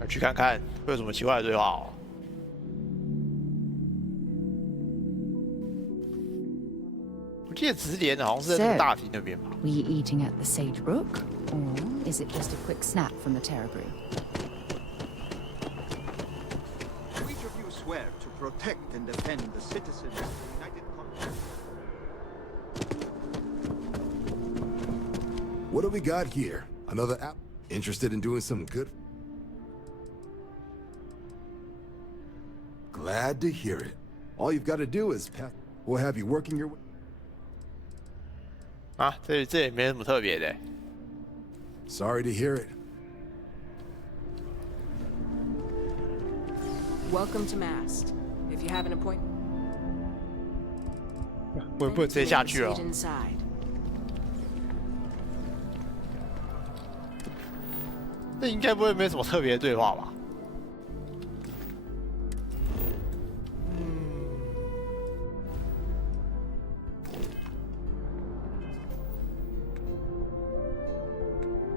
来去看看会有什么奇怪的对话哦。我记得直连好像是在那个大厅那边吧。Were you eating at the Sage Brook, or is it just a quick snap from the Terror Brew? Each of you swear to protect and defend the citizens of the United Colony. What do we got here? Another app? Interested in doing something good? Glad to hear it. All you've got to do is pass. We'll have you working your way. 啊，这也没什么特别的。Sorry to hear it. Welcome to Mast. If you have an appointment. 我不能直接下去了。 这应该不会没什么特别的对话吧？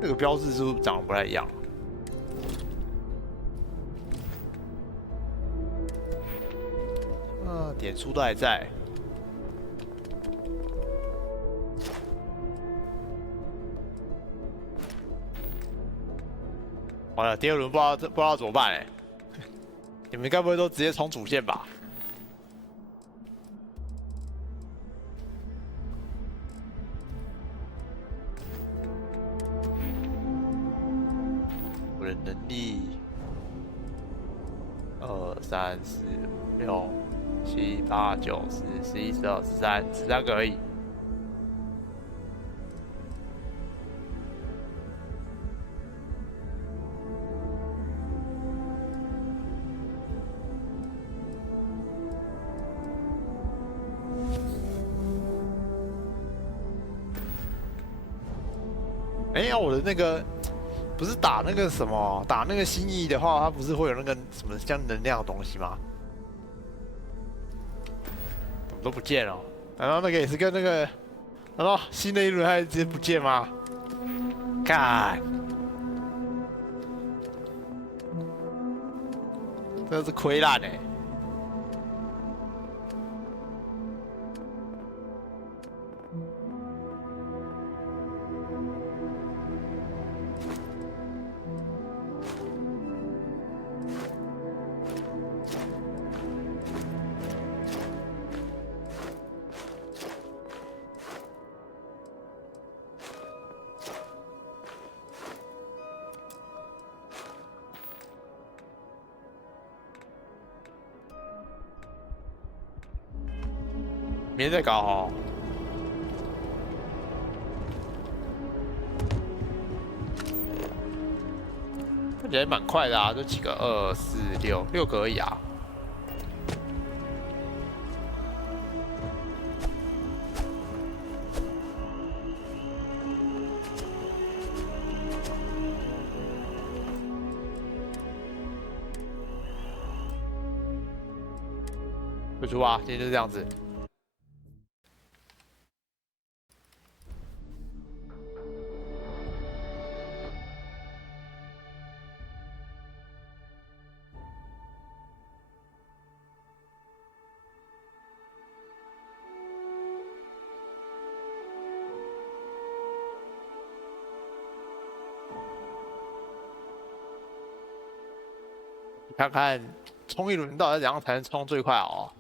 这个标志是不是长得不太一样？点数都还在。完了，第二轮不知道怎么办哎！你们该不会都直接冲主线吧？我的能力，2、3、4、6、7、8、9、10、11、12、13个而已。 哎呀，我的那个不是打那个什么，打那个心意的话，它不是会有那个什么像能量的东西吗？怎么都不见了？难道那个也是跟那个？难道新的一轮还直接不见吗？干，真的是亏烂哎！明天再搞哦。看起来蛮快的啊，这几个2、4、6个而已啊。退出吧，今天就这样子。看看冲一轮到底怎样才能冲最快哦。